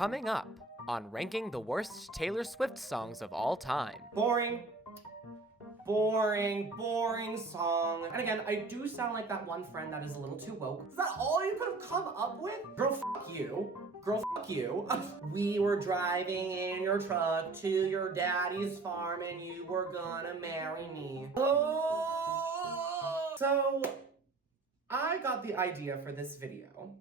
Coming up on ranking the worst Taylor Swift songs of all time. Boring song. And again, I do sound like that one friend that is a little too woke. Is that all you could have come up with? Girl, fuck you. Girl, fuck you. We were driving in your truck to your daddy's farm and you were gonna marry me. Oh! So, I got the idea for this video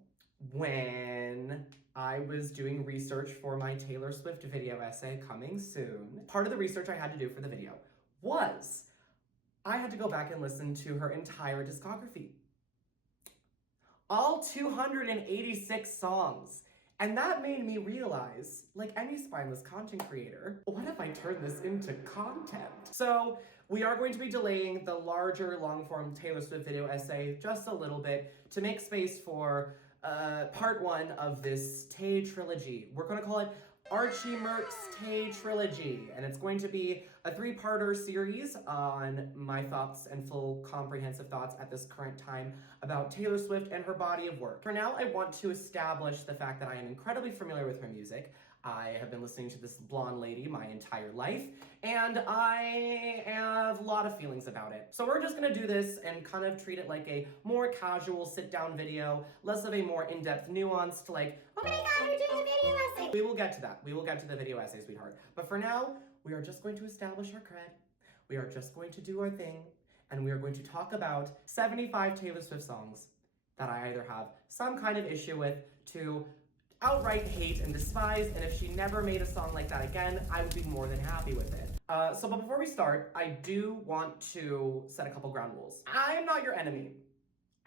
when I was doing research for my Taylor Swift video essay coming soon. Part of the research I had to do for the video was I had to go back and listen to her entire discography. All 286 songs. And that made me realize, like any spineless content creator, what if I turn this into content? So we are going to be delaying the larger long-form Taylor Swift video essay just a little bit to make space for part one of this Tay-Trilogy. We're gonna call it Archie Merc's Tay-Trilogy, and it's going to be a three-parter series on my thoughts and full comprehensive thoughts at this current time about Taylor Swift and her body of work. For now, I want to establish the fact that I am incredibly familiar with her music. I have been listening to this blonde lady my entire life, and I have a lot of feelings about it. So we're just gonna do this and kind of treat it like a more casual sit-down video, less of a more in-depth, nuanced, like, oh my god, you're doing a video essay! We will get to that. We will get to the video essay, sweetheart. But for now, we are just going to establish our cred. We are just going to do our thing, and we are going to talk about 75 Taylor Swift songs that I either have some kind of issue with, to outright hate and despise, and if she never made a song like that again, I would be more than happy with it. But before we start, I do want to set a couple ground rules. I'm not your enemy.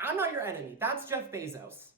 I'm not your enemy. That's Jeff Bezos.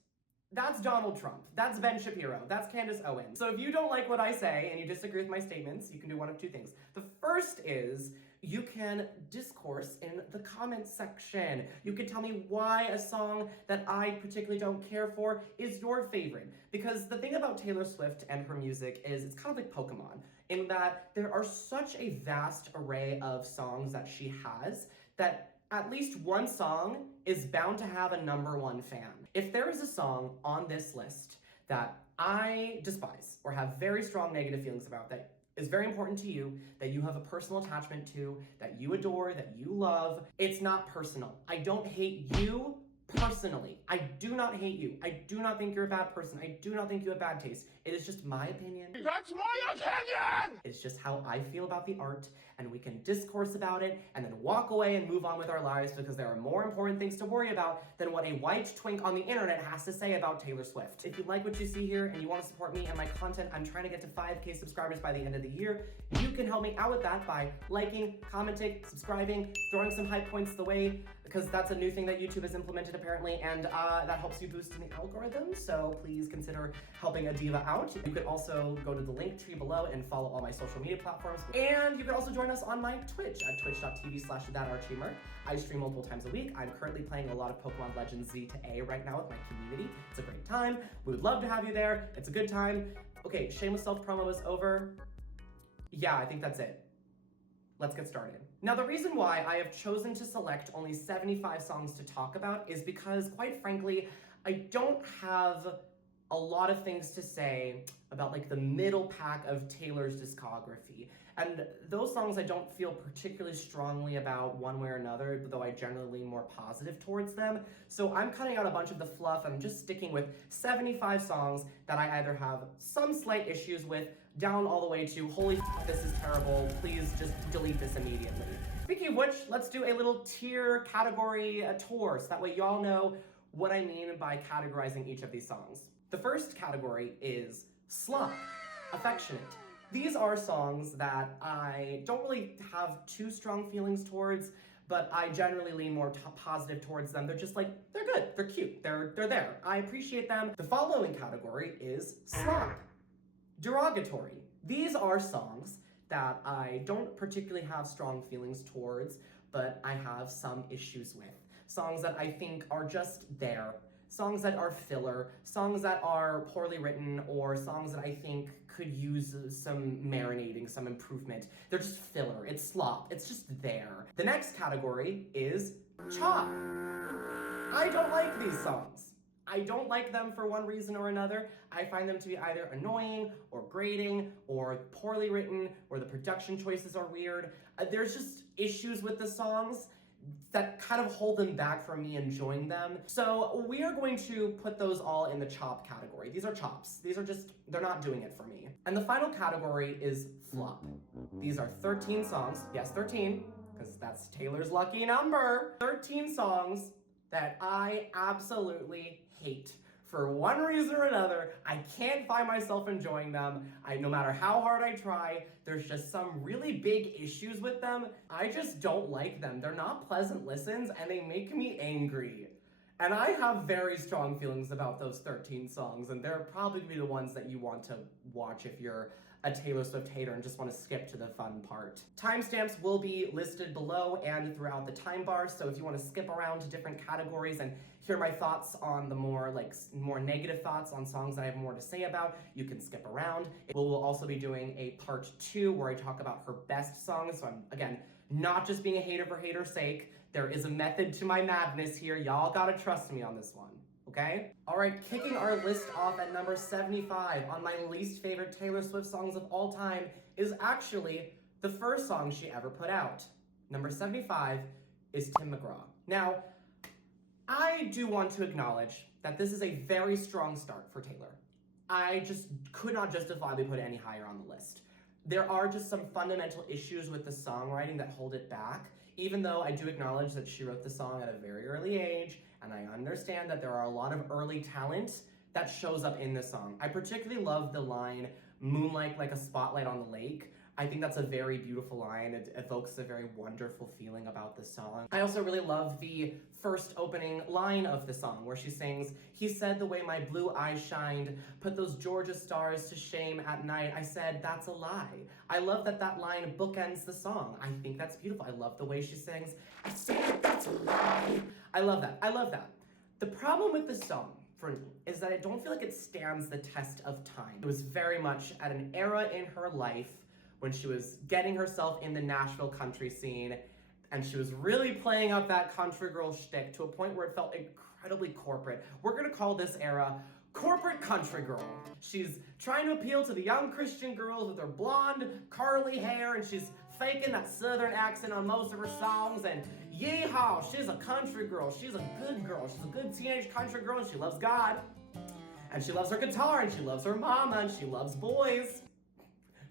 That's Donald Trump. That's Ben Shapiro. That's Candace Owens. So if you don't like what I say and you disagree with my statements, you can do one of two things. The first is you can discourse in the comments section. You can tell me why a song that I particularly don't care for is your favorite. Because the thing about Taylor Swift and her music is it's kind of like Pokemon, in that there are such a vast array of songs that she has that at least one song is bound to have a #1 fan. If there is a song on this list that I despise or have very strong negative feelings about, that is very important to you, that you have a personal attachment to, that you adore, that you love, it's not personal. I don't hate you personally. I do not hate you. I do not think you're a bad person. I do not think you have bad taste. It is just my opinion. That's my opinion! It's just how I feel about the art, and we can discourse about it and then walk away and move on with our lives, because there are more important things to worry about than what a white twink on the internet has to say about Taylor Swift. If you like what you see here and you want to support me and my content, I'm trying to get to 5K subscribers by the end of the year. You can help me out with that by liking, commenting, subscribing, throwing some hype points the way, because that's a new thing that YouTube has implemented apparently, and that helps you boost in the algorithm, so please consider helping a diva out. You could also go to the link tree below and follow all my social media platforms, and you can also join us on my Twitch at twitch.tv/thatarchiemerc. I stream multiple times a week. I'm currently playing a lot of Pokemon Legends Z to A right now with my community. It's a great time. We would love to have you there. It's a good time. Okay, shameless self-promo is over. Yeah, I think that's it. Let's get started. Now, the reason why I have chosen to select only 75 songs to talk about is because, quite frankly, I don't have a lot of things to say about like the middle pack of Taylor's discography. And those songs I don't feel particularly strongly about one way or another, though I generally lean more positive towards them. So I'm cutting out a bunch of the fluff and I'm just sticking with 75 songs that I either have some slight issues with, down all the way to, holy f***, this is terrible, please just delete this immediately. Speaking of which, let's do a little tier category tour, so that way y'all know what I mean by categorizing each of these songs. The first category is Slop, Affectionate. These are songs that I don't really have too strong feelings towards, but I generally lean more positive towards them. They're just like, they're good, they're cute, they're there. I appreciate them. The following category is Slop, Derogatory. These are songs that I don't particularly have strong feelings towards, but I have some issues with. Songs that I think are just there. Songs that are filler, songs that are poorly written, or songs that I think could use some marinating, some improvement. They're just filler, it's slop, it's just there. The next category is Chop. I don't like these songs. I don't like them for one reason or another. I find them to be either annoying or grating or poorly written or the production choices are weird. There's just issues with the songs that kind of hold them back from me enjoying them. So we are going to put those all in the chop category. These are chops. These are just, they're not doing it for me. And the final category is flop. These are 13 songs. Yes, 13, because that's Taylor's lucky number. 13 songs that I absolutely hate. For one reason or another, I can't find myself enjoying them. No matter how hard I try, there's just some really big issues with them. I just don't like them. They're not pleasant listens and they make me angry. And I have very strong feelings about those 13 songs, and they're probably gonna be the ones that you want to watch if you're a Taylor Swift hater and just want to skip to the fun part. Timestamps will be listed below and throughout the time bar, so if you want to skip around to different categories and hear my thoughts on the more negative thoughts on songs that I have more to say about, you can skip around. We'll also be doing a part 2 where I talk about her best songs, so I'm, again, not just being a hater for hater's sake. There is a method to my madness here. Y'all gotta trust me on this one. Okay? All right, kicking our list off at number 75 on my least favorite Taylor Swift songs of all time is actually the first song she ever put out. Number 75 is Tim McGraw. Now, I do want to acknowledge that this is a very strong start for Taylor. I just could not justifiably put it any higher on the list. There are just some fundamental issues with the songwriting that hold it back, even though I do acknowledge that she wrote the song at a very early age, and I understand that there are a lot of early talent that shows up in the song. I particularly love the line, "Moonlight like a spotlight on the lake." I think that's a very beautiful line. It evokes a very wonderful feeling about the song. I also really love the first opening line of the song where she sings, "He said the way my blue eyes shined, put those Georgia stars to shame at night. I said, that's a lie." I love that that line bookends the song. I think that's beautiful. I love the way she sings, "I said that's a lie." I love that. I love that. The problem with the song for me is that I don't feel like it stands the test of time. It was very much at an era in her life when she was getting herself in the Nashville country scene, and she was really playing up that country girl shtick to a point where it felt incredibly corporate. We're gonna call this era corporate country girl. She's trying to appeal to the young Christian girls with her blonde, curly hair, and she's faking that southern accent on most of her songs, and yeehaw, she's a country girl. She's a good girl. She's a good teenage country girl, and she loves God, and she loves her guitar, and she loves her mama, and she loves boys.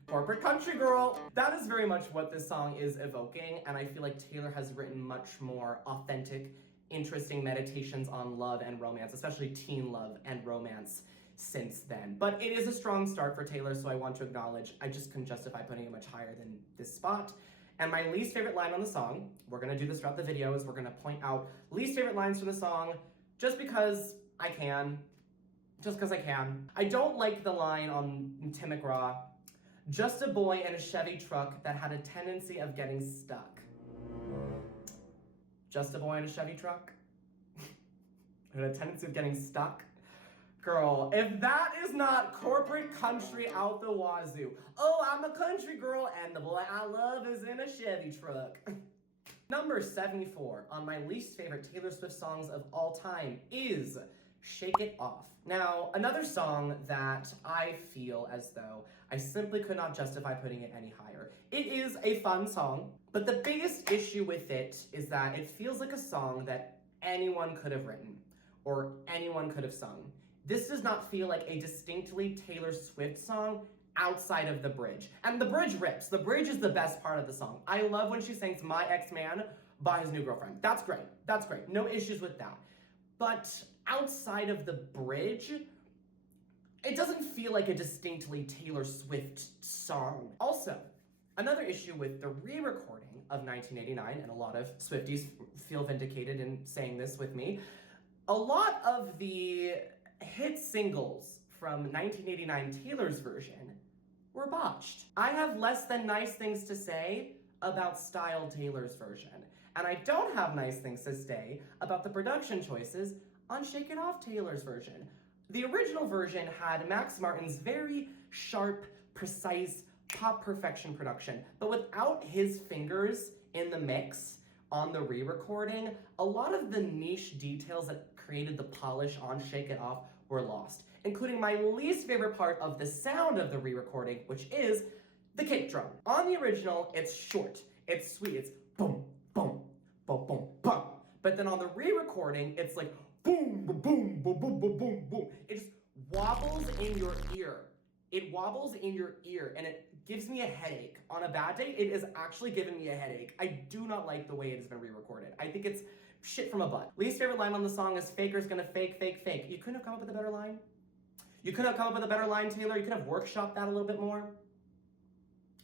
Corporate country girl. That is very much what this song is evoking, and I feel like Taylor has written much more authentic, interesting meditations on love and romance, especially teen love and romance since then. But it is a strong start for Taylor, so I want to acknowledge I just couldn't justify putting it much higher than this spot. And my least favorite line on the song, we're gonna do this throughout the video, is we're gonna point out least favorite lines from the song just because I can. Just because I can. I don't like the line on Tim McGraw, "Just a boy in a Chevy truck that had a tendency of getting stuck." Just a boy in a Chevy truck? Had a tendency of getting stuck? Girl, if that is not corporate country out the wazoo. Oh, I'm a country girl and the boy I love is in a Chevy truck. Number 74 on my least favorite Taylor Swift songs of all time is "Shake It Off." Now, another song that I feel as though I simply could not justify putting it any higher. It is a fun song, but the biggest issue with it is that it feels like a song that anyone could have written or anyone could have sung. This does not feel like a distinctly Taylor Swift song outside of the bridge. And the bridge rips. The bridge is the best part of the song. I love when she sings "My Ex-Man" by his new girlfriend. That's great. That's great. No issues with that. But outside of the bridge, it doesn't feel like a distinctly Taylor Swift song. Also, another issue with the re-recording of 1989, and a lot of Swifties feel vindicated in saying this with me, a lot of the hit singles from 1989 Taylor's version were botched. I have less than nice things to say about Style Taylor's version, and I don't have nice things to say about the production choices on Shake It Off Taylor's version. The original version had Max Martin's very sharp, precise, pop perfection production, but without his fingers in the mix on the re-recording, a lot of the niche details that created the polish on Shake It Off were lost, including my least favorite part of the sound of the re-recording, which is the kick drum. On the original, it's short, it's sweet, it's boom, boom, boom, boom, boom. But then on the re-recording, it's like boom, boom, boom, boom, boom, boom, boom, boom. It just wobbles in your ear. It wobbles in your ear, and it gives me a headache. On a bad day, it is actually giving me a headache. I do not like the way it has been re-recorded. I think it's shit from a butt. Least favorite line on the song is "Faker's gonna fake, fake, fake." You couldn't have come up with a better line? You couldn't have come up with a better line, Taylor? You could have workshopped that a little bit more?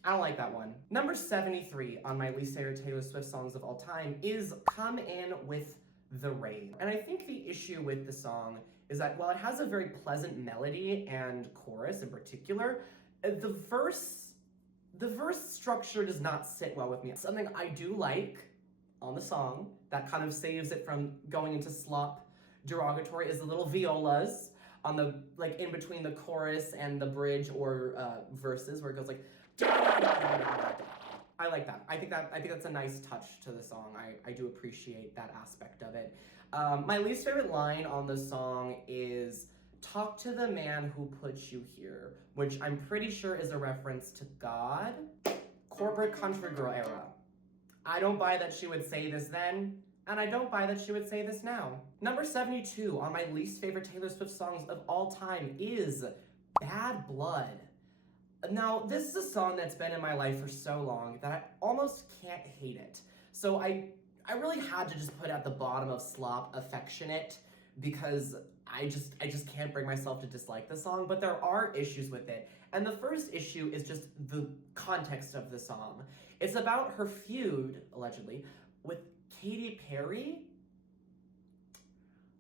I don't like that one. Number 73 on my least favorite Taylor Swift songs of all time is Come In With the Rain. And I think the issue with the song is that while it has a very pleasant melody and chorus in particular, the verse structure does not sit well with me. Something I do like on the song that kind of saves it from going into Slop Derogatory is the little violas on the, like, in between the chorus and the bridge or verses where it goes like da, da, da, da, da, da. I like that. I think that's a nice touch to the song. I do appreciate that aspect of it. My least favorite line on the song is "Talk to the man who put you here," which I'm pretty sure is a reference to God. Corporate country girl era. I don't buy that she would say this then, and I don't buy that she would say this now. Number 72 on my least favorite Taylor Swift songs of all time is Bad Blood. Now, this is a song that's been in my life for so long that I almost can't hate it. So I really had to just put it at the bottom of Slop Affectionate because I just can't bring myself to dislike the song, but there are issues with it. And the first issue is just the context of the song. It's about her feud, allegedly, with Katy Perry.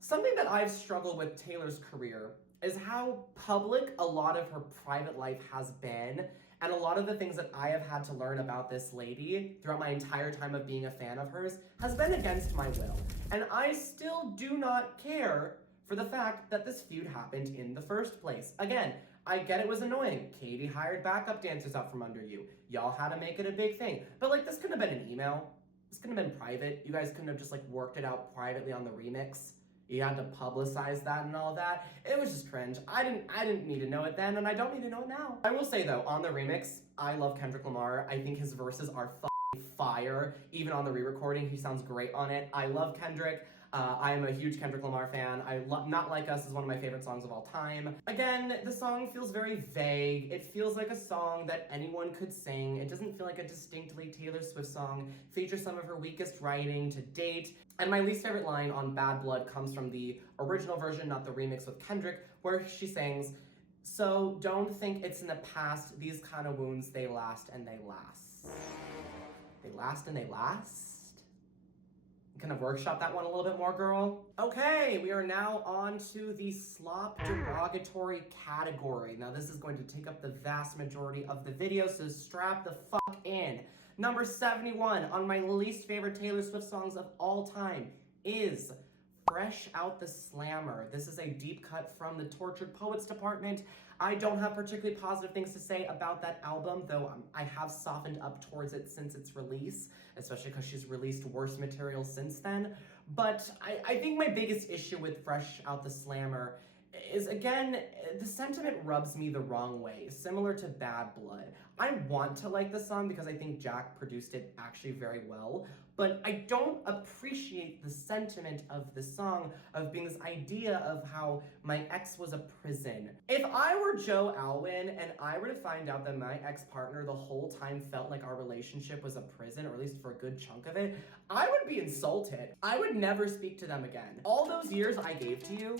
Something that I've struggled with Taylor's career is how public a lot of her private life has been, and a lot of the things that I have had to learn about this lady throughout my entire time of being a fan of hers has been against my will. And I still do not care for the fact that this feud happened in the first place. Again, I get it was annoying. Katy hired backup dancers out from under you. Y'all had to make it a big thing. But like, this couldn't have been an email. This couldn't have been private. You guys couldn't have just like worked it out privately on the remix. You had to publicize that and all that. It was just cringe. I didn't need to know it then, and I don't need to know it now. I will say though, on the remix, I love Kendrick Lamar. I think his verses are fire. Even on the re-recording, he sounds great on it. I love Kendrick. I am a huge Kendrick Lamar fan. Not Like Us is one of my favorite songs of all time. Again, the song feels very vague. It feels like a song that anyone could sing. It doesn't feel like a distinctly Taylor Swift song. Features some of her weakest writing to date. And my least favorite line on Bad Blood comes from the original version, not the remix with Kendrick, where she sings, "So don't think it's in the past. These kind of wounds, they last and they last." They last and they last? Kind of workshop that one a little bit more, girl. Okay, we are now on to the Slop Derogatory category. Now this is going to take up the vast majority of the video, so strap the fuck in. Number 71 on my least favorite Taylor Swift songs of all time is Fresh Out the Slammer. This is a deep cut from the Tortured Poets department. I don't have particularly positive things to say about that album, though I have softened up towards it since its release, especially because she's released worse material since then. But I think my biggest issue with Fresh Out the Slammer is, again, the sentiment rubs me the wrong way, similar to Bad Blood. I want to like the song because I think Jack produced it actually very well, but I don't appreciate the sentiment of the song of being this idea of how my ex was a prison. If I were Joe Alwyn and I were to find out that my ex-partner the whole time felt like our relationship was a prison, or at least for a good chunk of it, I would be insulted. I would never speak to them again. All those years I gave to you,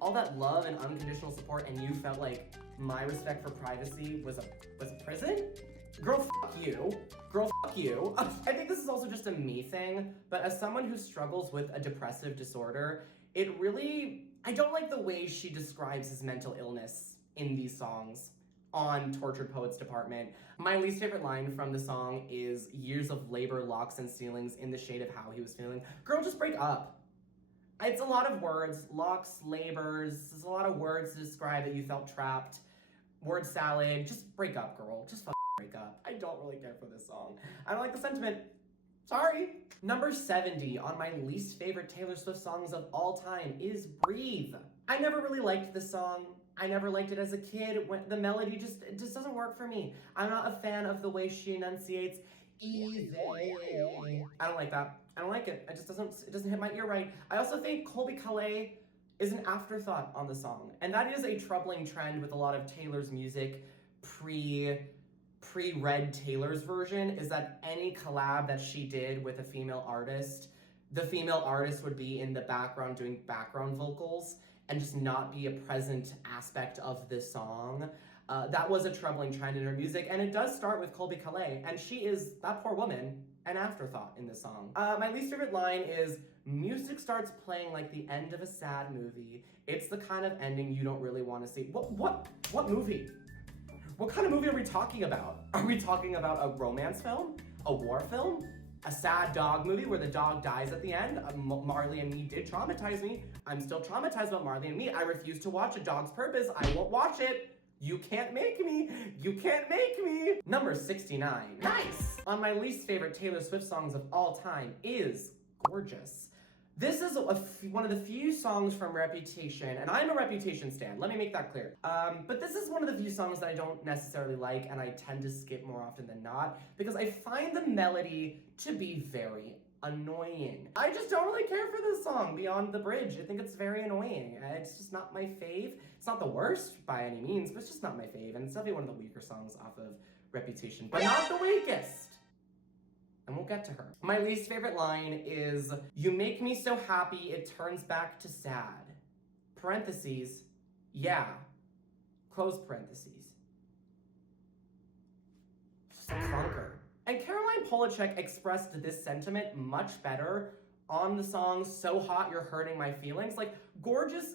all that love and unconditional support, and you felt like my respect for privacy was a prison? Girl, fuck you. Girl, fuck you. I think this is also just a me thing, but as someone who struggles with a depressive disorder, I don't like the way she describes his mental illness in these songs on Tortured Poets department. My least favorite line from the song is "Years of labor, locks, and ceilings in the shade of how he was feeling." Girl, just break up. It's a lot of words, locks, labors, there's a lot of words to describe that you felt trapped. Word salad, just break up, girl. Just fucking break up. I don't really care for this song. I don't like the sentiment. Sorry. Number 70 on my least favorite Taylor Swift songs of all time is Breathe. I never really liked this song. I never liked it as a kid. When the melody just doesn't work for me. I'm not a fan of the way she enunciates easy. I don't like that. I don't like it. It doesn't hit my ear right. I also think Colby Calais is an afterthought on the song. And that is a troubling trend with a lot of Taylor's music pre-Red Taylor's version, is that any collab that she did with a female artist, the female artist would be in the background doing background vocals and just not be a present aspect of this song. That was a troubling trend in her music, and it does start with Colby Calais, and she is, that poor woman, an afterthought in this song. My least favorite line is, music starts playing like the end of a sad movie. It's the kind of ending you don't really want to see. What movie? What kind of movie are we talking about? Are we talking about a romance film? A war film? A sad dog movie where the dog dies at the end? Marley and Me did traumatize me. I'm still traumatized about Marley and Me. I refuse to watch A Dog's Purpose. I won't watch it. You can't make me. You can't make me. Number 69. Nice! On my least favorite Taylor Swift songs of all time is Gorgeous. This is one of the few songs from Reputation, and I'm a Reputation stan, let me make that clear. But this is one of the few songs that I don't necessarily like, and I tend to skip more often than not, because I find the melody to be very annoying. I just don't really care for this song beyond the bridge. I think it's very annoying. It's just not my fave. It's not the worst by any means, but it's just not my fave, and it's definitely one of the weaker songs off of Reputation, but not the weakest. And we'll get to her. My least favorite line is, "You make me so happy it turns back to sad." Parentheses, yeah. Close parentheses. Just a clunker. And Caroline Polachek expressed this sentiment much better on the song So Hot You're Hurting My Feelings. Like, Gorgeous,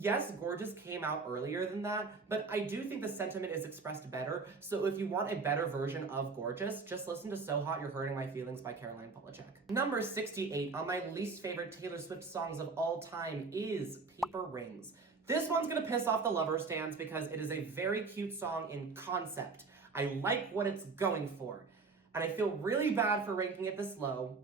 yes, Gorgeous came out earlier than that, but I do think the sentiment is expressed better. So if you want a better version of Gorgeous, just listen to So Hot You're Hurting My Feelings by Caroline Polachek. Number 68 on my least favorite Taylor Swift songs of all time is Paper Rings. This one's gonna piss off the lover stands because it is a very cute song in concept. I like what it's going for, and I feel really bad for ranking it this low,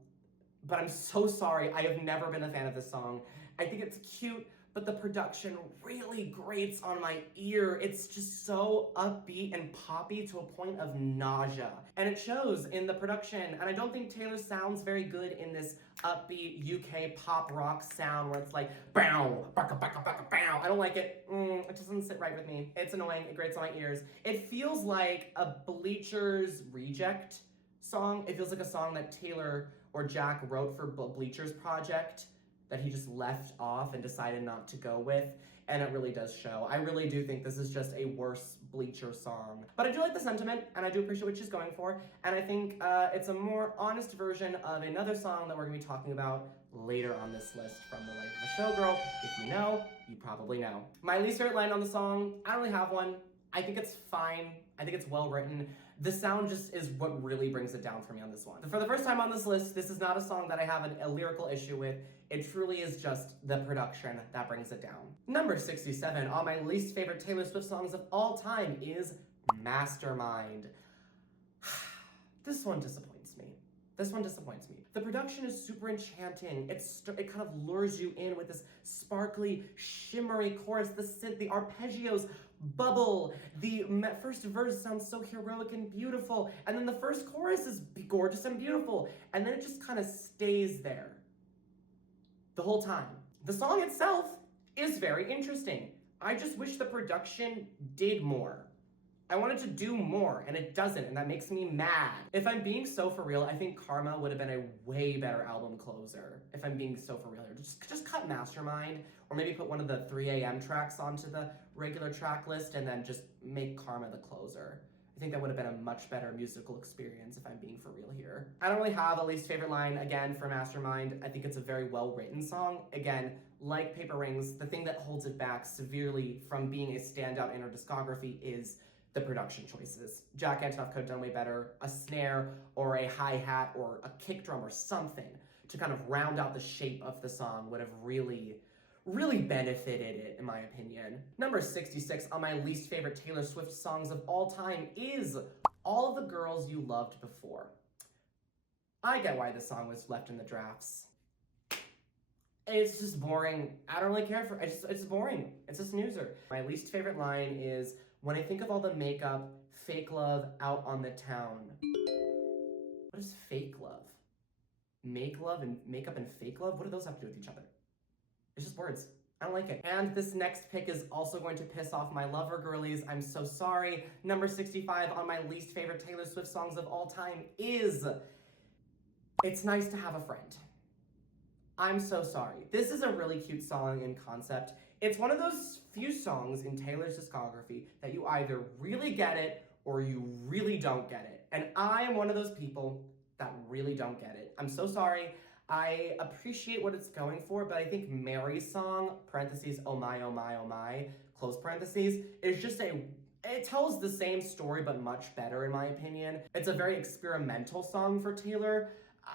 but I'm so sorry. I have never been a fan of this song. I think it's cute, but the production really grates on my ear. It's just so upbeat and poppy to a point of nausea. And it shows in the production, and I don't think Taylor sounds very good in this upbeat UK pop rock sound where it's like, bow, baka, baka, baka, bow. I don't like it. It just doesn't sit right with me. It's annoying, it grates on my ears. It feels like a Bleachers reject song. It feels like a song that Taylor or Jack wrote for Bleachers project that he just left off and decided not to go with, and it really does show. I really do think this is just a worse Bleacher song. But I do like the sentiment, and I do appreciate what she's going for, and I think it's a more honest version of another song that we're gonna be talking about later on this list from The Life of a Showgirl. If you know, you probably know. My least favorite line on the song, I don't really have one. I think it's fine. I think it's well written. The sound just is what really brings it down for me on this one. For the first time on this list, this is not a song that I have a lyrical issue with. It truly is just the production that brings it down. Number 67 on my least favorite Taylor Swift songs of all time is Mastermind. This one disappoints me. This one disappoints me. The production is super enchanting. It kind of lures you in with this sparkly, shimmery chorus. The synth, the arpeggios bubble. The first verse sounds so heroic and beautiful. And then the first chorus is gorgeous and beautiful. And then it just kind of stays there the whole time. The song itself is very interesting. I just wish the production did more. I wanted to do more, and it doesn't, and that makes me mad. If I'm being so for real, I think Karma would have been a way better album closer. If I'm being so for real here. Just cut Mastermind, or maybe put one of the 3 a.m. tracks onto the regular track list, and then just make Karma the closer. I think that would have been a much better musical experience if I'm being for real here. I don't really have a least favorite line, again, for Mastermind. I think it's a very well-written song. Again, like Paper Rings, the thing that holds it back severely from being a standout in her discography is the production choices. Jack Antonoff could have done way better. A snare or a hi-hat or a kick drum or something to kind of round out the shape of the song would have really benefited it, in my opinion. Number 66 on my least favorite Taylor Swift songs of all time is All the Girls You Loved Before. I get why this song was left in the drafts. It's just boring. I don't really care for it. It's boring. It's a snoozer. My least favorite line is, when I think of all the makeup, fake love out on the town. What is fake love? Make love and makeup and fake love? What do those have to do with each other? It's just words. I don't like it. And this next pick is also going to piss off my lover girlies. I'm so sorry. Number 65 on my least favorite Taylor Swift songs of all time is It's Nice to Have a Friend. I'm so sorry. This is a really cute song in concept. It's one of those few songs in Taylor's discography that you either really get it or you really don't get it. And I am one of those people that really don't get it. I'm so sorry. I appreciate what it's going for, but I think Mary's song, parentheses, oh my, oh my, oh my, close parentheses, is just it tells the same story but much better in my opinion. It's a very experimental song for Taylor.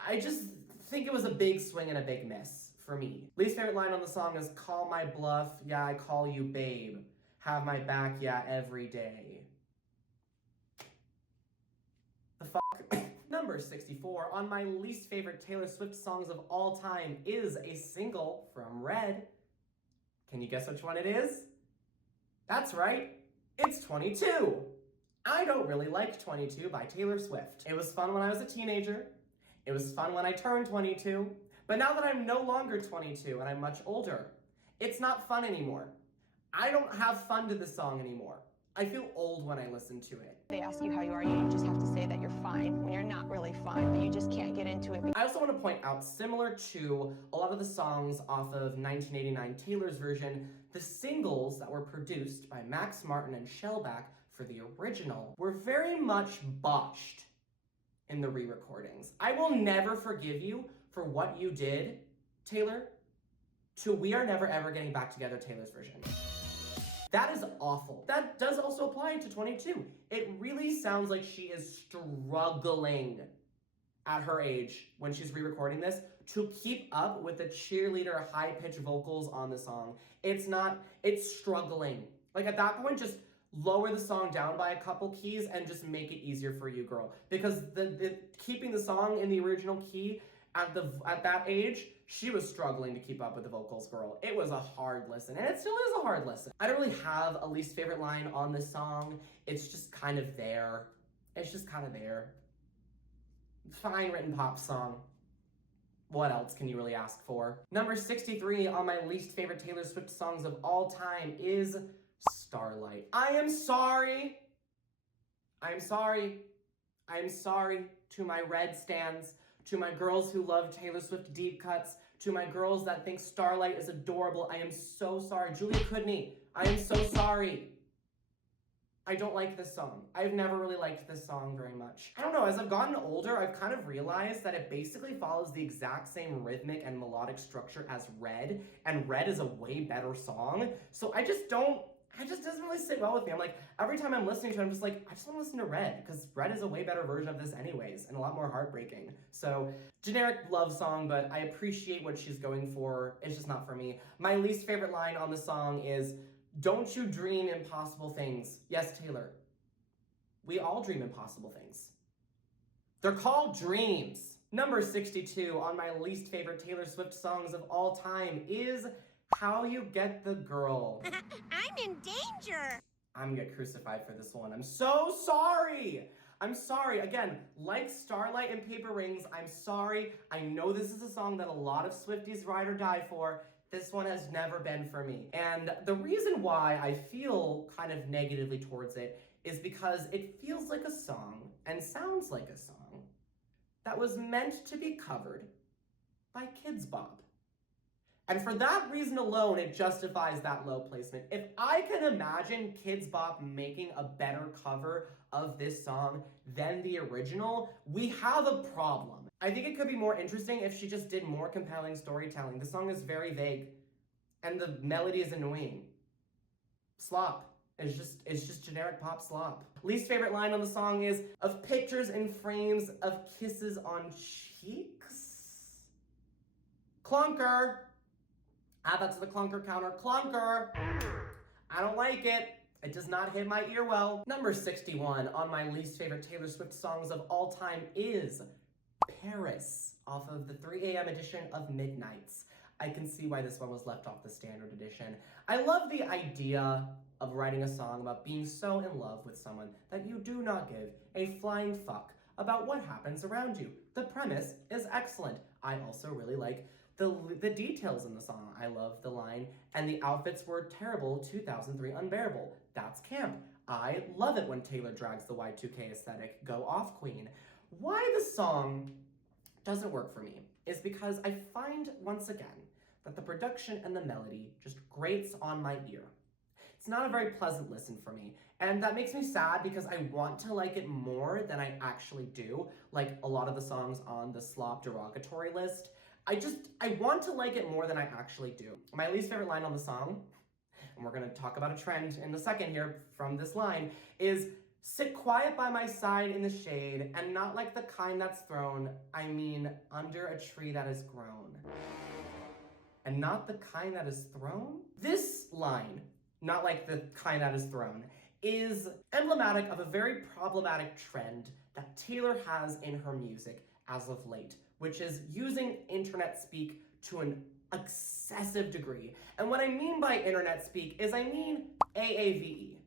I just think it was a big swing and a big miss for me. Least favorite line on the song is, call my bluff, yeah, I call you babe. Have my back, yeah, every day. The fuck? Number 64 on my least favorite Taylor Swift songs of all time is a single from Red. Can you guess which one it is? That's right, it's 22. I don't really like 22 by Taylor Swift. It was fun when I was a teenager. It was fun when I turned 22. But now that I'm no longer 22 and I'm much older, it's not fun anymore. I don't have fun to this song anymore. I feel old when I listen to it. They ask you how you are, you just have to say that you're fine when you're not really fine, but you just can't get into it. I also want to point out, similar to a lot of the songs off of 1989 Taylor's version, the singles that were produced by Max Martin and Shellback for the original were very much botched in the re-recordings. I will never forgive you for what you did, Taylor, to We Are Never Ever Getting Back Together, Taylor's version. That is awful. That does also apply to 22. It really sounds like she is struggling at her age when she's re-recording this to keep up with the cheerleader high-pitched vocals on the song. It's struggling. Like at that point, just lower the song down by a couple keys and just make it easier for you, girl. Because the keeping the song in the original key at that age, she was struggling to keep up with the vocals, girl. It was a hard listen, and it still is a hard listen. I don't really have a least favorite line on this song. It's just kind of there. It's just kind of there. Fine written pop song. What else can you really ask for? Number 63 on my least favorite Taylor Swift songs of all time is Starlight. I am sorry. I'm sorry. I'm sorry to my Red stans, to my girls who love Taylor Swift deep cuts, to my girls that think Starlight is adorable. I am so sorry. Julia Kudney, I am so sorry. I don't like this song. I've never really liked this song very much. I don't know, as I've gotten older, I've kind of realized that it basically follows the exact same rhythmic and melodic structure as Red, and Red is a way better song. So it just doesn't really sit well with me. I'm like, every time I'm listening to it, I'm just like, I just want to listen to Red, because Red is a way better version of this anyways, and a lot more heartbreaking. So, generic love song, but I appreciate what she's going for. It's just not for me. My least favorite line on the song is, don't you dream impossible things. Yes, Taylor. We all dream impossible things. They're called dreams. Number 62 on my least favorite Taylor Swift songs of all time is How You Get the Girl. I'm in danger. I'm gonna get crucified for this one. I'm so sorry. I'm sorry. Again, like Starlight and Paper Rings, I'm sorry. I know this is a song that a lot of Swifties ride or die for. This one has never been for me. And the reason why I feel kind of negatively towards it is because it feels like a song and sounds like a song that was meant to be covered by Kids Bop. And for that reason alone, it justifies that low placement. If I can imagine Kids Bop making a better cover of this song than the original, we have a problem. I think it could be more interesting if she just did more compelling storytelling. The song is very vague, and the melody is annoying. Slop. It's just generic pop slop. Least favorite line on the song is, of pictures and frames of kisses on cheeks. Clunker. Add that to the clunker counter. Clunker! I don't like it. It does not hit my ear well. Number 61 on my least favorite Taylor Swift songs of all time is Paris, off of the 3 a.m. edition of Midnights. I can see why this one was left off the standard edition. I love the idea of writing a song about being so in love with someone that you do not give a flying fuck about what happens around you. The premise is excellent. I also really like the details in the song. I love the line, and the outfits were terrible, 2003 unbearable. That's camp. I love it when Taylor drags the Y2K aesthetic. Go off, queen. Why the song doesn't work for me is because I find, once again, that the production and the melody just grates on my ear. It's not a very pleasant listen for me, and that makes me sad because I want to like it more than I actually do, like a lot of the songs on the Slop Derogatory list. I want to like it more than I actually do. My least favorite line on the song, and we're gonna talk about a trend in a second here from this line, is "Sit quiet by my side in the shade, and not like the kind that's thrown, I mean under a tree that is grown." And not the kind that is thrown? This line, "not like the kind that is thrown," is emblematic of a very problematic trend that Taylor has in her music as of late, which is using internet speak to an excessive degree. And what I mean by internet speak is I mean AAVE.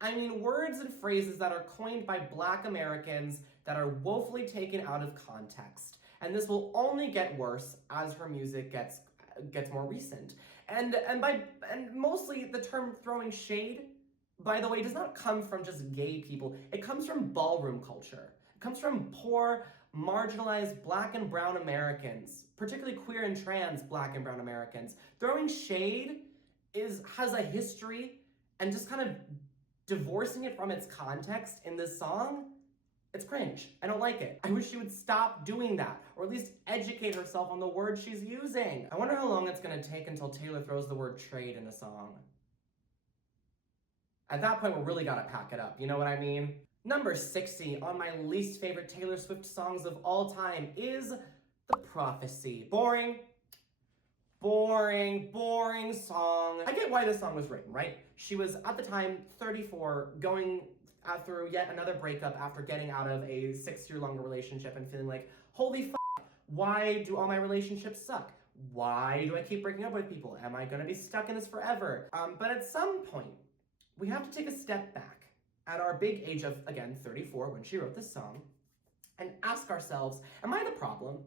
I mean words and phrases that are coined by Black Americans that are woefully taken out of context. And this will only get worse as her music gets more recent. And mostly the term throwing shade, by the way, does not come from just gay people. It comes from ballroom culture. It comes from poor, marginalized Black and brown Americans, particularly queer and trans Black and brown Americans. Throwing shade has a history, and just kind of divorcing it from its context in this song, it's cringe. I don't like it. I wish she would stop doing that, or at least educate herself on the words she's using. I wonder how long it's gonna take until Taylor throws the word trade in a song. At that point, we really gotta pack it up, you know what I mean? Number 60 on my least favorite Taylor Swift songs of all time is The Prophecy. Boring song. I get why this song was written, right? She was, at the time, 34, going through yet another breakup after getting out of a 6-year-long relationship and feeling like, holy f***, why do all my relationships suck? Why do I keep breaking up with people? Am I gonna be stuck in this forever? But at some point, we have to take a step back at our big age of, again, 34, when she wrote this song, and ask ourselves, am I the problem?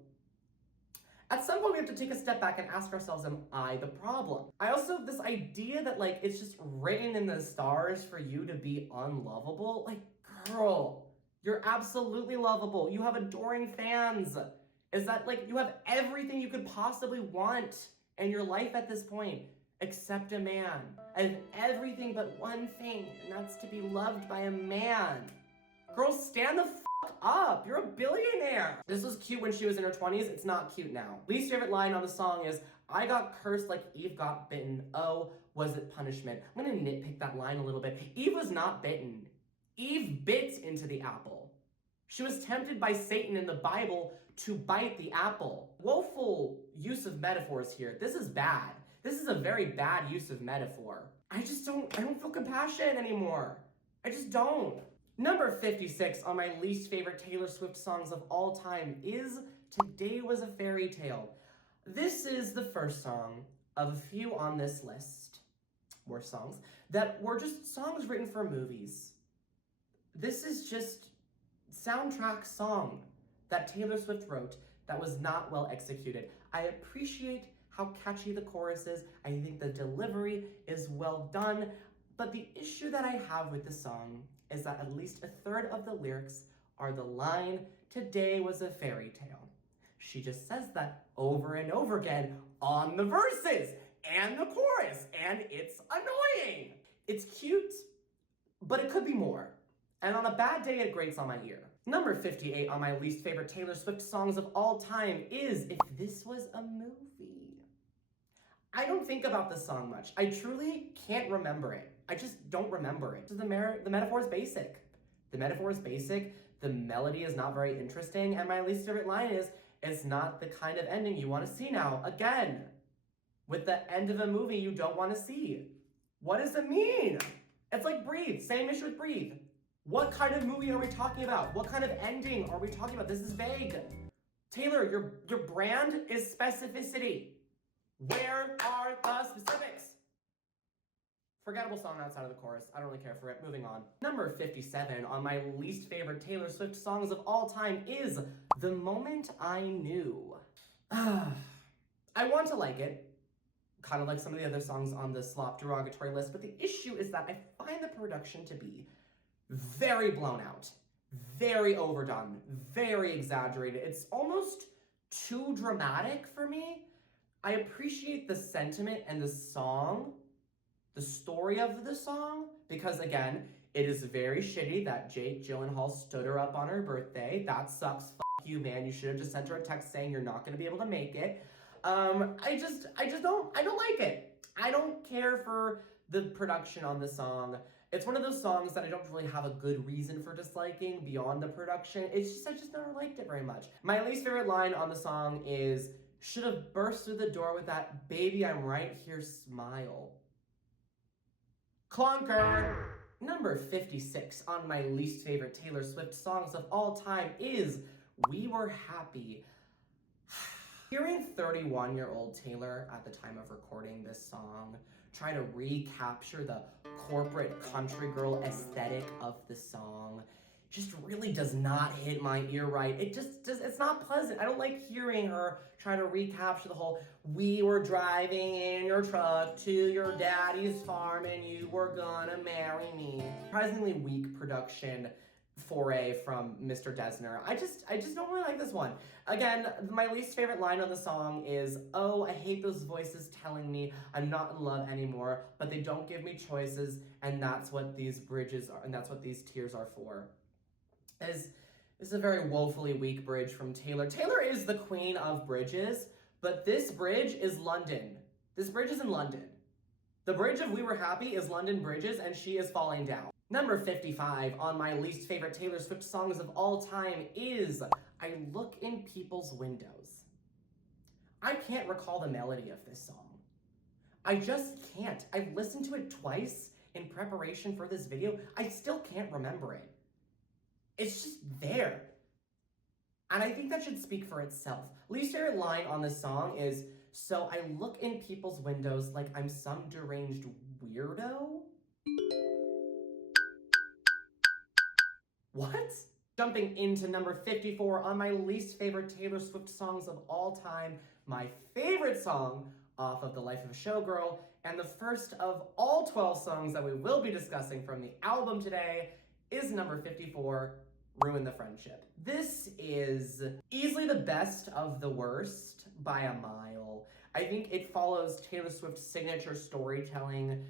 At some point, we have to take a step back and ask ourselves, am I the problem? I also, this idea that, like, it's just written in the stars for you to be unlovable, like, girl, you're absolutely lovable. You have adoring fans. Is that, like, you have everything you could possibly want in your life at this point, except a man. And everything but one thing, and that's to be loved by a man. Girl, stand the fuck up. You're a billionaire. This was cute when she was in her 20s. It's not cute now. Least favorite line on the song is, I got cursed like Eve got bitten. Oh, was it punishment? I'm gonna nitpick that line a little bit. Eve was not bitten. Eve bit into the apple. She was tempted by Satan in the Bible to bite the apple. Woeful use of metaphors here. This is bad. This is a very bad use of metaphor. I don't feel compassion anymore. I just don't. Number 56 on my least favorite Taylor Swift songs of all time is Today Was a Fairy Tale. This is the first song of a few on this list, more songs, that were just songs written for movies. This is just soundtrack song that Taylor Swift wrote that was not well executed. I appreciate how catchy the chorus is. I think the delivery is well done, but the issue that I have with the song is that at least a third of the lyrics are the line, "Today was a fairy tale." She just says that over and over again on the verses and the chorus, and it's annoying. It's cute, but it could be more. And on a bad day, it grates on my ear. Number 58 on my least favorite Taylor Swift songs of all time is If This Was a Movie. I don't think about this song much. I truly can't remember it. I just don't remember it. The metaphor is basic. The metaphor is basic, the melody is not very interesting, and my least favorite line is, it's not the kind of ending you want to see now. Again, with the end of a movie you don't want to see. What does it mean? It's like Breathe, same issue with Breathe. What kind of movie are we talking about? What kind of ending are we talking about? This is vague. Taylor, your brand is specificity. Where are the specifics? Forgettable song outside of the chorus. I don't really care for it. Moving on. Number 57 on my least favorite Taylor Swift songs of all time is The Moment I Knew. I want to like it, kind of like some of the other songs on the Slop Derogatory list, but the issue is that I find the production to be very blown out, very overdone, very exaggerated. It's almost too dramatic for me. I appreciate the sentiment and the song, the story of the song, because again, it is very shitty that Jake Gyllenhaal stood her up on her birthday. That sucks. Fuck you, man. You should have just sent her a text saying you're not going to be able to make it. I don't like it. I don't care for the production on the song. It's one of those songs that I don't really have a good reason for disliking beyond the production. It's just, I just never liked it very much. My least favorite line on the song is, should have burst through the door with that baby I'm right here smile. Clunker! Number 56 on my least favorite Taylor Swift songs of all time is We Were Happy. Hearing 31-year-old Taylor at the time of recording this song try to recapture the corporate country girl aesthetic of the song just really does not hit my ear right. It's not pleasant. I don't like hearing her try to recapture the whole, we were driving in your truck to your daddy's farm and you were gonna marry me. Surprisingly weak production foray from Mr. Desner. I just don't really like this one. Again, my least favorite line on the song is, oh, I hate those voices telling me I'm not in love anymore, but they don't give me choices, and that's what these bridges are, and that's what these tears are for. This is a very woefully weak bridge from Taylor. Taylor is the queen of bridges, but this bridge is London. This bridge is in London. The bridge of We Were Happy is London Bridges, and she is falling down. Number 55 on my least favorite Taylor Swift songs of all time is I Look in People's Windows. I can't recall the melody of this song. I just can't. I've listened to it twice in preparation for this video. I still can't remember it. It's just there. And I think that should speak for itself. Least favorite line on this song is, so I look in people's windows like I'm some deranged weirdo? What? Jumping into number 54 on my least favorite Taylor Swift songs of all time, my favorite song off of The Life of a Showgirl, and the first of all 12 songs that we will be discussing from the album today is number 54, Ruin the Friendship. This is easily the best of the worst by a mile. I think it follows Taylor Swift's signature storytelling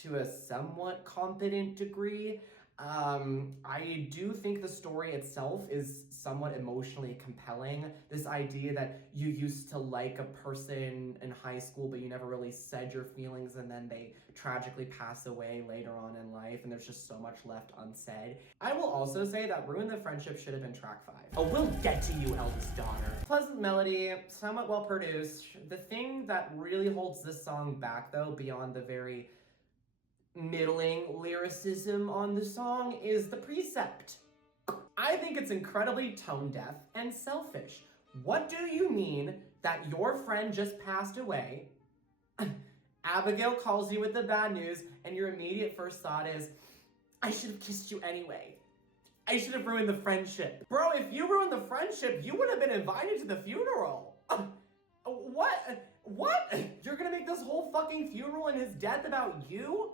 to a somewhat competent degree. I do think the story itself is somewhat emotionally compelling. This idea that you used to like a person in high school, but you never really said your feelings, and then they tragically pass away later on in life, and there's just so much left unsaid. I will also say that Ruin the Friendship should have been track 5. Oh, we'll get to you, eldest daughter. Pleasant melody, somewhat well produced. The thing that really holds this song back, though, beyond the very middling lyricism on the song, is the precept. I think it's incredibly tone deaf and selfish. What do you mean that your friend just passed away, Abigail calls you with the bad news, and your immediate first thought is, I should have kissed you anyway. I should have ruined the friendship. Bro, if you ruined the friendship, you would have been invited to the funeral. What? You're gonna make this whole fucking funeral and his death about you?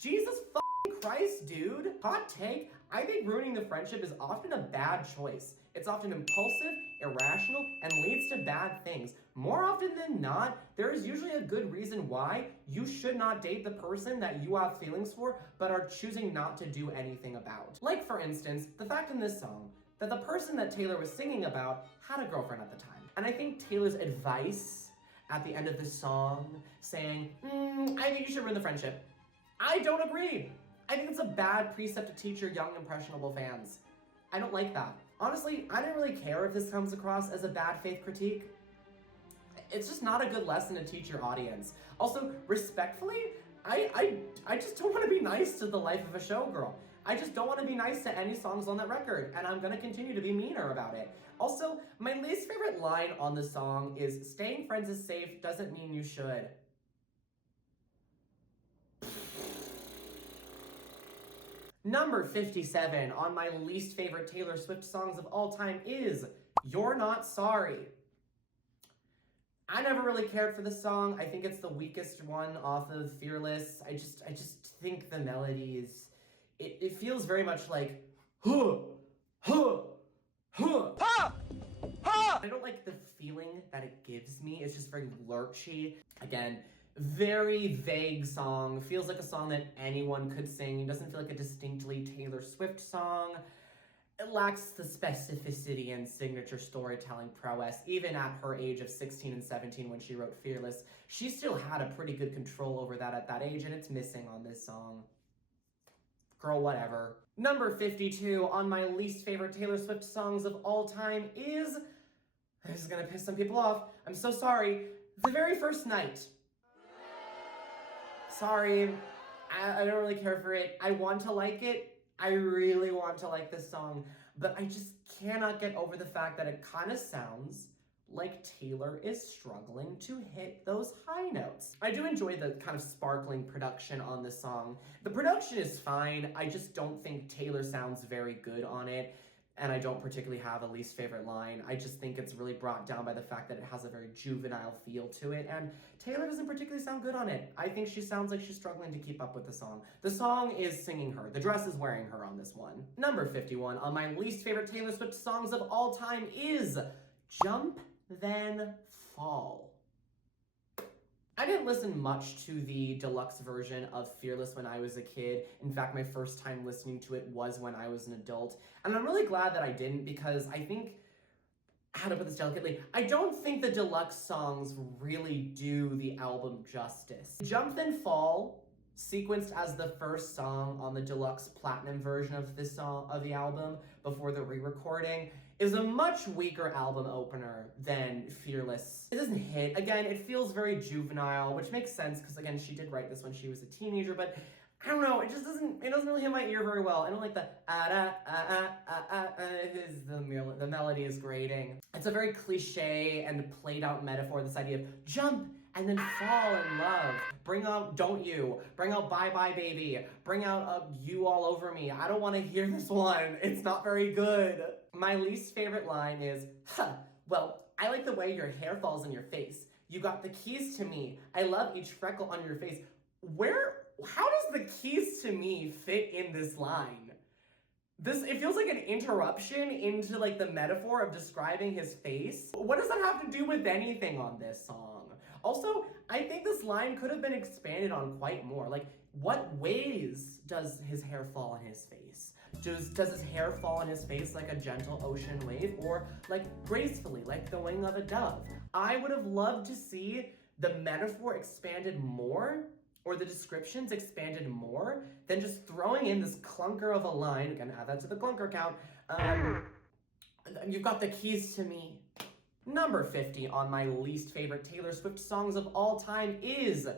Jesus fucking Christ, dude. Hot take, I think ruining the friendship is often a bad choice. It's often impulsive, irrational, and leads to bad things. More often than not, there is usually a good reason why you should not date the person that you have feelings for, but are choosing not to do anything about. Like, for instance, the fact in this song that the person that Taylor was singing about had a girlfriend at the time. And I think Taylor's advice at the end of the song saying, I think you should ruin the friendship, I don't agree. I think it's a bad precept to teach your young, impressionable fans. I don't like that. Honestly, I didn't really care if this comes across as a bad faith critique. It's just not a good lesson to teach your audience. Also, respectfully, I just don't want to be nice to The Life of a Showgirl. I just don't want to be nice to any songs on that record, and I'm gonna continue to be meaner about it. Also, my least favorite line on the song is, "Staying friends is safe, doesn't mean you should." Number 57 on my least favorite Taylor Swift songs of all time is "You're Not Sorry." I never really cared for this song. I think it's the weakest one off of Fearless. I just think the melody is, it feels very much like, huh, huh, huh. I don't like the feeling that it gives me. It's just very lurchy. Again, very vague song. Feels like a song that anyone could sing. It doesn't feel like a distinctly Taylor Swift song. It lacks the specificity and signature storytelling prowess. Even at her age of 16 and 17 when she wrote Fearless, she still had a pretty good control over that at that age, and it's missing on this song. Girl, whatever. Number 52 on my least favorite Taylor Swift songs of all time is, this is gonna piss some people off, I'm so sorry, "The Very First Night." Sorry, I don't really care for it. I want to like it. I really want to like this song, but I just cannot get over the fact that it kind of sounds like Taylor is struggling to hit those high notes. I do enjoy the kind of sparkling production on this song. The production is fine. I just don't think Taylor sounds very good on it. And I don't particularly have a least favorite line. I just think it's really brought down by the fact that it has a very juvenile feel to it, and Taylor doesn't particularly sound good on it. I think she sounds like she's struggling to keep up with the song. The song is singing her. The dress is wearing her on this one. Number 51 on my least favorite Taylor Swift songs of all time is "Jump Then Fall." I didn't listen much to the deluxe version of Fearless when I was a kid. In fact, my first time listening to it was when I was an adult. And I'm really glad that I didn't, because I think, how to put this delicately, I don't think the deluxe songs really do the album justice. "Jump Then Fall," sequenced as the first song on the deluxe platinum version of this song of the album before the re-recording, is a much weaker album opener than Fearless. It doesn't hit. Again, it feels very juvenile, which makes sense because, again, she did write this when she was a teenager, but I don't know, it doesn't really hit my ear very well. I don't like the the melody is grating. It's a very cliche and played out metaphor, this idea of jump and then fall in love. Bring out "Don't You," bring out "Bye Bye Baby," bring out "You All Over Me." I don't want to hear this one. It's not very good. My least favorite line is, "Well, I like the way your hair falls in your face. You got the keys to me. I love each freckle on your face." How does the "keys to me" fit in this line? It feels like an interruption into like the metaphor of describing his face. What does that have to do with anything on this song? Also, I think this line could have been expanded on quite more. Like, what ways does his hair fall on his face? Does his hair fall on his face like a gentle ocean wave, or like gracefully, like the wing of a dove? I would have loved to see the metaphor expanded more, or the descriptions expanded more, than just throwing in this clunker of a line. Again, add that to the clunker count. "You've got the keys to me." Number 50 on my least favorite Taylor Swift songs of all time is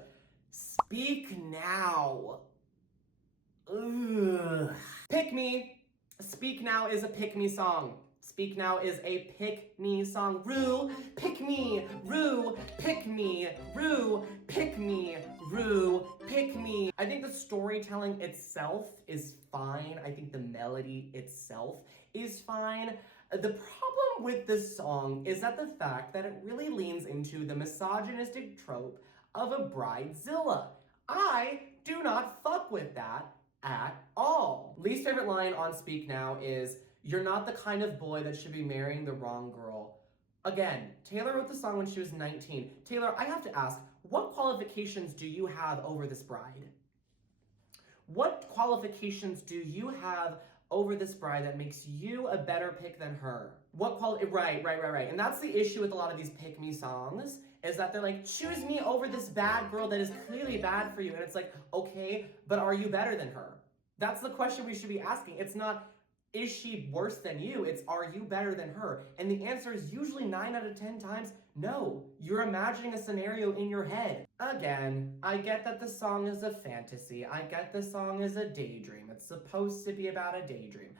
"Speak Now." Ugh. Pick Me. "Speak Now" is a pick me song. "Speak Now" is a pick me song. Rue, pick me, Rue, pick me, Rue, pick me, Rue, pick me. I think the storytelling itself is fine. I think the melody itself is fine. The problem with this song is that the fact that it really leans into the misogynistic trope of a bridezilla. I do not fuck with that at all. Least favorite line on "Speak Now" is, "You're not the kind of boy that should be marrying the wrong girl." Again, Taylor wrote the song when she was 19. Taylor, I have to ask, what qualifications do you have over this bride? What qualifications do you have over this bride that makes you a better pick than her? Right. And that's the issue with a lot of these pick me songs, is that they're like, choose me over this bad girl that is clearly bad for you. And it's like, okay, but are you better than her? That's the question we should be asking. It's not, is she worse than you? It's, are you better than her? And the answer is usually 9 out of 10 times, no. You're imagining a scenario in your head. Again, I get that the song is a fantasy. I get the song is a daydream. It's supposed to be about a daydream.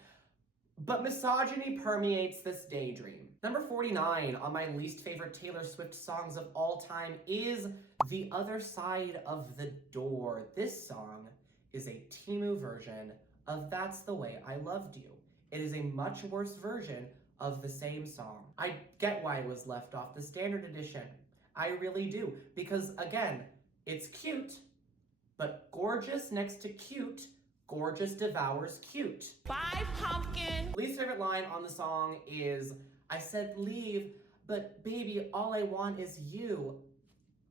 But misogyny permeates this daydream. Number 49 on my least favorite Taylor Swift songs of all time is The Other Side of the Door. This song is a Temu version of That's the Way I Loved You. It is a much worse version of the same song. I get why it was left off the standard edition. I really do. Because again, it's cute, but gorgeous next to cute, gorgeous devours cute. Bye, pumpkin. Least favorite line on the song is, I said leave, but baby, all I want is you.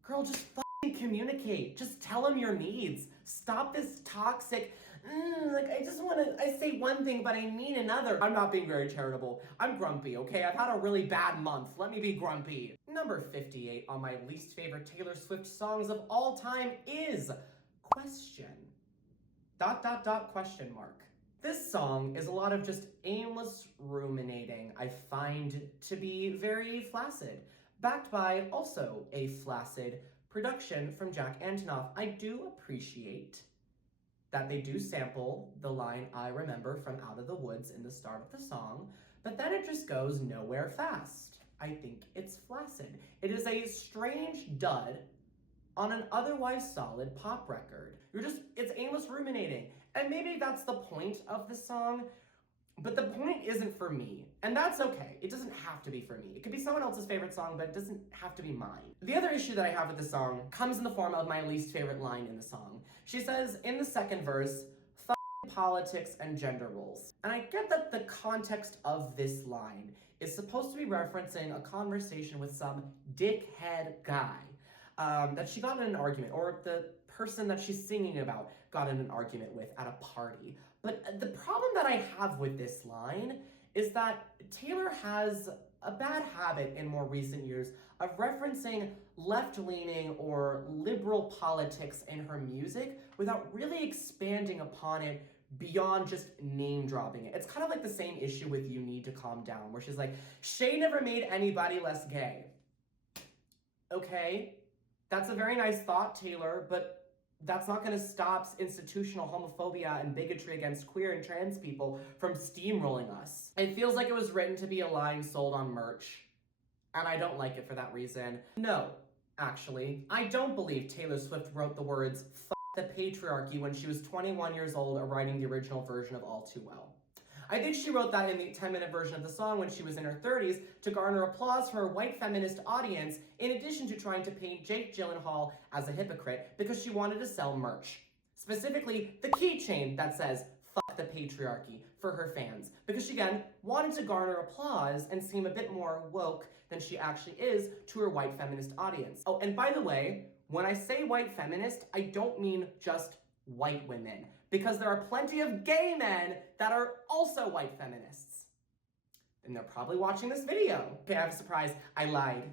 Girl, just fucking communicate. Just tell him your needs. Stop this toxic, like I say one thing, but I mean another. I'm not being very charitable. I'm grumpy, okay? I've had a really bad month. Let me be grumpy. Number 58 on my least favorite Taylor Swift songs of all time is Question. ... question mark. This song is a lot of just aimless ruminating. I find to be very flaccid, backed by also a flaccid production from Jack Antonoff. I do appreciate that they do sample the line I remember from Out of the Woods in the start of the song, but then it just goes nowhere fast. I think it's flaccid. It is a strange dud on an otherwise solid pop record. It's aimless ruminating. And maybe that's the point of the song, but the point isn't for me. And that's okay. It doesn't have to be for me. It could be someone else's favorite song, but it doesn't have to be mine. The other issue that I have with the song comes in the form of my least favorite line in the song. She says in the second verse, "Fuck politics and gender roles." And I get that the context of this line is supposed to be referencing a conversation with some dickhead guy that she got in an argument, or the person that she's singing about got in an argument with at a party. But the problem that I have with this line is that Taylor has a bad habit in more recent years of referencing left-leaning or liberal politics in her music without really expanding upon it beyond just name-dropping it. It's kind of like the same issue with You Need to Calm Down, where she's like, Shay never made anybody less gay. Okay, that's a very nice thought, Taylor, but that's not going to stop institutional homophobia and bigotry against queer and trans people from steamrolling us. It feels like it was written to be a line sold on merch, and I don't like it for that reason. No, actually, I don't believe Taylor Swift wrote the words "F*** the patriarchy" when she was 21 years old writing the original version of All Too Well. I think she wrote that in the 10-minute version of the song when she was in her 30s to garner applause from her white feminist audience, in addition to trying to paint Jake Gyllenhaal as a hypocrite because she wanted to sell merch. Specifically, the keychain that says, "Fuck the patriarchy," for her fans, because she, again, wanted to garner applause and seem a bit more woke than she actually is to her white feminist audience. Oh, and by the way, when I say white feminist, I don't mean just white women, because there are plenty of gay men that are also white feminists. And they're probably watching this video. Okay, I have a surprise. I lied.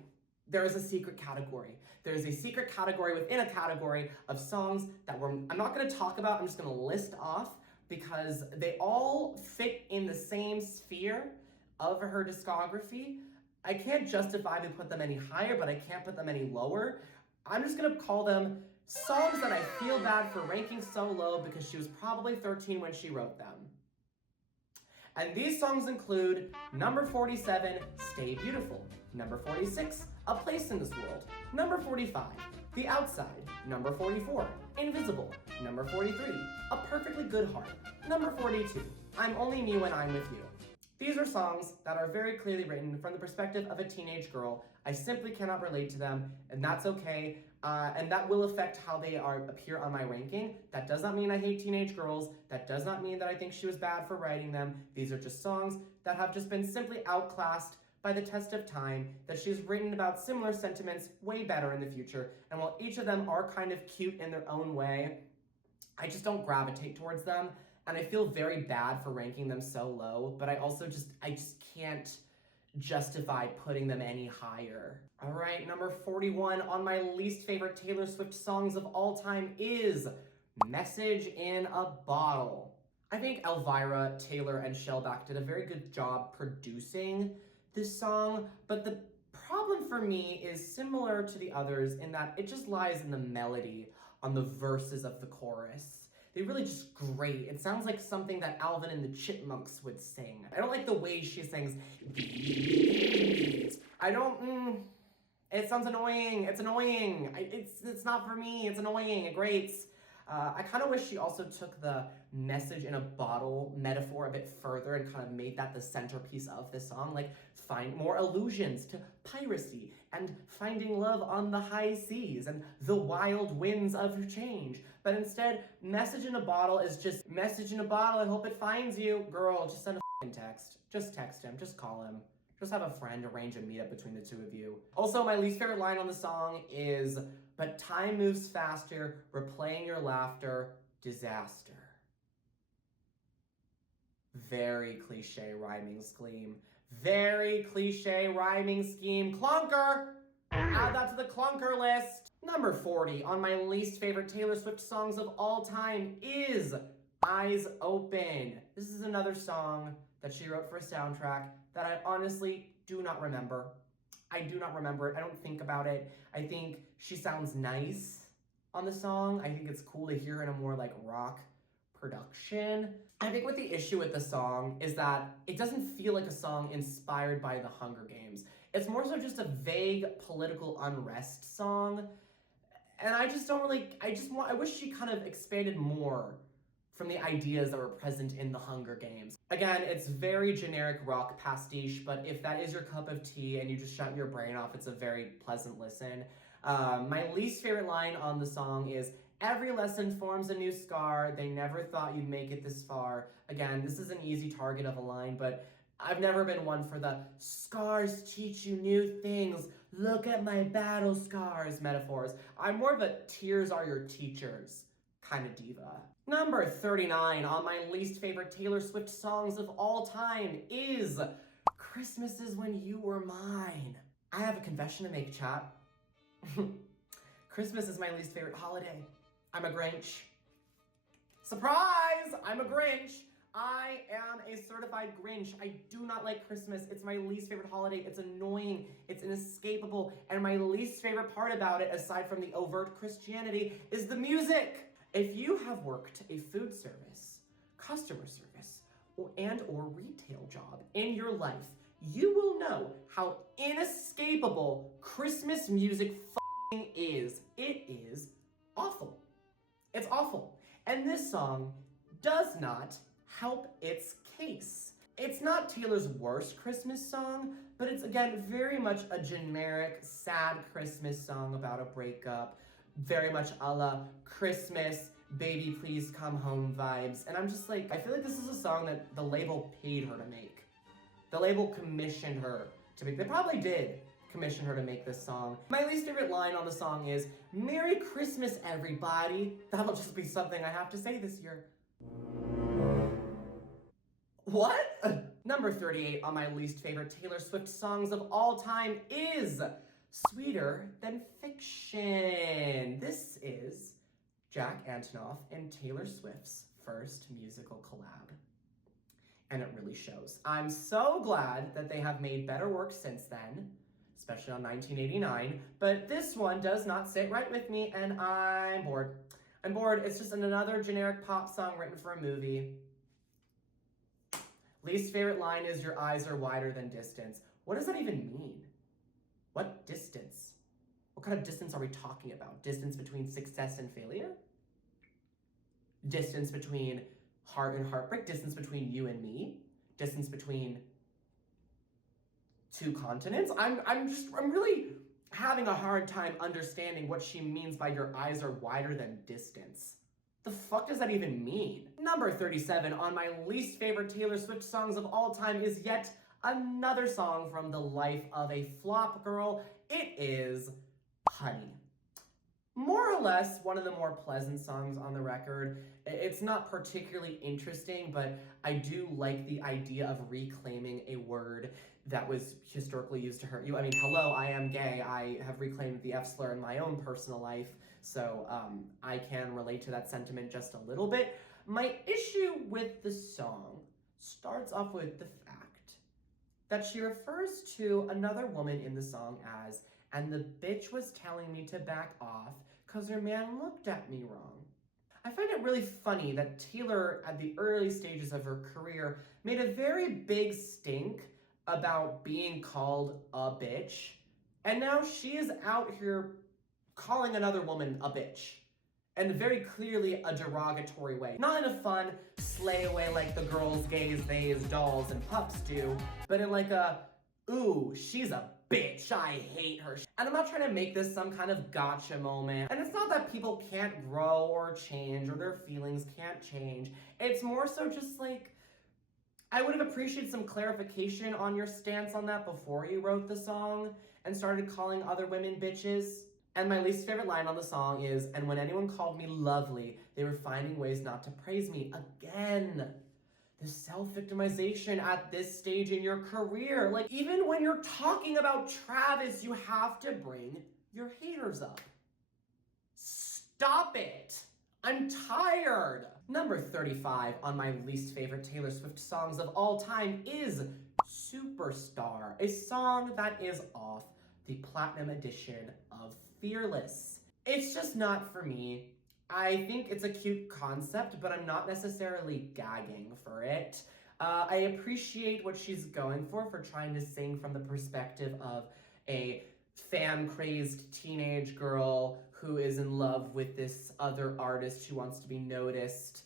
There is a secret category. There is a secret category within a category of songs that I'm not going to talk about. I'm just going to list off because they all fit in the same sphere of her discography. I can't justifiably put them any higher, but I can't put them any lower. I'm just going to call them songs that I feel bad for ranking so low because she was probably 13 when she wrote them. And these songs include number 47, Stay Beautiful, number 46, A Place in This World, number 45, The Outside, number 44, Invisible, number 43, A Perfectly Good Heart, number 42, I'm Only Me When I'm With You. These are songs that are very clearly written from the perspective of a teenage girl. I simply cannot relate to them, and that's okay. And that will affect how they appear on my ranking. That does not mean I hate teenage girls. That does not mean that I think she was bad for writing them. These are just songs that have just been simply outclassed by the test of time, that she's written about similar sentiments way better in the future. And while each of them are kind of cute in their own way, I just don't gravitate towards them. And I feel very bad for ranking them so low, but I just can't justify putting them any higher. All right, number 41 on my least favorite Taylor Swift songs of all time is Message in a Bottle. I think Elvira, Taylor, and Shellback did a very good job producing this song, but the problem for me is similar to the others in that it just lies in the melody on the verses of the chorus. They really just grate. It sounds like something that Alvin and the Chipmunks would sing. I don't like the way she sings. I don't, it sounds annoying. It's annoying. It's not for me. It's annoying. It grates. I kind of wish she also took the message in a bottle metaphor a bit further and kind of made that the centerpiece of this song. Like, find more allusions to piracy and finding love on the high seas and the wild winds of change. But instead, message in a bottle is just message in a bottle. I hope it finds you. Girl, just send a text. Just text him. Just call him. Just have a friend arrange a meetup between the two of you. Also, my least favorite line on the song is, "But time moves faster, replaying your laughter, disaster." Very cliche rhyming scheme. Very cliche rhyming scheme. Clunker! Add that to the clunker list. Number 40 on my least favorite Taylor Swift songs of all time is Eyes Open. This is another song that she wrote for a soundtrack that I honestly do not remember. I do not remember it. I don't think about it. I think she sounds nice on the song. I think it's cool to hear her in a more like rock production. I think what the issue with the song is that it doesn't feel like a song inspired by the Hunger Games. It's more so just a vague political unrest song. And I just don't really, I wish she kind of expanded more from the ideas that were present in the Hunger Games. Again, it's very generic rock pastiche, but if that is your cup of tea and you just shut your brain off, it's a very pleasant listen. My least favorite line on the song is, "Every lesson forms a new scar. They never thought you'd make it this far." Again, this is an easy target of a line, but I've never been one for the "scars teach you new things. Look at my battle scars" metaphors. I'm more of a "tears are your teachers" kind of diva. Number 39 on my least favorite Taylor Swift songs of all time is "Christmas is When You Were Mine." I have a confession to make, chat. Christmas is my least favorite holiday. I'm a Grinch. Surprise! I'm a Grinch. I am a certified Grinch. I do not like Christmas. It's my least favorite holiday. It's annoying. It's inescapable. And my least favorite part about it, aside from the overt Christianity, is the music. If you have worked a food service, customer service, or retail job in your life, you will know how inescapable Christmas music is. It is awful. It's awful. And this song does not help its case. It's not Taylor's worst Christmas song, but it's, again, very much a generic, sad Christmas song about a breakup, very much a la Christmas, baby please come home vibes. And I'm just like, I feel like this is a song that the label paid her to make. The label commissioned her to make. They probably did commission her to make this song. My least favorite line on the song is, "Merry Christmas, everybody." That'll just be something I have to say this year. What? Number 38 on my least favorite Taylor Swift songs of all time is Sweeter Than Fiction. This is Jack Antonoff and Taylor Swift's first musical collab. And it really shows. I'm so glad that they have made better work since then, especially on 1989, but this one does not sit right with me, and I'm bored. I'm bored. It's just another generic pop song written for a movie. Least favorite line is, "Your eyes are wider than distance." What does that even mean? What distance? What kind of distance are we talking about? Distance between success and failure? Distance between heart and heartbreak? Distance between you and me? Distance between two continents? I'm really having a hard time understanding what she means by "your eyes are wider than distance." The fuck does that even mean? Number 37 on my least favorite Taylor Swift songs of all time is yet another song from the life of a flop girl. It is Honey. More or less one of the more pleasant songs on the record. It's not particularly interesting, but I do like the idea of reclaiming a word that was historically used to hurt you. I mean, hello, I am gay. I have reclaimed the F slur in my own personal life, so I can relate to that sentiment just a little bit. My issue with the song starts off with the fact that she refers to another woman in the song as, and the bitch was telling me to back off because her man looked at me wrong. I find it really funny that Taylor, at the early stages of her career, made a very big stink about being called a bitch, and now she is out here calling another woman a bitch. And very clearly a derogatory way. Not in a fun, slay way like the girls, gays, theys, dolls, and pups do, but in like a, ooh, she's a bitch, I hate her. And I'm not trying to make this some kind of gotcha moment. And it's not that people can't grow or change or their feelings can't change. It's more so just like, I would have appreciated some clarification on your stance on that before you wrote the song and started calling other women bitches. And my least favorite line on the song is, and when anyone called me lovely, they were finding ways not to praise me. Again, the self-victimization at this stage in your career. Like, even when you're talking about Travis, you have to bring your haters up. Stop it. I'm tired. Number 35 on my least favorite Taylor Swift songs of all time is Superstar, a song that is off the Platinum Edition of Fearless. It's just not for me. I think it's a cute concept, but I'm not necessarily gagging for it. I appreciate what she's going for trying to sing from the perspective of a fan-crazed teenage girl who is in love with this other artist who wants to be noticed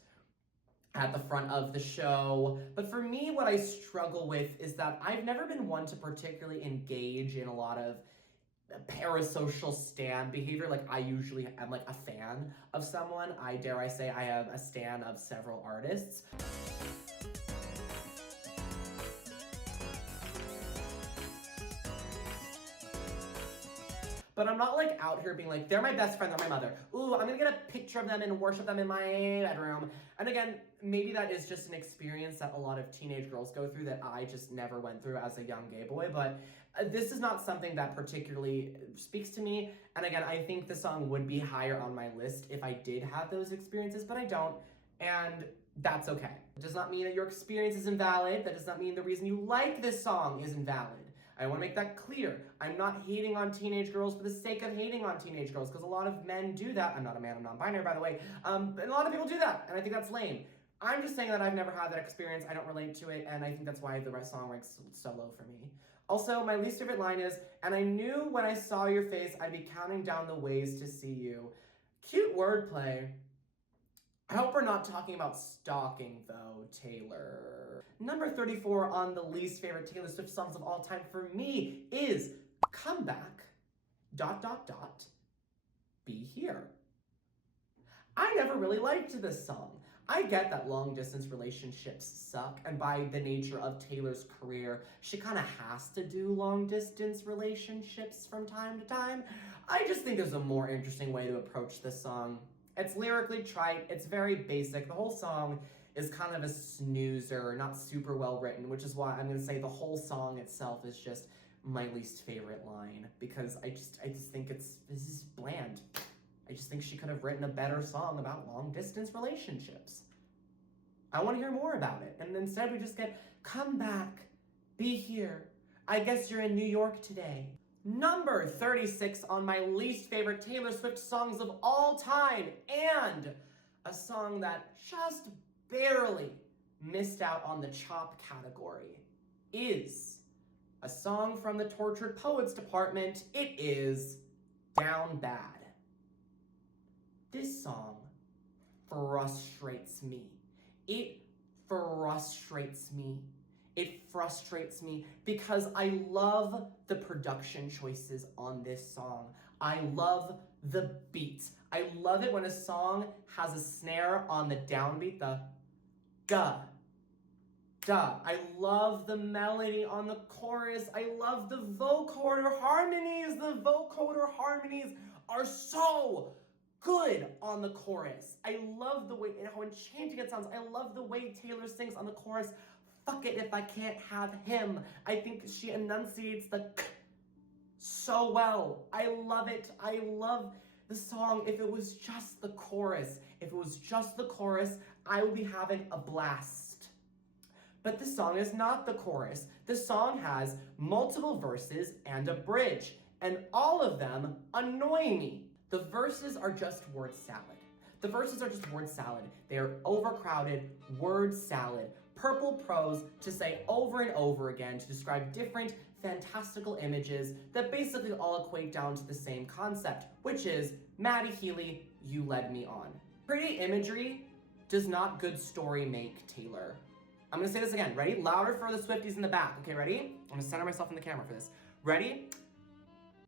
at the front of the show. But for me, what I struggle with is that I've never been one to particularly engage in a lot of parasocial stan behavior. Like, I usually am like a fan of someone. I say I am a stan of several artists. But I'm not like out here being like, they're my best friend, they're my mother. Ooh, I'm gonna get a picture of them and worship them in my bedroom. And again, maybe that is just an experience that a lot of teenage girls go through that I just never went through as a young gay boy. But this is not something that particularly speaks to me. And again, I think the song would be higher on my list if I did have those experiences, but I don't. And that's okay. It does not mean that your experience is invalid. That does not mean the reason you like this song is invalid. I want to make that clear. I'm not hating on teenage girls for the sake of hating on teenage girls, because a lot of men do that. I'm not a man, I'm non-binary, by the way. And a lot of people do that, and I think that's lame. I'm just saying that I've never had that experience, I don't relate to it, and I think that's why the song ranks so low for me. Also, my least favorite line is, and I knew when I saw your face, I'd be counting down the ways to see you. Cute wordplay. I hope we're not talking about stalking, though, Taylor. Number 34 on the least favorite Taylor Swift songs of all time for me is Comeback, ... Be Here. I never really liked this song. I get that long-distance relationships suck, and by the nature of Taylor's career, she kind of has to do long-distance relationships from time to time. I just think there's a more interesting way to approach this song. It's lyrically trite, it's very basic. The whole song is kind of a snoozer, not super well written, which is why I'm gonna say the whole song itself is just my least favorite line, because I just think this is bland. I just think she could have written a better song about long-distance relationships. I want to hear more about it, and instead we just get, come back, be here. I guess you're in New York today. Number 36 on my least favorite Taylor Swift songs of all time, and a song that just barely missed out on the chop category, is a song from the Tortured Poets department. It is Down Bad. This song frustrates me. It frustrates me. It frustrates me because I love the production choices on this song. I love the beats. I love it when a song has a snare on the downbeat, the duh. I love the melody on the chorus. I love the vocoder harmonies. The vocoder harmonies are so good on the chorus. I love the way, and how enchanting it sounds. I love the way Taylor sings on the chorus. Fuck it if I can't have him. I think she enunciates the k so well. I love it. I love the song. If it was just the chorus, I will be having a blast. But the song is not the chorus. The song has multiple verses and a bridge, and all of them annoy me. The verses are just word salad. The verses are just word salad. They are overcrowded word salad. Purple prose to say over and over again to describe different fantastical images that basically all equate down to the same concept, which is, Maddie Healy, you led me on. Pretty imagery does not good story make, Taylor. I'm gonna say this again. Ready? Louder for the Swifties in the back. Okay, ready? I'm gonna center myself in the camera for this. Ready?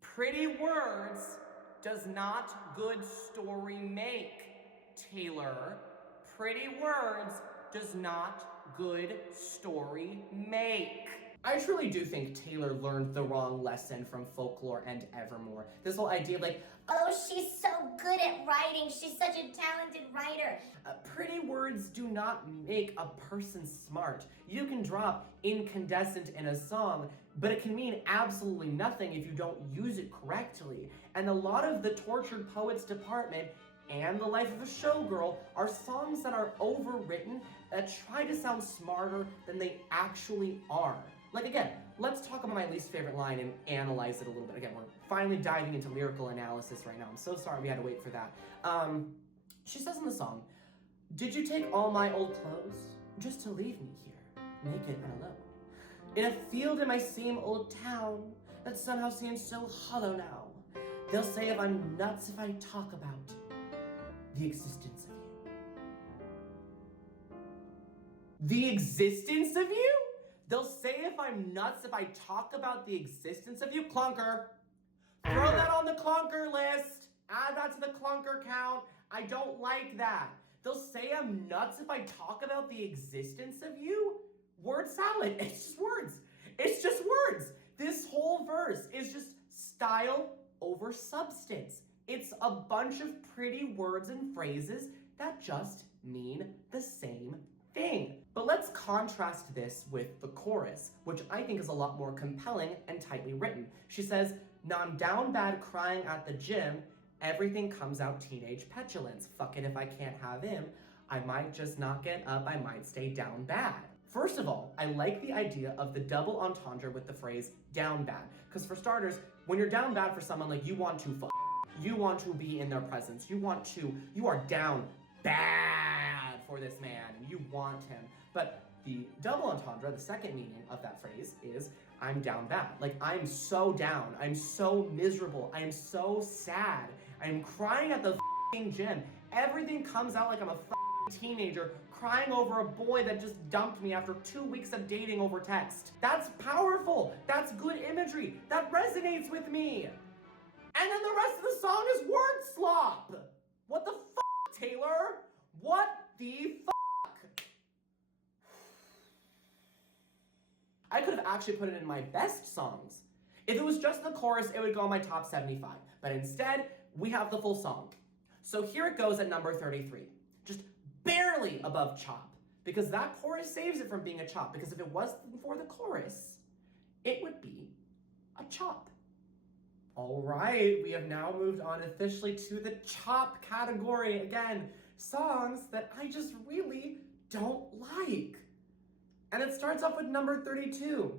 Pretty words does not good story make, Taylor. Pretty words does not good story make. I truly do think Taylor learned the wrong lesson from Folklore and Evermore. This whole idea of like, Oh, she's so good at writing. She's such a talented writer. pretty words do not make a person smart. You can drop incandescent in a song, but it can mean absolutely nothing if you don't use it correctly. And a lot of the Tortured Poets department and The Life of a Showgirl are songs that are overwritten that try to sound smarter than they actually are. Like, again, let's talk about my least favorite line and analyze it a little bit. Again, we're finally diving into lyrical analysis right now. I'm so sorry we had to wait for that. She says in the song, "Did you take all my old clothes just to leave me here, naked and alone? In a field in my same old town that somehow seems so hollow now. They'll say if I'm nuts if I talk about the existence of you." The existence of you? They'll say if I'm nuts if I talk about the existence of you? Clunker. Throw that on the clunker list. Add that to the clunker count. I don't like that. They'll say I'm nuts if I talk about the existence of you? Word salad. It's just words. It's just words. This whole verse is just style over substance. It's a bunch of pretty words and phrases that just mean the same thing. But let's contrast this with the chorus, which I think is a lot more compelling and tightly written. She says, "Now I'm down bad crying at the gym. Everything comes out teenage petulance. Fuck it if I can't have him. I might just not get up. I might stay down bad." First of all, I like the idea of the double entendre with the phrase down bad. Because for starters, when you're down bad for someone, like, you want to fuck. You want to be in their presence. You are down bad for this man. You want him. But the double entendre, the second meaning of that phrase is, I'm down bad. Like, I'm so down. I'm so miserable. I am so sad. I'm crying at the f***ing gym. Everything comes out like I'm a f***ing teenager crying over a boy that just dumped me after 2 weeks of dating over text. That's powerful. That's good imagery. That resonates with me. And then the rest of the song is word slop. What the f***, Taylor? What the f***? I could have actually put it in my best songs. If it was just the chorus, it would go on my top 75. But instead, we have the full song. So here it goes at number 33. Just barely above chop. Because that chorus saves it from being a chop. Because if it wasn't for the chorus, it would be a chop. All right, we have now moved on officially to the chop category. Again, songs that I just really don't like. And it starts off with number 32.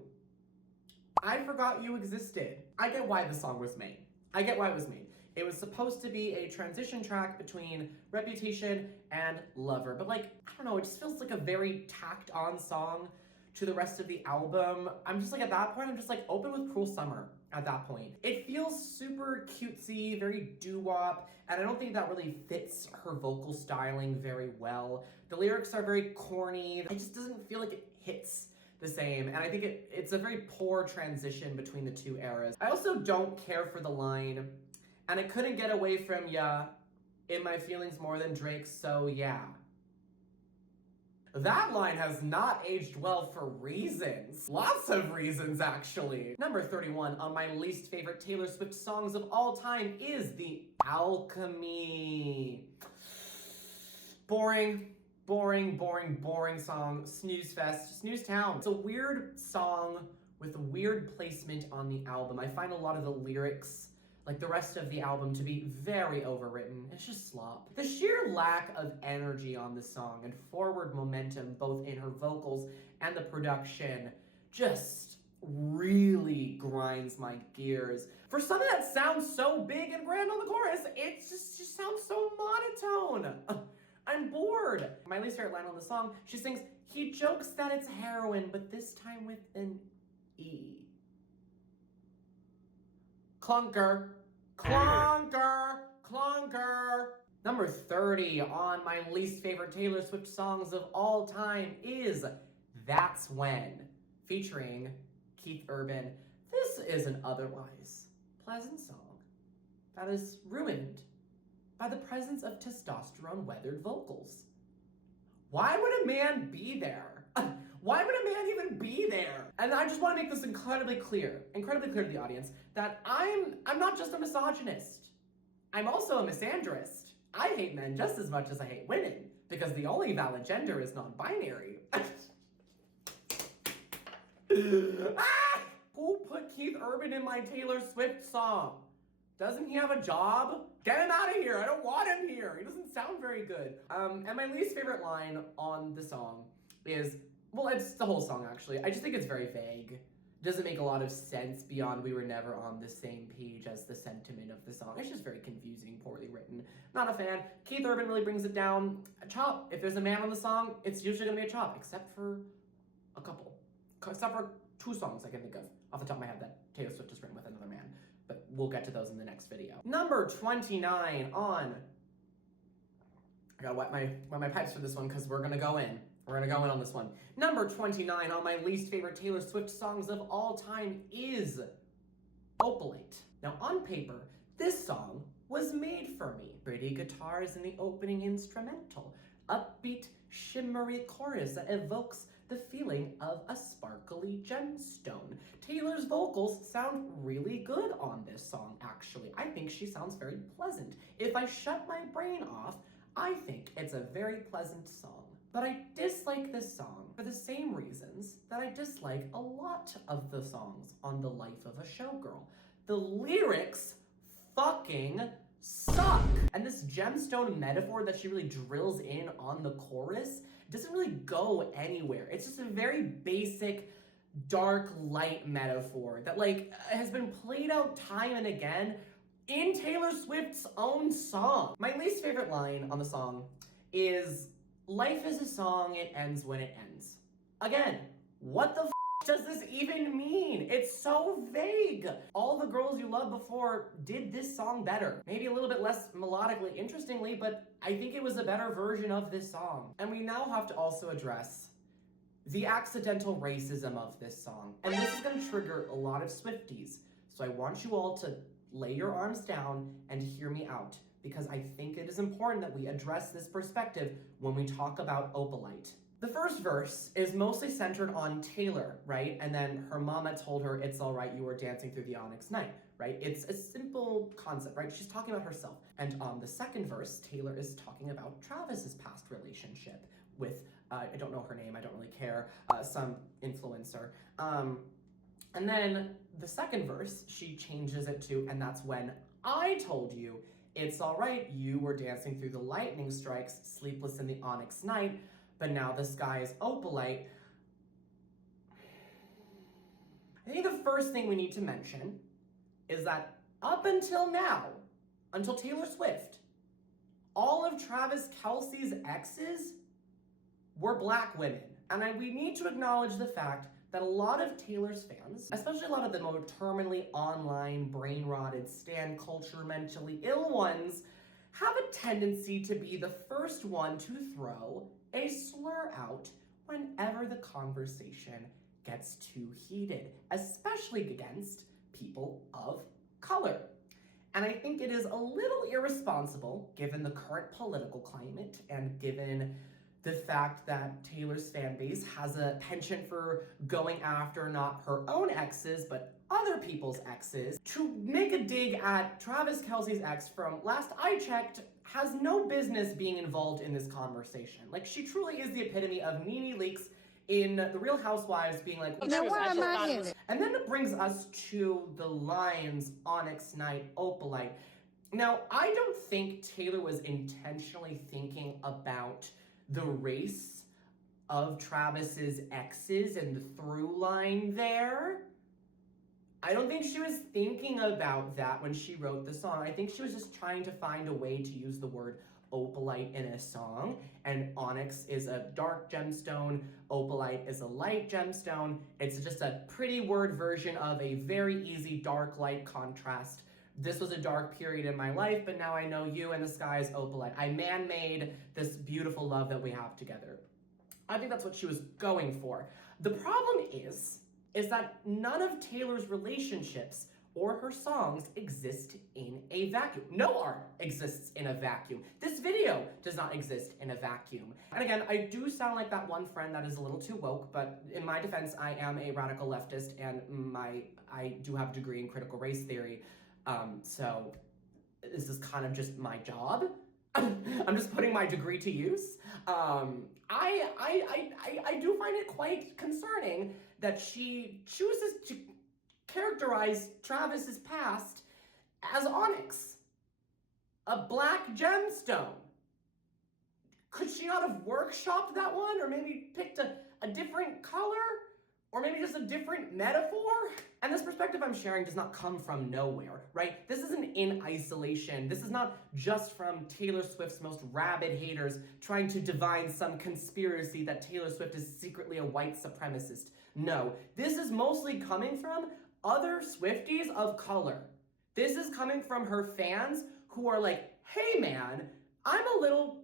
I Forgot You Existed. I get why the song was made. I get why it was made. It was supposed to be a transition track between Reputation and Lover. But like, I don't know, it just feels like a very tacked on song to the rest of the album. I'm just like, at that point, I'm just like, open with Cruel Summer at that point. It feels super cutesy, very doo-wop, and I don't think that really fits her vocal styling very well. The lyrics are very corny. It just doesn't feel like it hits the same, and I think it's a very poor transition between the two eras. I also don't care for the line, and I couldn't get away from ya, in my feelings more than Drake, so yeah. That line has not aged well for reasons. Lots of reasons, actually. Number 31 on my least favorite Taylor Swift songs of all time is The Alchemy. Boring, boring, boring, boring song. Snooze fest, snooze town. It's a weird song with a weird placement on the album. I find a lot of the lyrics like the rest of the album to be very overwritten. It's just slop. The sheer lack of energy on the song and forward momentum, both in her vocals and the production, just really grinds my gears. For something that sounds so big and grand on the chorus, it just sounds so monotone. I'm bored. My least favorite line on the song, she sings, "He jokes that it's heroin, but this time with an E." Clunker, clunker, clunker. Number 30 on my least favorite Taylor Swift songs of all time is That's When, featuring Keith Urban. This is an otherwise pleasant song that is ruined by the presence of testosterone-weathered vocals. Why would a man be there? Why would a man even be there? And I just want to make this incredibly clear to the audience, that I'm not just a misogynist. I'm also a misandrist. I hate men just as much as I hate women, because the only valid gender is non-binary. Who put Keith Urban in my Taylor Swift song? Doesn't he have a job? Get him out of here. I don't want him here. He doesn't sound very good. And my least favorite line on the song is, well, it's the whole song actually. I just think it's very vague. Doesn't make a lot of sense beyond we were never on the same page as the sentiment of the song. It's just very confusing, poorly written. Not a fan. Keith Urban really brings it down. A chop. If there's a man on the song, it's usually gonna be a chop, except for a couple. Except for 2 songs I can think of off the top of my head that Taylor Swift has written with another man. But we'll get to those in the next video. Number 29 on... I gotta wet my pipes for this one because we're gonna go in. We're gonna go in on this one. Number 29 on my least favorite Taylor Swift songs of all time is Opalite. Now on paper, this song was made for me. Pretty guitars in the opening instrumental. Upbeat, shimmery chorus that evokes the feeling of a sparkly gemstone. Taylor's vocals sound really good on this song, actually. I think she sounds very pleasant. If I shut my brain off, I think it's a very pleasant song. But I dislike this song for the same reasons that I dislike a lot of the songs on The Life of a Showgirl. The lyrics fucking suck. And this gemstone metaphor that she really drills in on the chorus doesn't really go anywhere. It's just a very basic dark light metaphor that has been played out time and again in Taylor Swift's own song. My least favorite line on the song is, "Life is a song, it ends when it ends." Again, what the does this even mean? It's so vague. All the girls you loved before did this song better. Maybe a little bit less melodically interestingly, but I think it was a better version of this song. And we now have to also address the accidental racism of this song. And this is gonna trigger a lot of Swifties. So I want you all to lay your arms down and hear me out, because I think it is important that we address this perspective when we talk about Opalite. The first verse is mostly centered on Taylor, right? And then her mama told her, "It's all right, you were dancing through the onyx night," right? It's a simple concept, right? She's talking about herself. And on the second verse, Taylor is talking about Travis's past relationship with, I don't know her name, I don't really care, some influencer. And then the second verse, she changes it to, "And that's when I told you, it's all right, you were dancing through the lightning strikes, sleepless in the onyx night, but now the sky is opalite." I think the first thing we need to mention is that up until now, until Taylor Swift, all of Travis Kelce's exes were black women. And we need to acknowledge the fact that a lot of Taylor's fans, especially a lot of the more terminally online, brain-rotted, stan culture, mentally ill ones, have a tendency to be the first one to throw a slur out whenever the conversation gets too heated, especially against people of color. And I think it is a little irresponsible, given the current political climate and given the fact that Taylor's fan base has a penchant for going after not her own exes, but other people's exes, to make a dig at Travis Kelce's ex from, last I checked, has no business being involved in this conversation. Like, she truly is the epitome of Nene Leakes in The Real Housewives being like, Now why am I in it? and then it brings us to the lines Onyx Knight, Opalite. Now, I don't think Taylor was intentionally thinking about the race of Travis's exes and the through line there. I don't think she was thinking about that when she wrote the song. I think she was just trying to find a way to use the word opalite in a song, and onyx is a dark gemstone, opalite is a light gemstone. It's just a pretty word version of a very easy dark light contrast. This was a dark period in my life, but now I know you and the sky is opalite. I man-made this beautiful love that we have together. I think that's what she was going for. The problem is that none of Taylor's relationships or her songs exist in a vacuum. No art exists in a vacuum. This video does not exist in a vacuum. And again, I do sound like that one friend that is a little too woke, but in my defense, I am a radical leftist and I do have a degree in critical race theory. So this is kind of just my job. I'm just putting my degree to use. I do find it quite concerning that she chooses to characterize Travis's past as onyx, a black gemstone. Could she not have workshopped that one, or maybe picked a different color, or maybe just a different metaphor? And this perspective I'm sharing does not come from nowhere, right? This isn't in isolation. This is not just from Taylor Swift's most rabid haters trying to divine some conspiracy that Taylor Swift is secretly a white supremacist. No, this is mostly coming from other Swifties of color. This is coming from her fans who are like, hey man,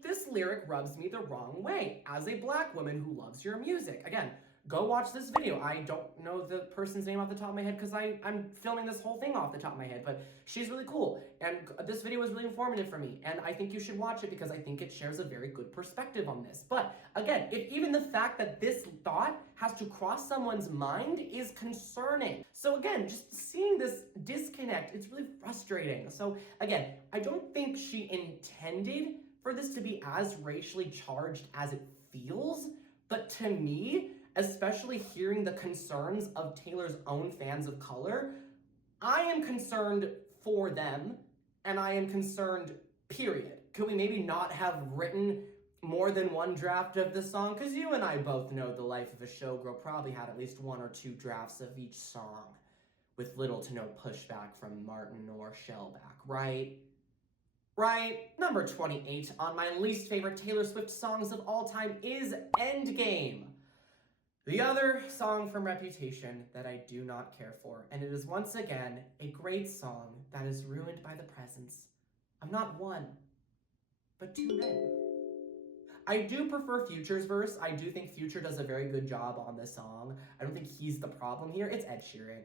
this lyric rubs me the wrong way as a black woman who loves your music. Again, go watch this video. I don't know the person's name off the top of my head because I'm filming this whole thing off the top of my head, but she's really cool. And this video was really informative for me. And I think you should watch it because I think it shares a very good perspective on this. But again, if even the fact that this thought has to cross someone's mind is concerning. So again, just seeing this disconnect, it's really frustrating. So again, I don't think she intended for this to be as racially charged as it feels, but to me, especially hearing the concerns of Taylor's own fans of color, I am concerned for them, and I am concerned, period. Could we maybe not have written more than one draft of the song? Because you and I both know the life of a showgirl probably had at least one or two drafts of each song, with little to no pushback from Martin or Shellback, right? Right? Number 28 on my least favorite Taylor Swift songs of all time is Endgame. The other song from Reputation that I do not care for, and it is once again a great song that is ruined by the presence of not one, but two men. I do prefer Future's verse. I do think Future does a very good job on this song. I don't think he's the problem here. It's Ed Sheeran.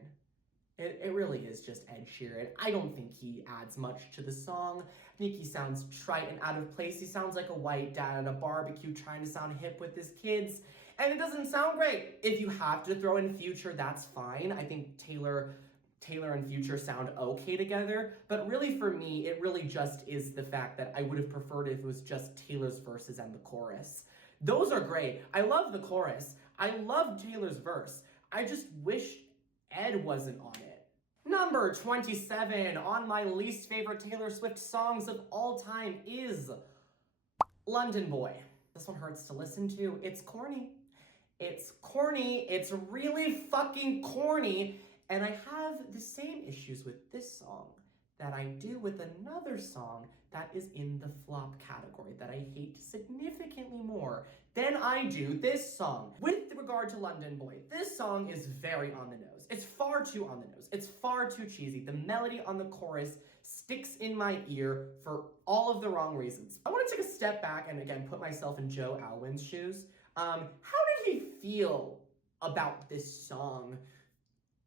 It really is just Ed Sheeran. I don't think he adds much to the song. I think he sounds trite and out of place. He sounds like a white dad at a barbecue trying to sound hip with his kids. And it doesn't sound great. If you have to throw in Future, that's fine. I think Taylor and Future sound okay together. But really for me, it really just is the fact that I would have preferred if it was just Taylor's verses and the chorus. Those are great. I love the chorus. I love Taylor's verse. I just wish Ed wasn't on it. Number 27 on my least favorite Taylor Swift songs of all time is London Boy. This one hurts to listen to. It's corny. It's corny. It's really fucking corny. And I have the same issues with this song that I do with another song that is in the flop category that I hate significantly more than I do this song. With regard to London Boy, this song is very on the nose. It's far too on the nose. It's far too cheesy. The melody on the chorus sticks in my ear for all of the wrong reasons. I want to take a step back and again put myself in Joe Alwyn's shoes. How did he feel about this song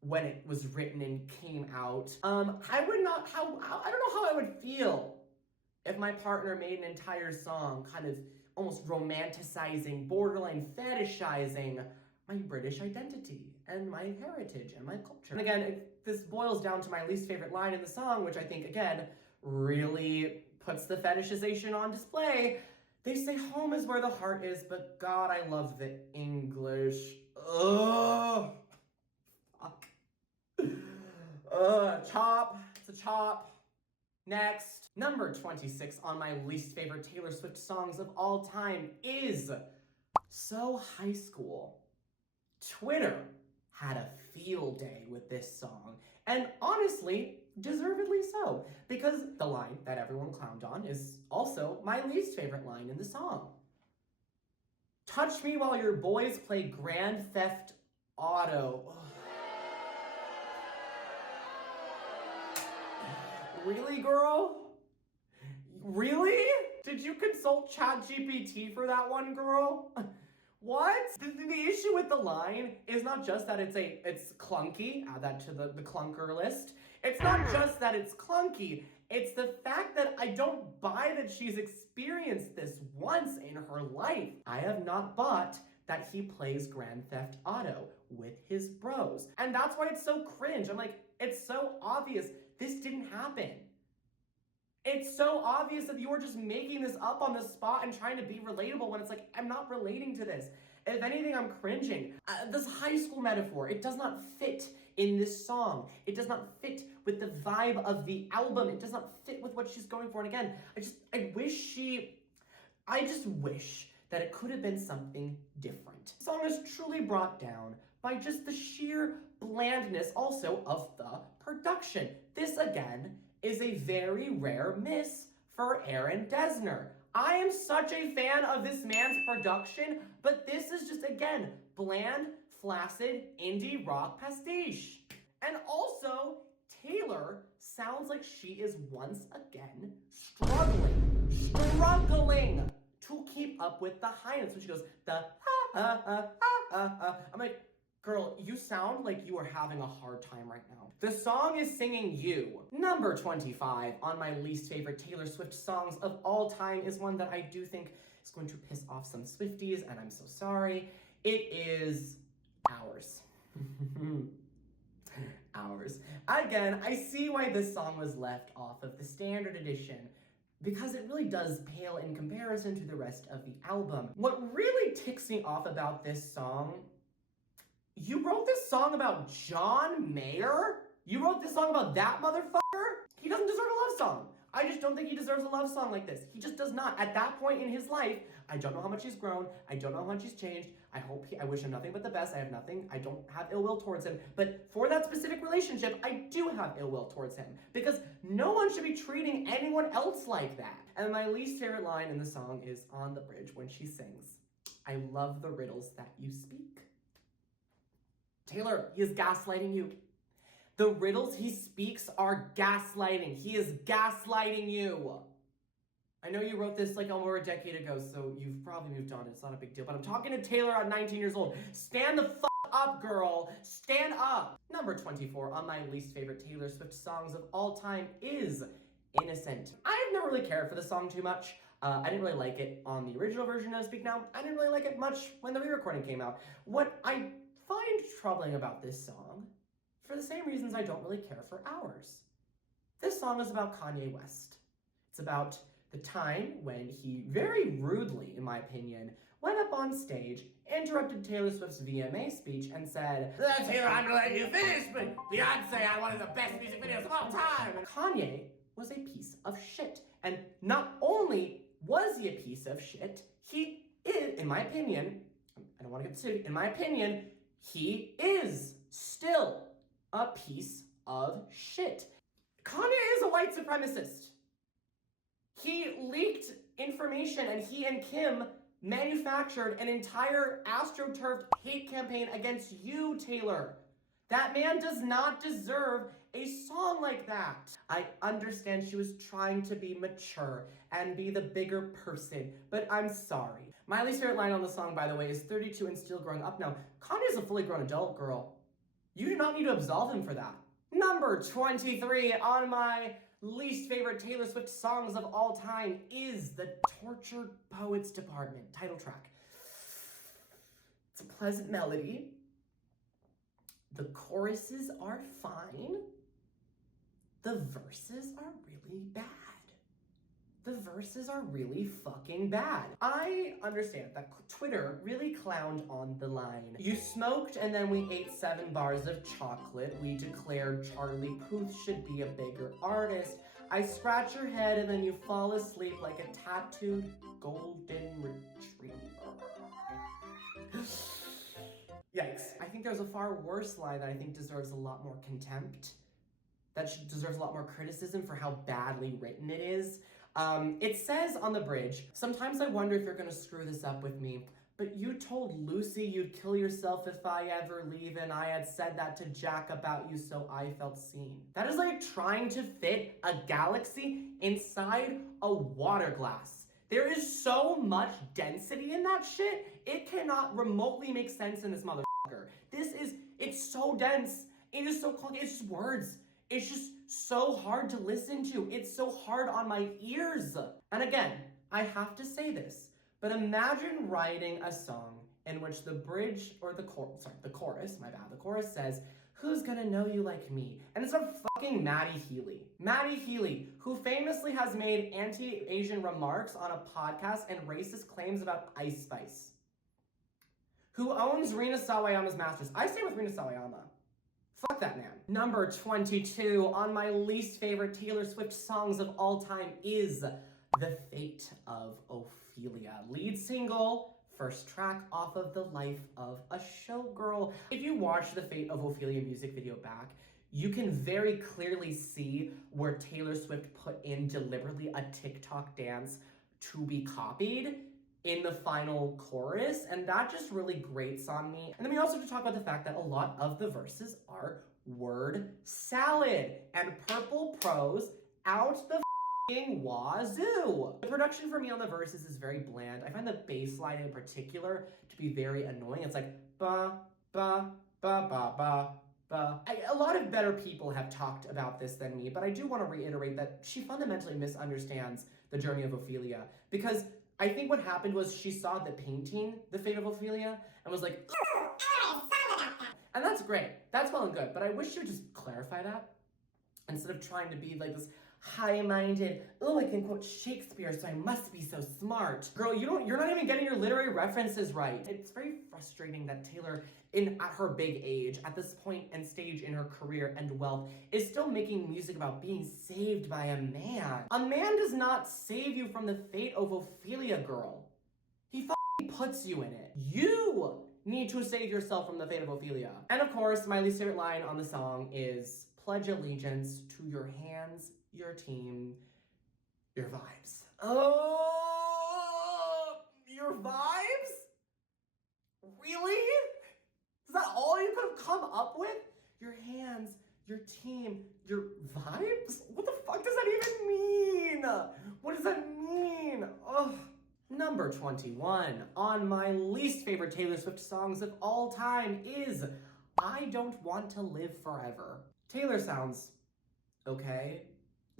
when it was written and came out? I don't know how I would feel if my partner made an entire song kind of almost romanticizing, borderline fetishizing my British identity and my heritage and my culture. And again, this boils down to my least favorite line in the song, which I think, again, really puts the fetishization on display. They say home is where the heart is, but God, I love the English. Ugh. Fuck. Chop. It's a chop. Next. Number 26 on my least favorite Taylor Swift songs of all time is So High School. Twitter had a field day with this song, and honestly, deservedly so, because the line that everyone clowned on is also my least favorite line in the song. Touch me while your boys play Grand Theft Auto. Ugh. Really, girl? Really? Did you consult ChatGPT for that one, girl? What? The issue with the line is not just that it's clunky, add that to the clunker list. It's not just that it's clunky, it's the fact that I don't buy that she's experienced this once in her life. I have not bought that he plays Grand Theft Auto with his bros. And that's why it's so cringe. I'm like, it's so obvious this didn't happen. It's so obvious that you are just making this up on the spot and trying to be relatable when it's like, I'm not relating to this. If anything, I'm cringing. This high school metaphor, it does not fit in this song. It does not fit with the vibe of the album. It does not fit with what she's going for. And again, I just wish that it could have been something different. The song is truly brought down by just the sheer blandness also of the production. This, again, is a very rare miss for Aaron Dessner. I am such a fan of this man's production, but this is just, again, bland, flaccid, indie rock pastiche. And also, Taylor sounds like she is once again struggling to keep up with the high notes. When she goes, I'm like, girl, you sound like you are having a hard time right now. The song is singing you. Number 25 on my least favorite Taylor Swift songs of all time is one that I do think is going to piss off some Swifties, and I'm so sorry. It is Ours. Ours. Again, I see why this song was left off of the standard edition, because it really does pale in comparison to the rest of the album. What really ticks me off about this song, you wrote this song about John Mayer? You wrote this song about that motherfucker? He doesn't deserve a love song. I just don't think he deserves a love song like this. He just does not. At that point in his life, I don't know how much he's grown. I don't know how much he's changed. I wish him nothing but the best. I don't have ill will towards him. But for that specific relationship, I do have ill will towards him. Because no one should be treating anyone else like that. And my least favorite line in the song is on the bridge when she sings, I love the riddles that you speak. Taylor, he is gaslighting you. The riddles he speaks are gaslighting. He is gaslighting you. I know you wrote this like over a decade ago, so you've probably moved on. It's not a big deal. But I'm talking to Taylor at 19 years old. Stand the fuck up, girl. Stand up. Number 24 on my least favorite Taylor Swift songs of all time is Innocent. I've never really cared for the song too much. I didn't really like it on the original version of Speak Now. I didn't really like it much when the re-recording came out. What I find troubling about this song, for the same reasons I don't really care for Ours. This song is about Kanye West. It's about the time when he very rudely, in my opinion, went up on stage, interrupted Taylor Swift's VMA speech, and said, Taylor, I'm gonna let you finish, but Beyonce had one of the best music videos of all time. Kanye was a piece of shit. And not only was he a piece of shit, he is, in my opinion, I don't want to get sued, in my opinion, he is still a piece of shit. Kanye is a white supremacist. He leaked information and he and Kim manufactured an entire astroturfed hate campaign against you, Taylor. That man does not deserve a song like that. I understand she was trying to be mature and be the bigger person, but I'm sorry. My least favorite line on the song, by the way, is 32 and still growing up now. Kanye's a fully grown adult, girl. You do not need to absolve him for that. Number 23 on my least favorite Taylor Swift songs of all time is the Tortured Poets Department title track. It's a pleasant melody. The choruses are fine. The verses are really bad. the verses are really fucking bad. I understand that Twitter really clowned on the line. You smoked and then we ate 7 bars of chocolate. We declared Charlie Puth should be a bigger artist. I scratch your head and then you fall asleep like a tattooed golden retriever. Yikes. I think there's a far worse line that I think deserves a lot more contempt. That deserves a lot more criticism for how badly written it is. It says on the bridge, sometimes I wonder if you're gonna screw this up with me, but you told Lucy you'd kill yourself if I ever leave, and I had said that to Jack about you, so I felt seen. That is like trying to fit a galaxy inside a water glass. There is so much density in that shit, it cannot remotely make sense in this motherfucker. It's so dense, it is so clunky, it's just words. It's just so hard to listen to. It's so hard on my ears. And again, I have to say this, but imagine writing a song in which the bridge, or the chorus says, who's gonna know you like me? And it's a fucking Maddie Healy. Maddie Healy, who famously has made anti-Asian remarks on a podcast and racist claims about Ice Spice. Who owns Rina Sawayama's masters. I stay with Rina Sawayama. Fuck that man. Number 22 on my least favorite Taylor Swift songs of all time is The Fate of Ophelia. Lead single, first track off of The Life of a Showgirl. If you watch the Fate of Ophelia music video back, you can very clearly see where Taylor Swift put in deliberately a TikTok dance to be copied in the final chorus, and that just really grates on me. And then we also have to talk about the fact that a lot of the verses are word salad and purple prose out the f***ing wazoo. The production for me on the verses is very bland. I find the bass line in particular to be very annoying. It's like ba ba ba ba ba ba. A lot of better people have talked about this than me, but I do want to reiterate that she fundamentally misunderstands the journey of Ophelia, because I think what happened was she saw the painting, The Fate of Ophelia, and was like, and that's great. That's well and good, but I wish you would just clarify that instead of trying to be like this high-minded, oh, I can quote Shakespeare, so I must be so smart. Girl, you're not even getting your literary references right. It's very frustrating that Taylor, at her big age, at this point and stage in her career and wealth, is still making music about being saved by a man. A man does not save you from the fate of Ophelia, girl. He puts you in it. You need to save yourself from the fate of Ophelia. And of course, my least favorite line on the song is, pledge allegiance to your hands, your team, your vibes. Oh, your vibes? Really? Is that all you could have come up with? Your hands, your team, your vibes? What the fuck does that even mean? What does that mean? Ugh. Number 21 on my least favorite Taylor Swift songs of all time is I Don't Want to Live Forever. Taylor sounds okay.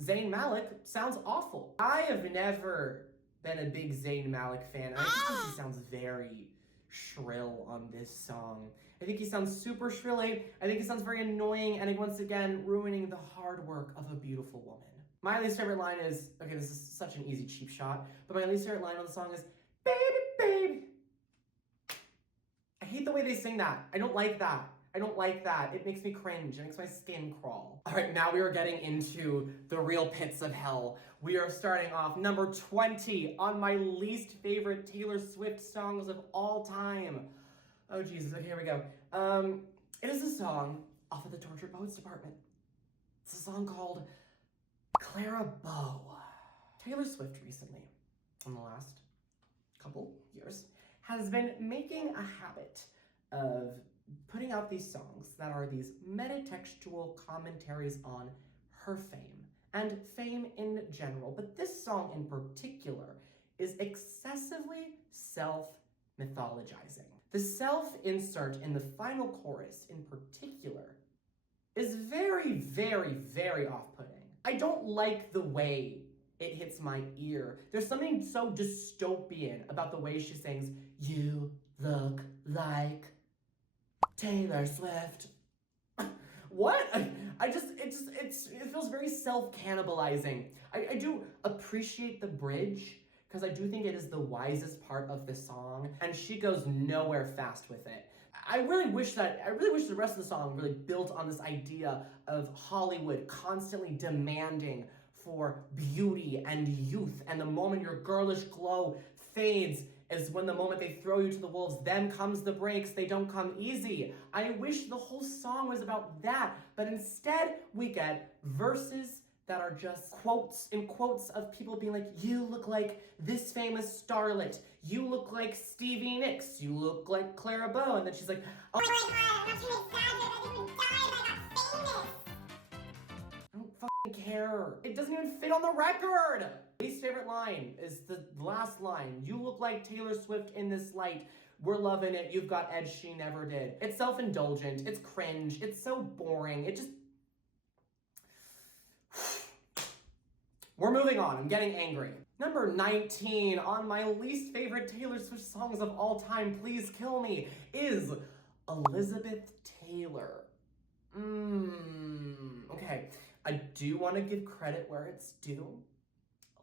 Zayn Malik sounds awful. I have never been a big Zayn Malik fan. I just think he sounds very shrill on this song. I think he sounds super shrilly. I think he sounds very annoying, and once again, ruining the hard work of a beautiful woman. My least favorite line is, okay, this is such an easy cheap shot, but my least favorite line on the song is, baby, baby. I hate the way they sing that. I don't like that. I don't like that. It makes me cringe. It makes my skin crawl. All right, now we are getting into the real pits of hell. We are starting off number 20 on my least favorite Taylor Swift songs of all time. Oh, Jesus. Okay, here we go. It is a song off of the Tortured Poets Department. It's a song called Clara Bow. Taylor Swift recently, in the last couple years, has been making a habit of putting out these songs that are these metatextual commentaries on her fame and fame in general. But this song in particular is excessively self-mythologizing. The self-insert in the final chorus in particular is very, very, very off-putting. I don't like the way it hits my ear. There's something so dystopian about the way she sings, you look like Taylor Swift. What? It feels very self-cannibalizing. I do appreciate the bridge, because I do think it is the wisest part of the song, and she goes nowhere fast with it. I really wish the rest of the song really built on this idea of Hollywood constantly demanding for beauty and youth, and the moment your girlish glow fades is when the moment they throw you to the wolves, then comes the breaks, they don't come easy. I wish the whole song was about that, but instead we get verses that are just quotes in quotes of people being like, you look like this famous starlet, you look like Stevie Nicks, you look like Clara Bow, and then she's like, oh my God, I'm not trying to exaggerate, I didn't even die and I got famous. I don't fucking care. It doesn't even fit on the record. Least favorite line is the last line. You look like Taylor Swift in this light. We're loving it. You've got edge she never did. It's self-indulgent. It's cringe. It's so boring. It just... We're moving on. I'm getting angry. Number 19 on my least favorite Taylor Swift songs of all time, Please Kill Me, is Elizabeth Taylor. Okay. I do want to give credit where it's due.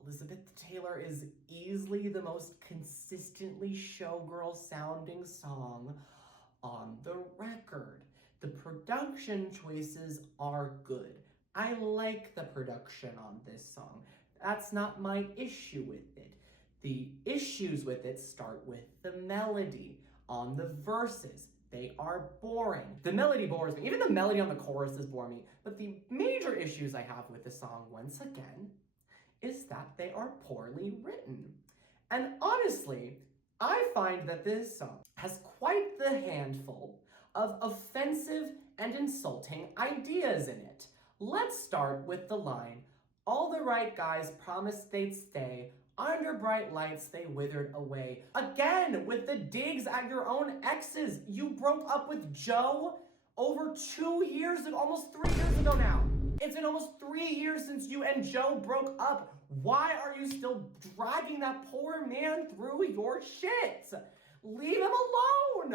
Elizabeth Taylor is easily the most consistently showgirl sounding song on the record. The production choices are good. I like the production on this song. That's not my issue with it. The issues with it start with the melody. On the verses, they are boring. The melody bores me. Even the melody on the choruses bore me. But the major issues I have with the song, once again, is that they are poorly written. And honestly, I find that this song has quite the handful of offensive and insulting ideas in it. Let's start with the line, all the right guys promised they'd stay, under bright lights they withered away. Again, with the digs at your own exes. You broke up with Joe over 2 years ago, almost 3 years ago now. It's been almost 3 years since you and Joe broke up. Why are you still dragging that poor man through your shit? Leave him alone.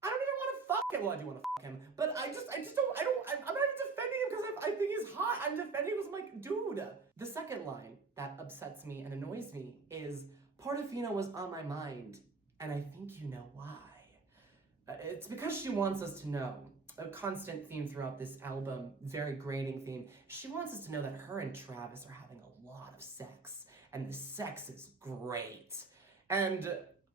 I don't even want to fuck him. Well, I do want to fuck him, but I'm not even defending him because I think he's hot. I'm defending him because I'm like, dude. The second line that upsets me and annoys me is, Portofino was on my mind, and I think you know why. It's because she wants us to know. A constant theme throughout this album, very grating theme. She wants us to know that her and Travis are having a lot of sex, and the sex is great. And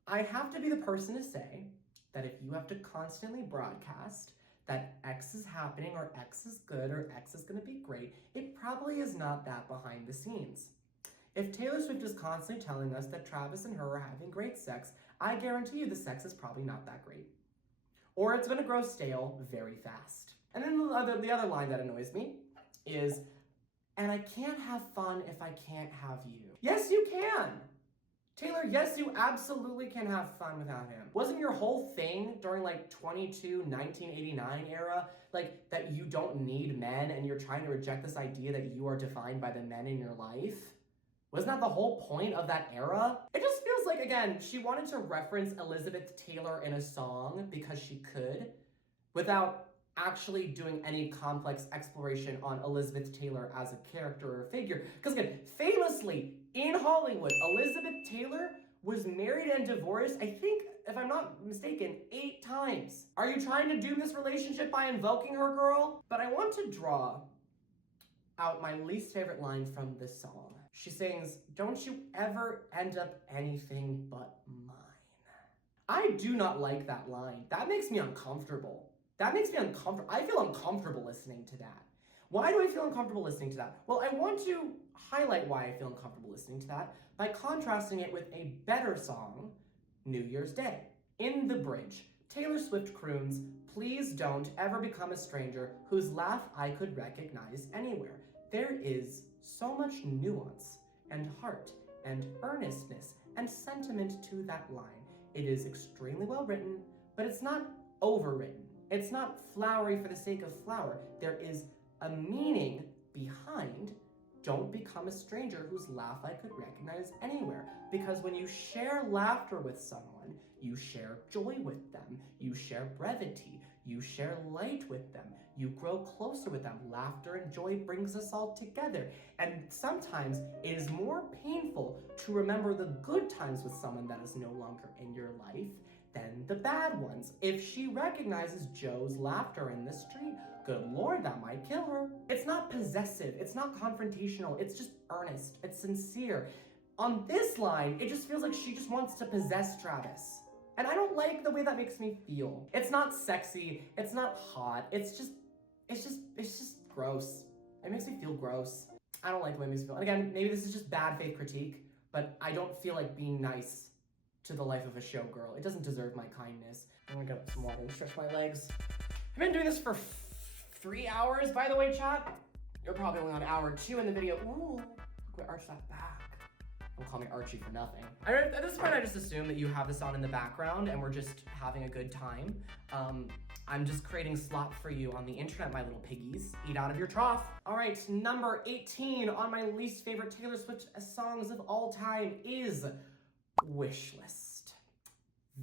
I have to be the person to say that if you have to constantly broadcast that X is happening, or X is good, or X is gonna be great, it probably is not that behind the scenes. If Taylor Swift is constantly telling us that Travis and her are having great sex, I guarantee you the sex is probably not that great. Or it's gonna grow stale very fast. And then the other line that annoys me is, and I can't have fun if I can't have you. Yes, you can. Taylor, yes, you absolutely can have fun without him. Wasn't your whole thing during like 1989 era, like that you don't need men and you're trying to reject this idea that you are defined by the men in your life? Wasn't that the whole point of that era? It just feels like, again, she wanted to reference Elizabeth Taylor in a song because she could, without actually doing any complex exploration on Elizabeth Taylor as a character or figure. Because again, famously, in Hollywood, Elizabeth Taylor was married and divorced, I think, if I'm not mistaken, 8 times. Are you trying to doom this relationship by invoking her, girl? But I want to draw out my least favorite line from this song. She sings, don't you ever end up anything but mine. I do not like that line. That makes me uncomfortable. That makes me uncomfortable. I feel uncomfortable listening to that. Why do I feel uncomfortable listening to that? Well, I want to highlight why I feel uncomfortable listening to that by contrasting it with a better song, New Year's Day. In the bridge, Taylor Swift croons, please don't ever become a stranger whose laugh I could recognize anywhere. There is so much nuance and heart and earnestness and sentiment to that line. It is extremely well written, but it's not overwritten. It's not flowery for the sake of flower. There is a meaning behind don't become a stranger whose laugh I could recognize anywhere. Because when you share laughter with someone, you share joy with them, you share brevity, You share light with them. You grow closer with them. Laughter and joy brings us all together. And sometimes it is more painful to remember the good times with someone that is no longer in your life than the bad ones. If she recognizes Joe's laughter in the street, good Lord, that might kill her. It's not possessive. It's not confrontational. It's just earnest. It's sincere. On this line, it just feels like she just wants to possess Travis. And I don't like the way that makes me feel. It's not sexy. It's not hot. It's just gross. It makes me feel gross. I don't like the way it makes me feel. And again, maybe this is just bad faith critique, but I don't feel like being nice to the life of a showgirl. It doesn't deserve my kindness. I'm gonna get some water and stretch my legs. I've been doing this for 3 hours, by the way, chat. You're probably only on hour 2 in the video. Ooh, look at Arch that back. Don't call me Archie for nothing. At this point, I just assume that you have this on in the background and we're just having a good time. I'm just creating slop for you on the internet, my little piggies. Eat out of your trough. All right, number 18 on my least favorite Taylor Swift songs of all time is Wish List.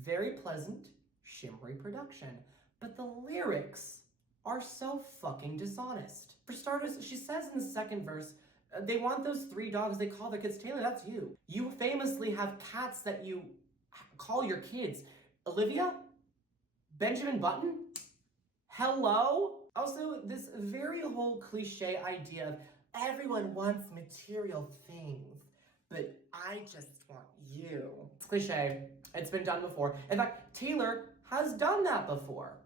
Very pleasant, shimmery production, but the lyrics are so fucking dishonest. For starters, she says in the second verse, they want those 3 dogs they call their kids. Taylor, that's you. You famously have cats that you call your kids. Olivia? Benjamin Button? Hello? Also, this very whole cliche idea of everyone wants material things, but I just want you. It's cliche. It's been done before. In fact, Taylor has done that before.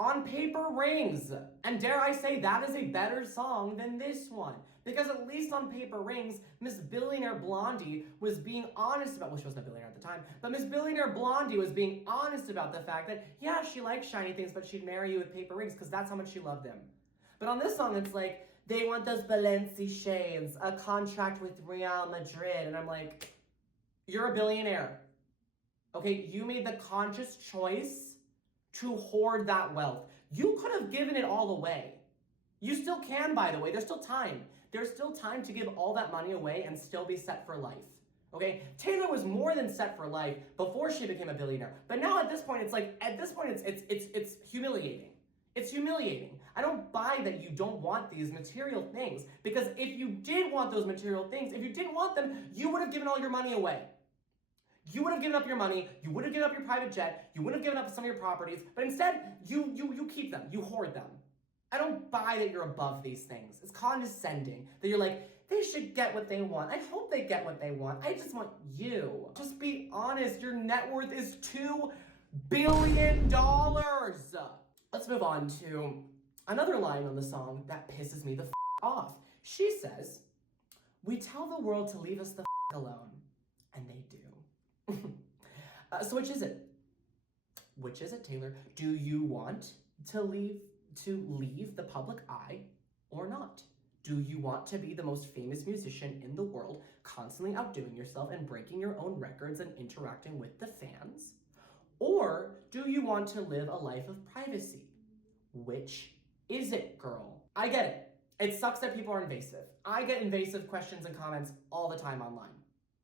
On Paper Rings. And dare I say that is a better song than this one. Because at least on Paper Rings, Miss Billionaire Blondie was being honest about, well, she wasn't a billionaire at the time, but Miss Billionaire Blondie was being honest about the fact that, yeah, she likes shiny things, but she'd marry you with paper rings because that's how much she loved them. But on this song, it's like, they want those Balenci shades, a contract with Real Madrid. And I'm like, you're a billionaire. Okay, you made the conscious choice to hoard that wealth. You could have given it all away. You still can, by the way. There's still time. There's still time to give all that money away and still be set for life. Okay? Taylor was more than set for life before she became a billionaire. But now at this point, it's humiliating. It's humiliating. I don't buy that you don't want these material things, because if you did want those material things, if you didn't want them, you would have given all your money away. You would have given up your money, you would have given up your private jet, you would have given up some of your properties, but instead, you keep them, you hoard them. I don't buy that you're above these things. It's condescending, that you're like, they should get what they want. I hope they get what they want. I just want you. Just be honest, your net worth is $2 billion. Let's move on to another line on the song that pisses me the off. She says, we tell the world to leave us the alone, and they do. So which is it? Which is it, Taylor? Do you want to leave the public eye or not? Do you want to be the most famous musician in the world, constantly outdoing yourself and breaking your own records and interacting with the fans? Or do you want to live a life of privacy? Which is it, girl? I get it. It sucks that people are invasive. I get invasive questions and comments all the time online.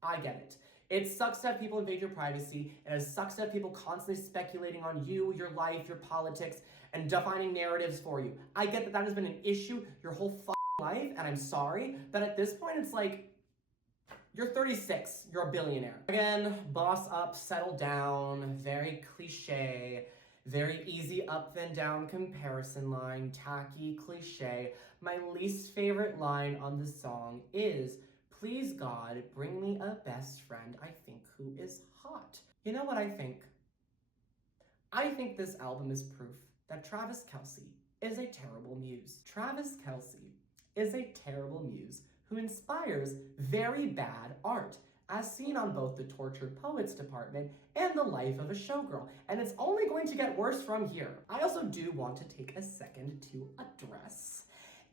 I get it. It sucks to have people invade your privacy, and it sucks to have people constantly speculating on you, your life, your politics, and defining narratives for you. I get that that has been an issue your whole life, and I'm sorry, but at this point it's like, you're 36, you're a billionaire. Again, boss up, settle down, very cliche, very easy up and down comparison line, tacky cliche. My least favorite line on the song is, please God, bring me a best friend I think who is hot. You know what I think? I think this album is proof that Travis Kelce is a terrible muse. Travis Kelce is a terrible muse who inspires very bad art, as seen on both the Tortured Poets department and the life of a showgirl. And it's only going to get worse from here. I also do want to take a second to address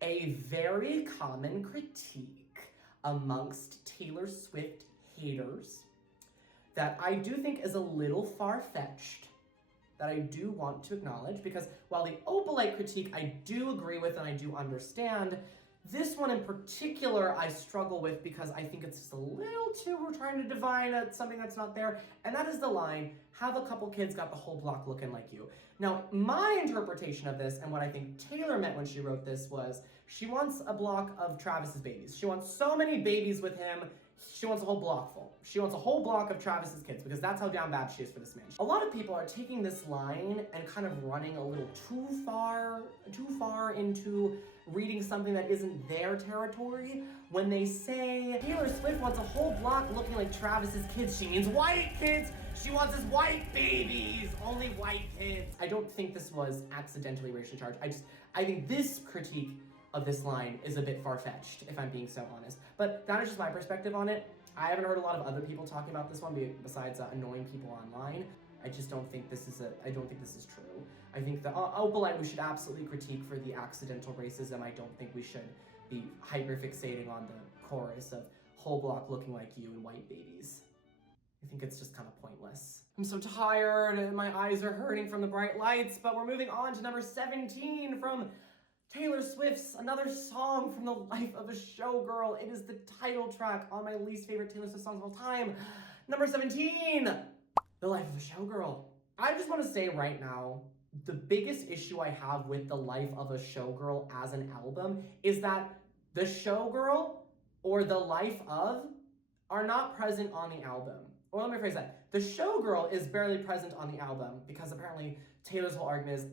a very common critique amongst Taylor Swift haters that I do think is a little far-fetched, that I do want to acknowledge, because while the Opalite critique I do agree with and I do understand, This one in particular I struggle with because I think it's just a little too, we're trying to divine something that's not there, and that is the line, have a couple kids got the whole block looking like you. Now, my interpretation of this, and what I think Taylor meant when she wrote this, was she wants a block of Travis's babies. She wants so many babies with him, she wants a whole block full. She wants a whole block of Travis's kids, because that's how down bad she is for this man. A lot of people are taking this line and kind of running a little too far into reading something that isn't their territory. When they say Taylor Swift wants a whole block looking like Travis's kids, she means white kids. She wants his white babies, only white kids. I don't think this was accidentally racially charged. I think this critique of this line is a bit far-fetched, if I'm being so honest. But that is just my perspective on it. I haven't heard a lot of other people talking about this one besides annoying people online. I just don't think this is true. I think the Opalite we should absolutely critique for the accidental racism. I don't think we should be hyper-fixating on the chorus of whole block looking like you and white babies. I think it's just kind of pointless. I'm so tired and my eyes are hurting from the bright lights, but we're moving on to number 17 from Taylor Swift's Another Song from the Life of a Showgirl. It is the title track on my least favorite Taylor Swift songs of all time. Number 17, The Life of a Showgirl. I just want to say right now, the biggest issue I have with The Life of a Showgirl as an album is that the showgirl or the life of are not present on the album. Or let me rephrase that. The showgirl is barely present on the album because apparently Taylor's whole argument is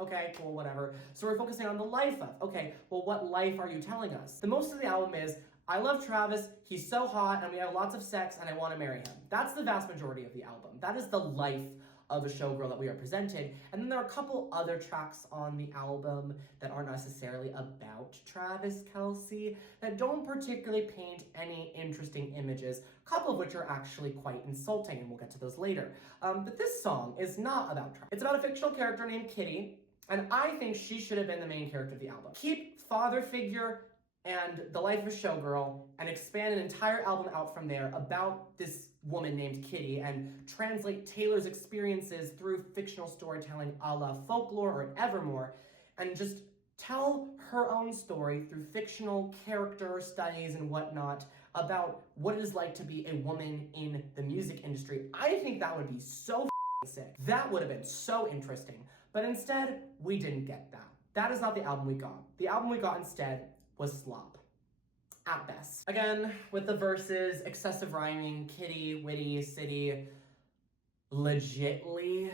okay, cool, whatever. So we're focusing on the life of. Okay, well, what life are you telling us? The most of the album is, I love Travis, he's so hot, and we have lots of sex, and I want to marry him. That's the vast majority of the album. That is the life of a showgirl that we are presented. And then there are a couple other tracks on the album that aren't necessarily about Travis Kelce, that don't particularly paint any interesting images, a couple of which are actually quite insulting, and we'll get to those later. But this song is not about Travis. It's about a fictional character named Kitty, and I think she should have been the main character of the album. Keep father figure and the life of a showgirl and expand an entire album out from there about this woman named Kitty and translate Taylor's experiences through fictional storytelling a la Folklore or Evermore and just tell her own story through fictional character studies and whatnot about what it is like to be a woman in the music industry. I think that would be so sick. That would have been so interesting. But instead, we didn't get that. That is not the album we got. The album we got instead was Slop, at best. Again, with the verses, excessive rhyming, kitty, witty, city, legitly,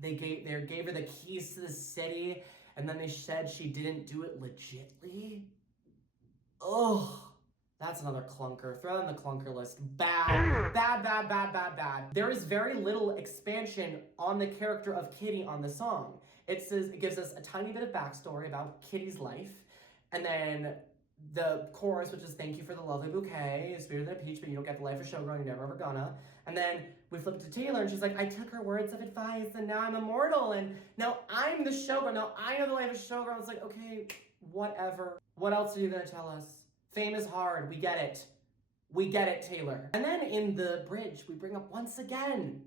they gave her the keys to the city, and then they said she didn't do it legitly. Ugh, that's another clunker. Throw it on the clunker list. Bad, bad, bad, bad, bad, bad. There is very little expansion on the character of Kitty on the song. It gives us a tiny bit of backstory about Kitty's life, and then the chorus, which is thank you for the lovely bouquet, it's sweeter than a peach, but you don't get the life of showgirl, you're never ever gonna. And then we flip it to Taylor, and she's like, I took her words of advice, and now I'm immortal, and now I'm the showgirl, now I know the life of showgirl. It's like, okay, whatever. What else are you gonna tell us? Fame is hard, we get it. We get it, Taylor. And then in the bridge, we bring up once again,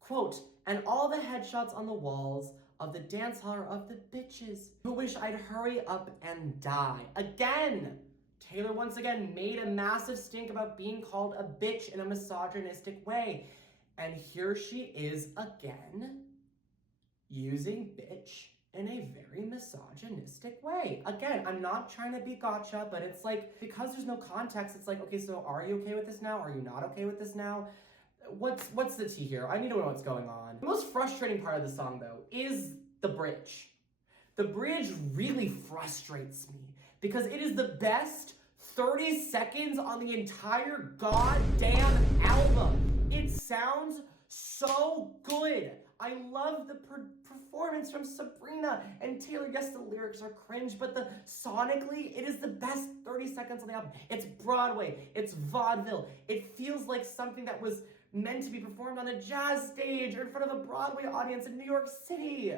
quote, and all the headshots on the walls of the dance hall are of the bitches who wish I'd hurry up and die. Again, Taylor once again made a massive stink about being called a bitch in a misogynistic way. And here she is again, using bitch in a very misogynistic way. Again, I'm not trying to be gotcha, but it's like, because there's no context, it's like, okay, so are you okay with this now? Are you not okay with this now? What's the tea here? I need to know what's going on. The most frustrating part of the song, though, is the bridge. The bridge really frustrates me because it is the best 30 seconds on the entire goddamn album. It sounds so good. I love the performance from Sabrina and Taylor. Yes, the lyrics are cringe, but sonically, it is the best 30 seconds on the album. It's Broadway, it's vaudeville. It feels like something that was meant to be performed on a jazz stage or in front of a Broadway audience in New York City.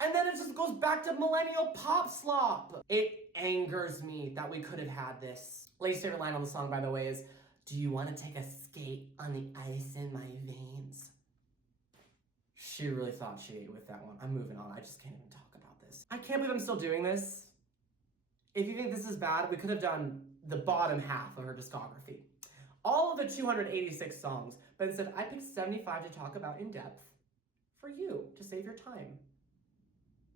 And then it just goes back to millennial pop slop. It angers me that we could have had this. Least favorite line on the song, by the way, is, do you want to take a skate on the ice in my veins? She really thought she ate with that one. I'm moving on. I just can't even talk about this. I can't believe I'm still doing this. If you think this is bad, we could have done the bottom half of her discography. All of the 286 songs, but instead I picked 75 to talk about in depth for you, to save your time.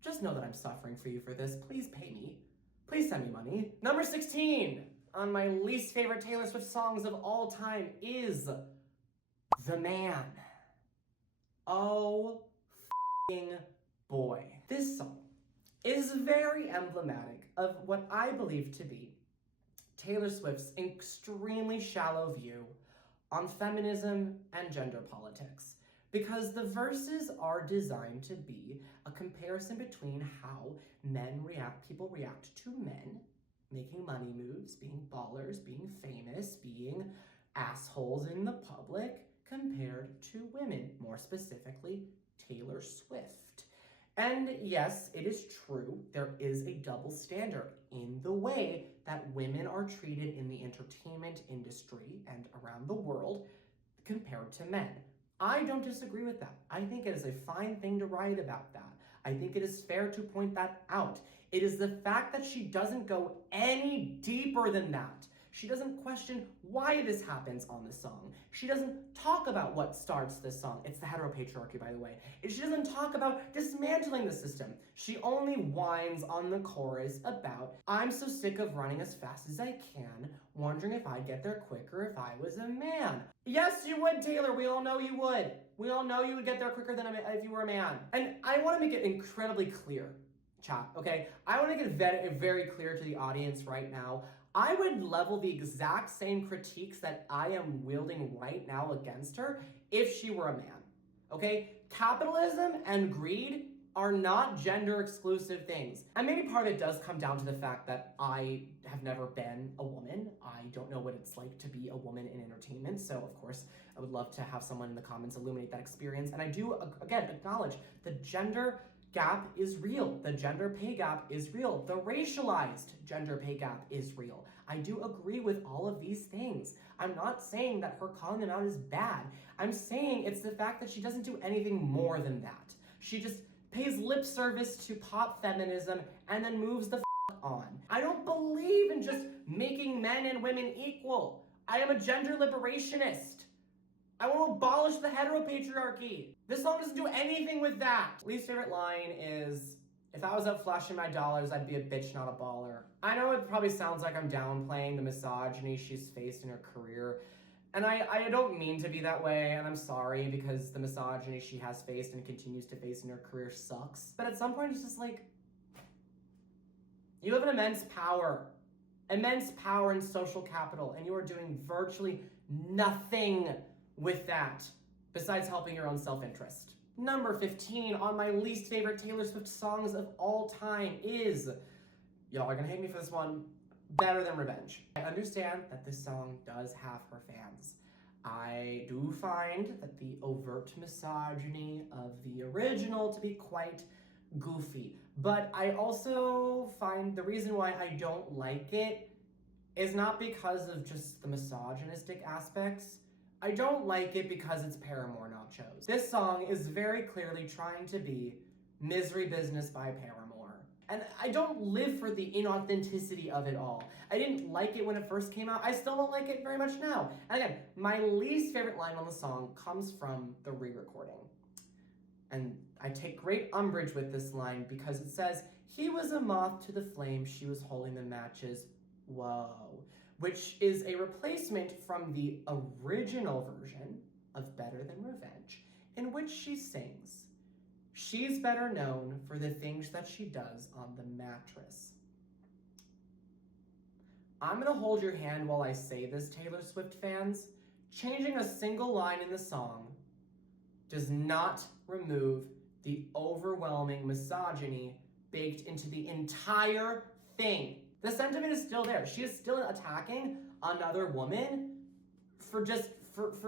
Just know that I'm suffering for you for this. Please pay me. Please send me money. Number 16 on my least favorite Taylor Swift songs of all time is The Man. Oh, f***ing boy. This song is very emblematic of what I believe to be Taylor Swift's extremely shallow view on feminism and gender politics, because the verses are designed to be a comparison between how people react to men making money moves, being ballers, being famous, being assholes in the public, compared to women, more specifically Taylor Swift. And yes, it is true, there is a double standard in the way that women are treated in the entertainment industry and around the world compared to men. I don't disagree with that. I think it is a fine thing to write about that. I think it is fair to point that out. It is the fact that she doesn't go any deeper than that. She doesn't question why this happens on the song. She doesn't talk about what starts this song. It's the heteropatriarchy, by the way. She doesn't talk about dismantling the system. She only whines on the chorus about, I'm so sick of running as fast as I can, wondering if I'd get there quicker if I was a man. Yes, you would, Taylor. We all know you would. We all know you would get there quicker than if you were a man. And I want to make it incredibly clear, chat, okay? I want to make it very clear to the audience right now. I would level the exact same critiques that I am wielding right now against her if she were a man, okay? Capitalism and greed are not gender exclusive things. And maybe part of it does come down to the fact that I have never been a woman. I don't know what it's like to be a woman in entertainment. So of course, I would love to have someone in the comments illuminate that experience. And I do, again, acknowledge the gender gap is real. The gender pay gap is real. The racialized gender pay gap is real. I do agree with all of these things. I'm not saying that her calling them out is bad. I'm saying it's the fact that she doesn't do anything more than that. She just pays lip service to pop feminism and then moves the on. I don't believe in just making men and women equal. I am a gender liberationist. I want to abolish the heteropatriarchy. This song doesn't do anything with that. Least favorite line is, if I was up flashing my dollars, I'd be a bitch, not a baller. I know it probably sounds like I'm downplaying the misogyny she's faced in her career, and I don't mean to be that way, and I'm sorry, because the misogyny she has faced and continues to face in her career sucks. But at some point, it's just like, you have an immense power and social capital, and you are doing virtually nothing with that besides helping your own self-interest. Number 15 on my least favorite Taylor Swift songs of all time is, y'all are gonna hate me for this one, Better Than Revenge. I understand that this song does have her fans. I do find that the overt misogyny of the original to be quite goofy, but I also find the reason why I don't like it is not because of just the misogynistic aspects. I don't like it because it's Paramore nachos. This song is very clearly trying to be Misery Business by Paramore. And I don't live for the inauthenticity of it all. I didn't like it when it first came out. I still don't like it very much now. And again, my least favorite line on the song comes from the re-recording. And I take great umbrage with this line because it says, he was a moth to the flame, she was holding the matches. Whoa. Which is a replacement from the original version of Better Than Revenge, in which she sings, she's better known for the things that she does on the mattress. I'm gonna hold your hand while I say this, Taylor Swift fans. Changing a single line in the song does not remove the overwhelming misogyny baked into the entire thing. The sentiment is still there. She is still attacking another woman for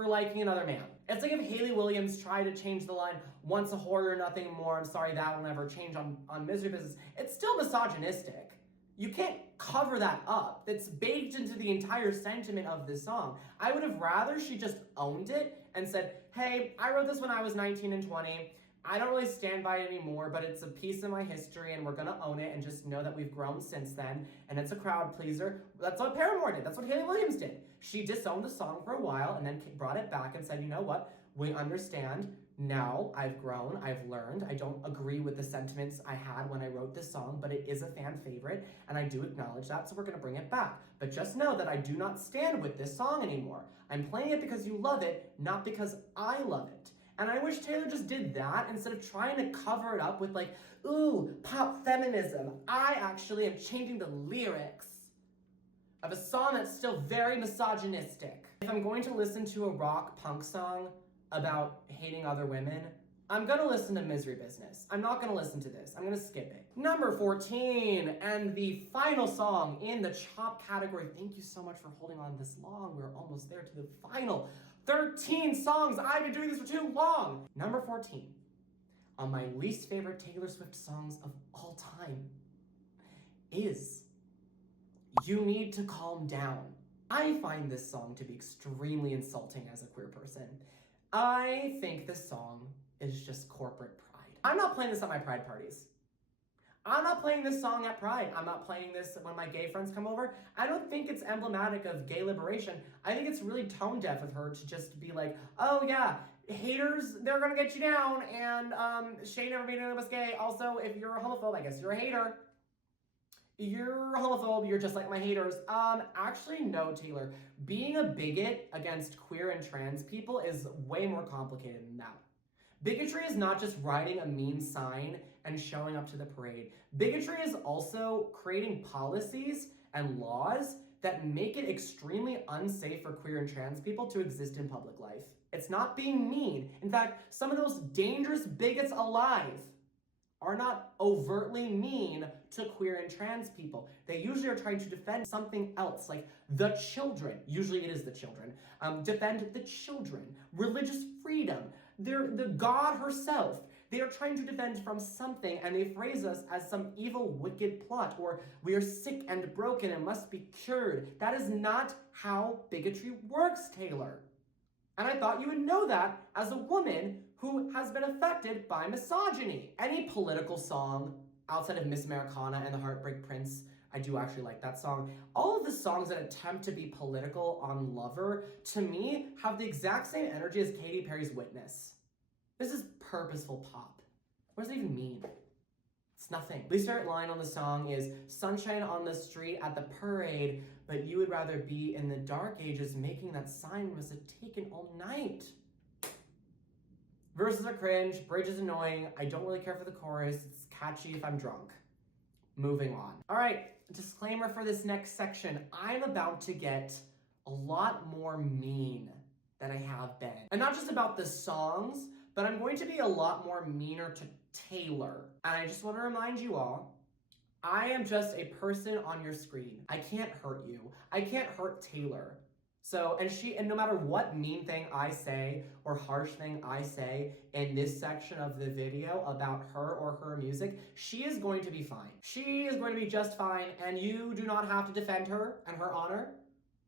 liking another man. It's like if Hayley Williams tried to change the line, once a whore, nothing more, I'm sorry, that will never change on Misery Business. It's still misogynistic. You can't cover that up. It's baked into the entire sentiment of this song. I would have rather she just owned it and said, hey, I wrote this when I was 19 and 20. I don't really stand by it anymore, but it's a piece of my history and we're gonna own it and just know that we've grown since then. And it's a crowd pleaser. That's what Paramore did. That's what Hayley Williams did. She disowned the song for a while and then brought it back and said, you know what? We understand. Now I've grown, I've learned. I don't agree with the sentiments I had when I wrote this song, but it is a fan favorite and I do acknowledge that, so we're gonna bring it back. But just know that I do not stand with this song anymore. I'm playing it because you love it, not because I love it. And I wish Taylor just did that instead of trying to cover it up with like, ooh, pop feminism. I actually am changing the lyrics of a song that's still very misogynistic. If I'm going to listen to a rock punk song about hating other women, I'm gonna listen to Misery Business. I'm not gonna listen to this. I'm gonna skip it. Number 14, and the final song in the chop category. Thank you so much for holding on this long. We're almost there to the final 13 songs. I've been doing this for too long. Number 14 on my least favorite Taylor Swift songs of all time is You Need to Calm Down. I find this song to be extremely insulting as a queer person. I think this song is just corporate pride. I'm not playing this at my pride parties. I'm not playing this song at Pride. I'm not playing this when my gay friends come over. I don't think it's emblematic of gay liberation. I think it's really tone deaf of her to just be like, oh yeah, haters, they're gonna get you down, and Shay never made anyone was gay. Also, if you're a homophobe, I guess you're a hater. You're a homophobe, you're just like my haters. Actually, no, Taylor. Being a bigot against queer and trans people is way more complicated than that. Bigotry is not just writing a mean sign and showing up to the parade. Bigotry is also creating policies and laws that make it extremely unsafe for queer and trans people to exist in public life. It's not being mean. In fact, some of those dangerous bigots alive are not overtly mean to queer and trans people. They usually are trying to defend something else, like the children. Usually it is the children. Defend the children, religious freedom. They're the God herself. They are trying to defend from something, and they phrase us as some evil, wicked plot, or we are sick and broken and must be cured. That is not how bigotry works, Taylor. And I thought you would know that as a woman who has been affected by misogyny. Any political song outside of Miss Americana and the Heartbreak Prince, I do actually like that song. All of the songs that attempt to be political on Lover, to me, have the exact same energy as Katy Perry's Witness. This is purposeful pop. What does it even mean? It's nothing. Least favorite line on the song is, sunshine on the street at the parade, but you would rather be in the dark ages making that sign was taken all night. Verses are cringe, bridge is annoying, I don't really care for the chorus, it's catchy if I'm drunk. Moving on. All right, disclaimer for this next section. I'm about to get a lot more mean than I have been. And not just about the songs, but I'm going to be a lot more meaner to Taylor. And I just want to remind you all, I am just a person on your screen. I can't hurt you. I can't hurt Taylor. So, and no matter what mean thing I say or harsh thing I say in this section of the video about her or her music, she is going to be fine. She is going to be just fine, and you do not have to defend her and her honor.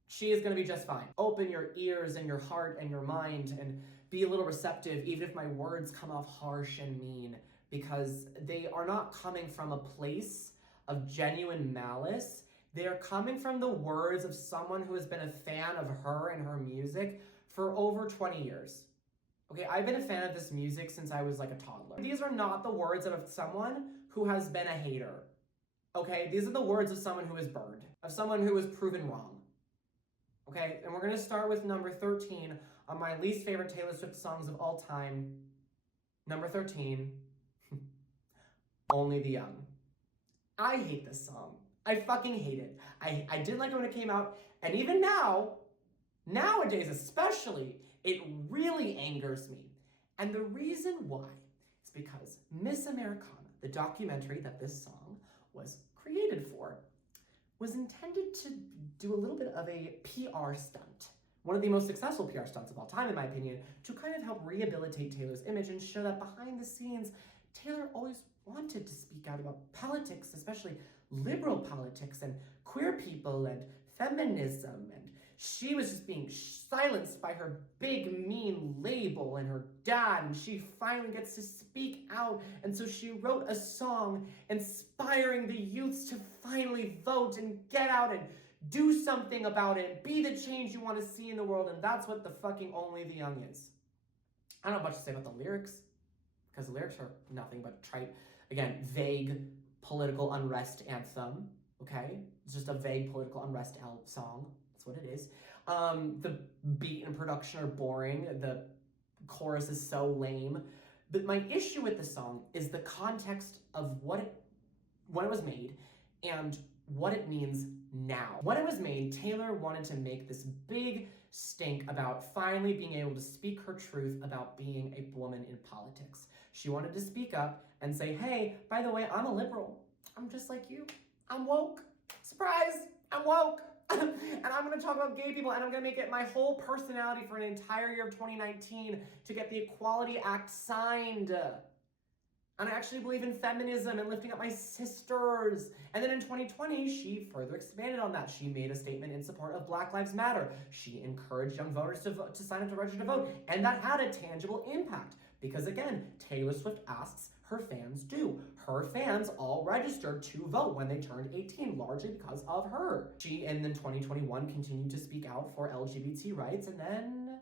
She is going to be just fine. Open your ears and your heart and your mind and be a little receptive, even if my words come off harsh and mean, because they are not coming from a place of genuine malice. They are coming from the words of someone who has been a fan of her and her music for over 20 years. Okay, I've been a fan of this music since I was like a toddler. These are not the words of someone who has been a hater. Okay, these are the words of someone who is burned, of someone who was proven wrong. Okay, and we're gonna start with number 13 on my least favorite Taylor Swift songs of all time. Number 13, Only the Young. I hate this song. I fucking hate it. I didn't like it when it came out, and even now, nowadays especially, it really angers me. And the reason why is because Miss Americana, the documentary that this song was created for, was intended to do a little bit of a PR stunt. One of the most successful PR stunts of all time, in my opinion, to kind of help rehabilitate Taylor's image and show that behind the scenes, Taylor always wanted to speak out about politics, especially liberal politics and queer people and feminism and She was just being silenced by her big, mean label and her dad, and she finally gets to speak out. And so she wrote a song inspiring the youths to finally vote and get out and do something about it, be the change you want to see in the world, and that's what the fucking Only the Young is. I don't know much to say about the lyrics, because the lyrics are nothing but trite, again, vague political unrest anthem, okay? It's just a vague political unrest song. That's what it is. The beat and production are boring. The chorus is so lame. But my issue with the song is the context of when it was made and what it means now. When it was made, Taylor wanted to make this big stink about finally being able to speak her truth about being a woman in politics. She wanted to speak up and say, hey, by the way, I'm a liberal. I'm just like you. I'm woke. Surprise, I'm woke. And I'm gonna talk about gay people, and I'm gonna make it my whole personality for an entire year of 2019 to get the Equality Act signed. And I actually believe in feminism and lifting up my sisters. And then in 2020, she further expanded on that. She made a statement in support of Black Lives Matter. She encouraged young voters to sign up to register to vote. And that had a tangible impact. Because again, Taylor Swift asks, her fans do. Her fans all registered to vote when they turned 18, largely because of her. She, in 2021, continued to speak out for LGBT rights, and then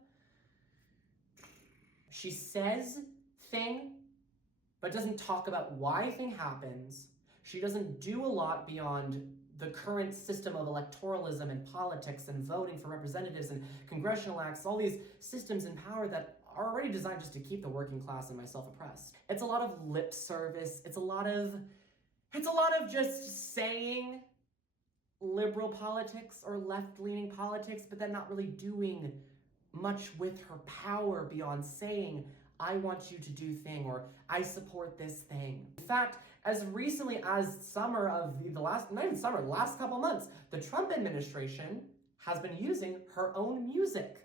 she says thing, but doesn't talk about why thing happens. She doesn't do a lot beyond the current system of electoralism and politics and voting for representatives and congressional acts, all these systems in power that are already designed just to keep the working class and myself oppressed. It's a lot of lip service. It's a lot of just saying liberal politics or left-leaning politics, but then not really doing much with her power beyond saying, I want you to do thing, or I support this thing. In fact, as recently as summer of the last couple months, the Trump administration has been using her own music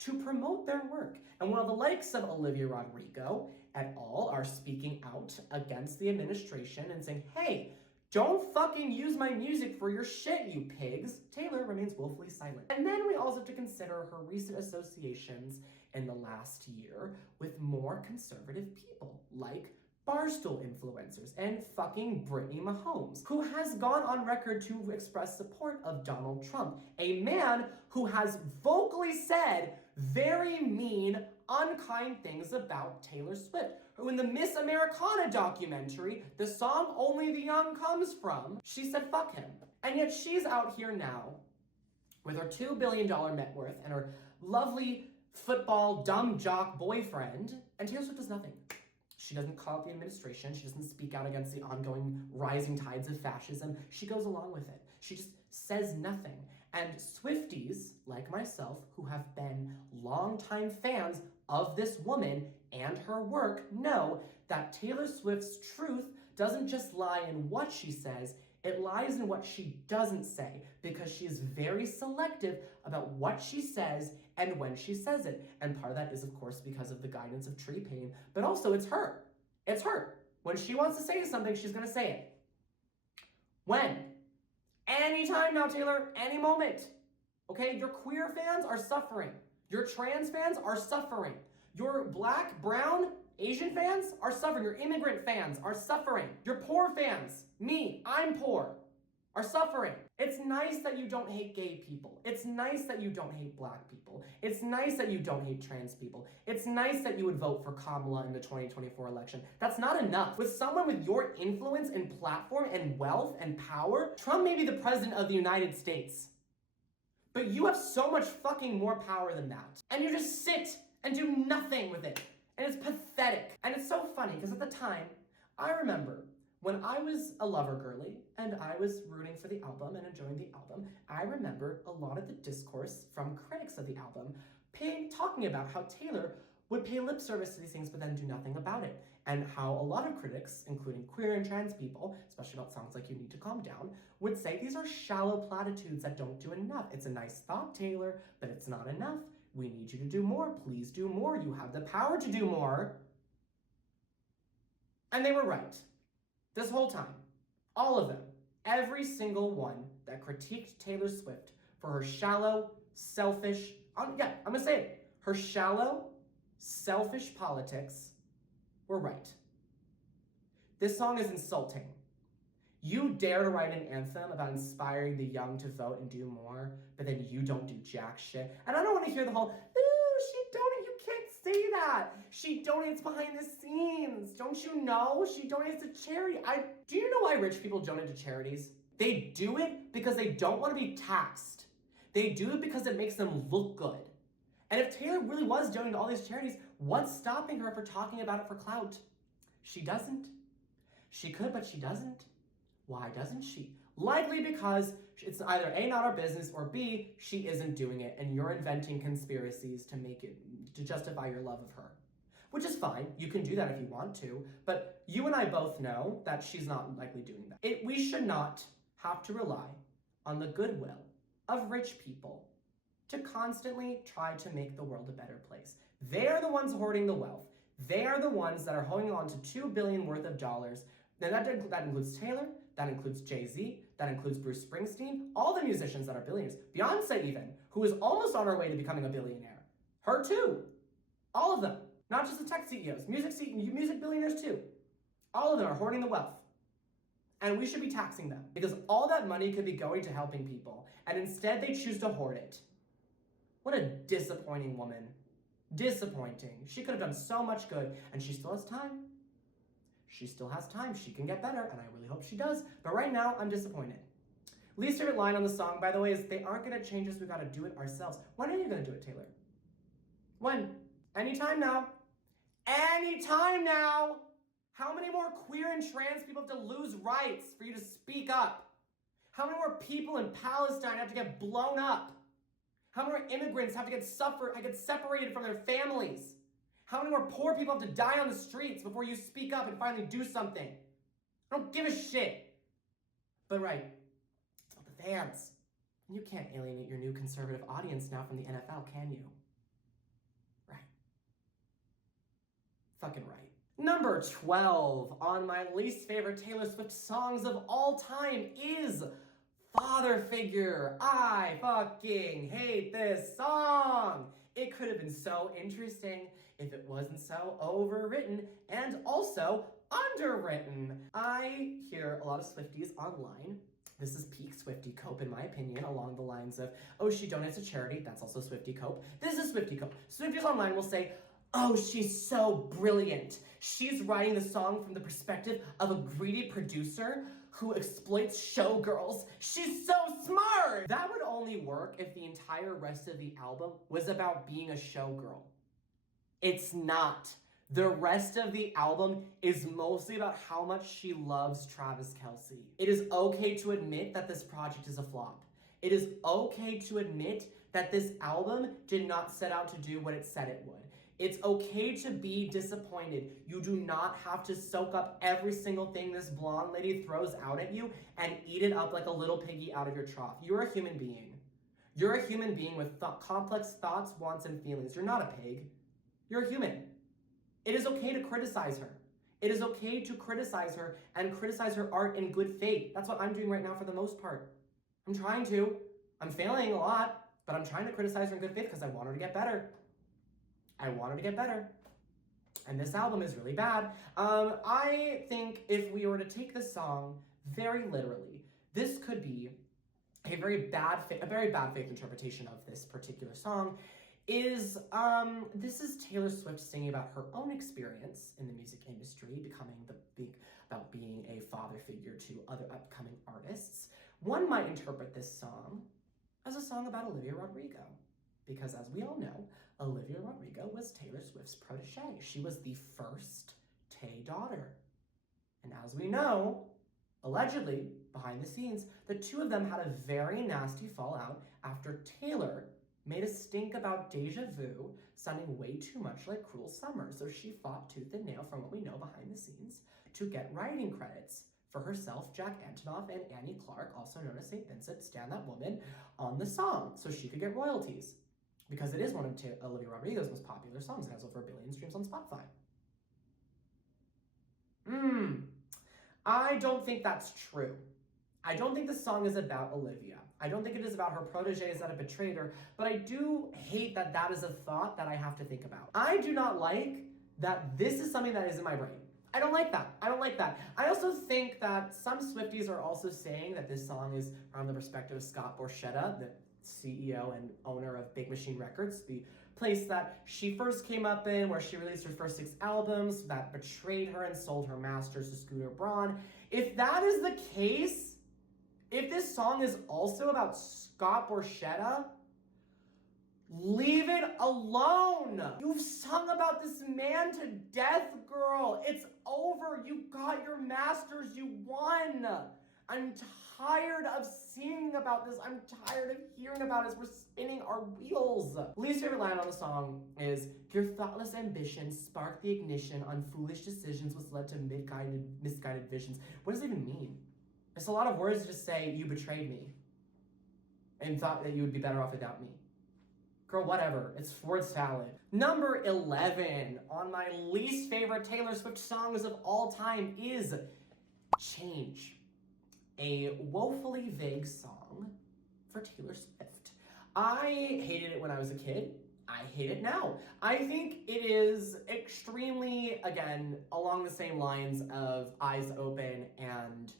to promote their work. And while the likes of Olivia Rodrigo et al. Are speaking out against the administration and saying, hey, don't fucking use my music for your shit, you pigs, Taylor remains willfully silent. And then we also have to consider her recent associations in the last year with more conservative people, like Barstool influencers and fucking Brittany Mahomes, who has gone on record to express support of Donald Trump, a man who has vocally said very mean, unkind things about Taylor Swift, who in the Miss Americana documentary, the song Only the Young comes from, she said fuck him. And yet she's out here now with her $2 billion net worth and her lovely football dumb jock boyfriend, and Taylor Swift does nothing. She doesn't call out the administration. She doesn't speak out against the ongoing rising tides of fascism. She goes along with it. She just says nothing. And Swifties, like myself, who have been longtime fans of this woman and her work, know that Taylor Swift's truth doesn't just lie in what she says, it lies in what she doesn't say, because she is very selective about what she says and when she says it. And part of that is, of course, because of the guidance of Tree Paine, but also it's her. It's her. When she wants to say something, she's gonna say it. When? Anytime now, Taylor, any moment. Okay, your queer fans are suffering. Your trans fans are suffering. Your black, brown, Asian fans are suffering. Your immigrant fans are suffering. Your poor fans, me, I'm poor, are suffering. It's nice that you don't hate gay people. It's nice that you don't hate black people. It's nice that you don't hate trans people. It's nice that you would vote for Kamala in the 2024 election. That's not enough. With someone with your influence and platform and wealth and power, Trump may be the president of the United States, but you have so much fucking more power than that. And you just sit and do nothing with it. And it's pathetic. And it's so funny, because at the time, I remember when I was a lover girly and I was rooting for the album and enjoying the album, I remember a lot of the discourse from critics of the album talking about how Taylor would pay lip service to these things but then do nothing about it. And how a lot of critics, including queer and trans people, especially about songs like You Need to Calm Down, would say these are shallow platitudes that don't do enough. It's a nice thought, Taylor, but it's not enough. We need you to do more. Please do more. You have the power to do more. And they were right. This whole time. All of them. Every single one that critiqued Taylor Swift for her shallow, selfish, I'm gonna say it. Her shallow, selfish politics were right. This song is insulting. You dare to write an anthem about inspiring the young to vote and do more, but then you don't do jack shit. And I don't want to hear the whole, ooh, she donates. You can't say that. She donates behind the scenes. Don't you know? She donates to charity. Do you know why rich people donate to charities? They do it because they don't want to be taxed. They do it because it makes them look good. And if Taylor really was donating to all these charities, what's stopping her from talking about it for clout? She doesn't. She could, but she doesn't. Why doesn't she? Likely because it's either A, not our business, or B, she isn't doing it, and you're inventing conspiracies to justify your love of her. Which is fine, you can do that if you want to, but you and I both know that she's not likely doing that. We should not have to rely on the goodwill of rich people to constantly try to make the world a better place. They are the ones hoarding the wealth. They are the ones that are holding on to $2 billion worth of dollars. Now that includes Taylor, that includes Jay-Z, that includes Bruce Springsteen, all the musicians that are billionaires. Beyonce even, who is almost on her way to becoming a billionaire. Her too. All of them. Not just the tech CEOs, music billionaires too. All of them are hoarding the wealth. And we should be taxing them because all that money could be going to helping people, and instead they choose to hoard it. What a disappointing woman. Disappointing. She could have done so much good, and she still has time. She still has time. She can get better, and I really hope she does. But right now, I'm disappointed. Least favorite line on the song, by the way, is they aren't going to change us. We got to do it ourselves. When are you going to do it, Taylor? When? Anytime now. Anytime now. How many more queer and trans people have to lose rights for you to speak up? How many more people in Palestine have to get blown up? How many more immigrants have to get separated from their families? How many more poor people have to die on the streets before you speak up and finally do something? I don't give a shit. But right, it's about the fans. And you can't alienate your new conservative audience now from the NFL, can you? Right. Fucking right. Number 12 on my least favorite Taylor Swift songs of all time is Father Figure. I fucking hate this song. It could have been so interesting if it wasn't so overwritten and also underwritten. I hear a lot of Swifties online. This is peak Swiftie cope in my opinion, along the lines of, oh, she donates to charity. That's also Swiftie cope. This is Swiftie cope. Swifties online will say, oh, she's so brilliant. She's writing the song from the perspective of a greedy producer who exploits showgirls. She's so smart! That would only work if the entire rest of the album was about being a showgirl. It's not. The rest of the album is mostly about how much she loves Travis Kelce. It is okay to admit that this project is a flop. It is okay to admit that this album did not set out to do what it said it would. It's okay to be disappointed. You do not have to soak up every single thing this blonde lady throws out at you and eat it up like a little piggy out of your trough. You're a human being. You're a human being with complex thoughts, wants, and feelings. You're not a pig. You're a human. It is okay to criticize her. It is okay to criticize her and criticize her art in good faith. That's what I'm doing right now for the most part. I'm trying to. I'm failing a lot, but I'm trying to criticize her in good faith because I want her to get better. I want her to get better. And this album is really bad. I think if we were to take this song very literally, this could be a very bad faith interpretation of this particular song. This is Taylor Swift singing about her own experience in the music industry, about being a father figure to other upcoming artists. One might interpret this song as a song about Olivia Rodrigo, because as we all know, Olivia Rodrigo was Taylor Swift's protege. She was the first Tay daughter. And as we know, allegedly, behind the scenes, the two of them had a very nasty fallout after Taylor made a stink about Deja Vu sounding way too much like Cruel Summer. So she fought tooth and nail, from what we know behind the scenes, to get writing credits for herself, Jack Antonoff, and Annie Clark, also known as St. Vincent, Stan That Woman, on the song so she could get royalties. Because it is one of Olivia Rodrigo's most popular songs. It has over 1 billion streams on Spotify. I don't think that's true. I don't think the song is about Olivia. I don't think it is about her proteges that have betrayed her, but I do hate that that is a thought that I have to think about. I do not like that this is something that is in my brain. I don't like that. I don't like that. I also think that some Swifties are also saying that this song is from the perspective of Scott Borchetta, the CEO and owner of Big Machine Records, the place that she first came up in, where she released her first 6 albums that betrayed her and sold her masters to Scooter Braun. If that is the case, if this song is also about Scott Borchetta, leave it alone. You've sung about this man to death, girl. It's over. You got your masters. You won. I'm tired of seeing about this. I'm tired of hearing about it. We're spinning our wheels. Least favorite line on the song is, your thoughtless ambition sparked the ignition on foolish decisions which led to misguided visions. What does it even mean? It's a lot of words to just say, you betrayed me and thought that you would be better off without me. Girl, whatever. It's word salad. Number 11 on my least favorite Taylor Swift songs of all time is Change, a woefully vague song for Taylor Swift. I hated it when I was a kid. I hate it now. I think it is extremely, again, along the same lines of Eyes Open and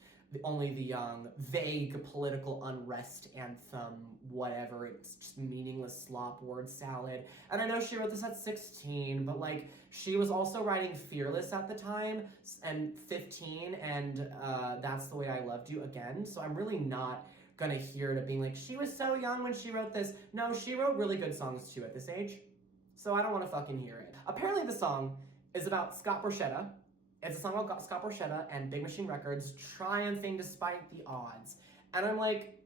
Only the Young, vague political unrest anthem, whatever. It's just meaningless slop word salad. And I know she wrote this at 16, but like, she was also writing Fearless at the time, and 15, and That's the Way I Loved You again. So I'm really not gonna hear it being like, she was so young when she wrote this. No, she wrote really good songs too at this age. So I don't wanna fucking hear it. Apparently the song is about Scott Borchetta. It's a song about Scott Borchetta and Big Machine Records triumphing despite the odds. And I'm like,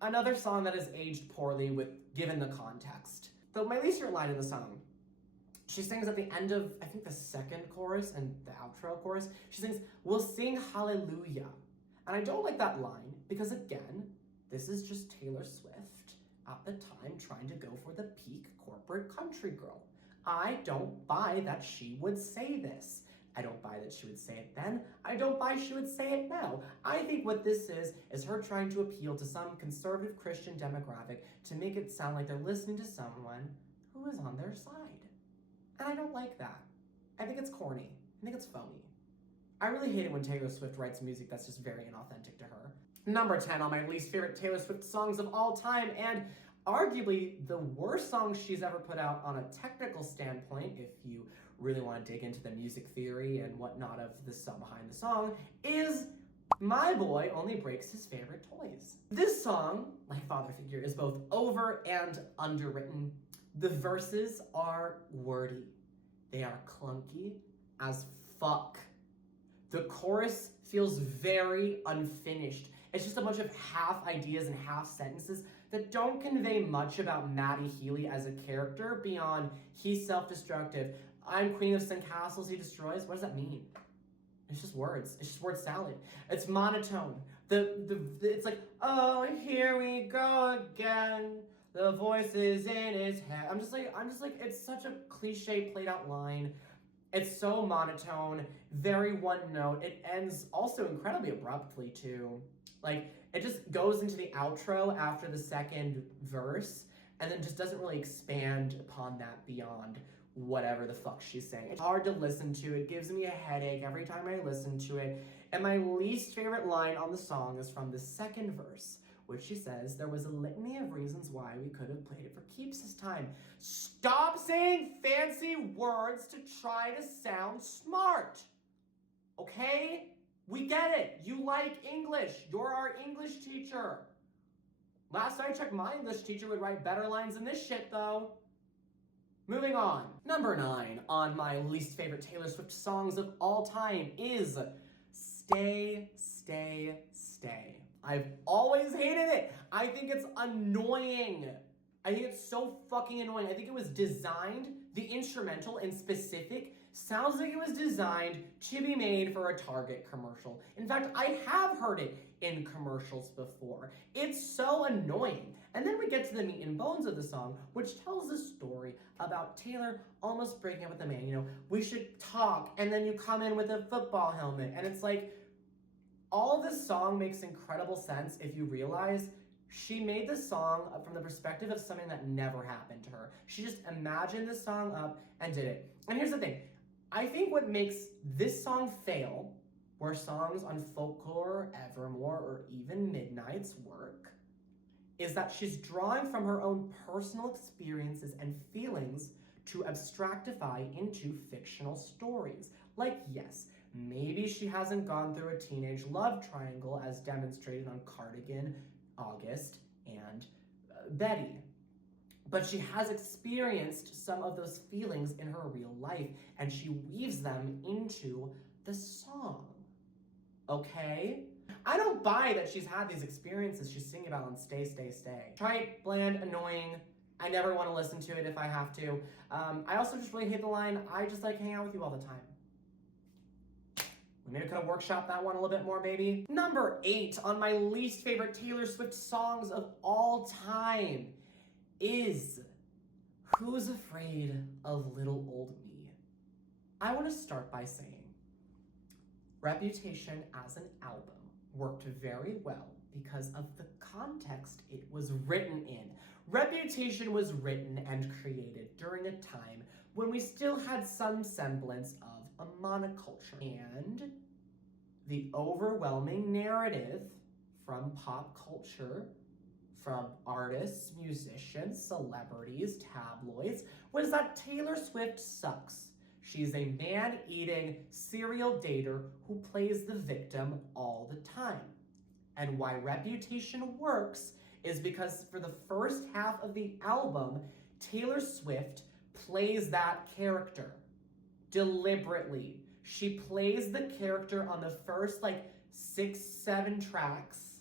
another song that is aged poorly given the context. Though my least favorite line in the song, she sings at the end of, I think, the second chorus and the outro chorus, she sings, we'll sing hallelujah. And I don't like that line because, again, this is just Taylor Swift at the time trying to go for the peak corporate country girl. I don't buy that she would say this. I don't buy that she would say it then. I don't buy she would say it now. I think what this is her trying to appeal to some conservative Christian demographic to make it sound like they're listening to someone who is on their side. And I don't like that. I think it's corny. I think it's phony. I really hate it when Taylor Swift writes music that's just very inauthentic to her. Number 10 on my least favorite Taylor Swift songs of all time, and arguably the worst song she's ever put out on a technical standpoint, if you really want to dig into the music theory and whatnot of the song behind the song, is My Boy Only Breaks His Favorite Toys. This song, like Father Figure, is both over and underwritten. The verses are wordy. They are clunky as fuck. The chorus feels very unfinished. It's just a bunch of half ideas and half sentences that don't convey much about Matty Healy as a character beyond he's self-destructive. I'm queen of sandcastles he destroys. What does that mean? It's just words. It's just word salad. It's monotone. It's like, oh, here we go again. The voice is in his head. I'm just like, it's such a cliche played out line. It's so monotone, very one note. It ends also incredibly abruptly too. Like, it just goes into the outro after the second verse and then just doesn't really expand upon that beyond whatever the fuck she's saying. It's hard to listen to. It gives me a headache every time I listen to it. And my least favorite line on the song is from the second verse, which she says, there was a litany of reasons why we could have played it for keeps this time. Stop saying fancy words to try to sound smart. Okay? We get it. You like English. You're our English teacher. Last I checked, my English teacher would write better lines than this shit, though. Moving on. Number 9 on my least favorite Taylor Swift songs of all time is Stay, Stay, Stay. I've always hated it. I think it's annoying. I think it's so fucking annoying. I think it was designed, the instrumental in specific, sounds like it was designed to be made for a Target commercial. In fact, I have heard it in commercials before. It's so annoying. And then we get to the meat and bones of the song, which tells a story about Taylor almost breaking up with a man. You know, we should talk, and then you come in with a football helmet. And it's like, all this song makes incredible sense if you realize She made the song from the perspective of something that never happened to her. She just imagined the song up and did it. And here's the thing. I think what makes this song fail, where songs on Folklore, Evermore, or even Midnight's work, is that she's drawing from her own personal experiences and feelings to abstractify into fictional stories. Like, yes, maybe she hasn't gone through a teenage love triangle as demonstrated on Cardigan, August, and Betty. But she has experienced some of those feelings in her real life, and she weaves them into the song. Okay? I don't buy that she's had these experiences she's singing about on Stay, Stay, Stay. Trite, bland, annoying. I never want to listen to it if I have to. I also just really hate the line, I just like hanging out with you all the time. We maybe could have workshopped that one a little bit more, baby. Number 8 on my least favorite Taylor Swift songs of all time is Who's Afraid of Little Old Me? I want to start by saying Reputation as an album worked very well because of the context it was written in. Reputation was written and created during a time when we still had some semblance of a monoculture. And the overwhelming narrative from pop culture, from artists, musicians, celebrities, tabloids, was that Taylor Swift sucks. She's a man-eating serial dater who plays the victim all the time. And why Reputation works is because for the first half of the album, Taylor Swift plays that character deliberately. She plays the character on the first 6, 7 tracks,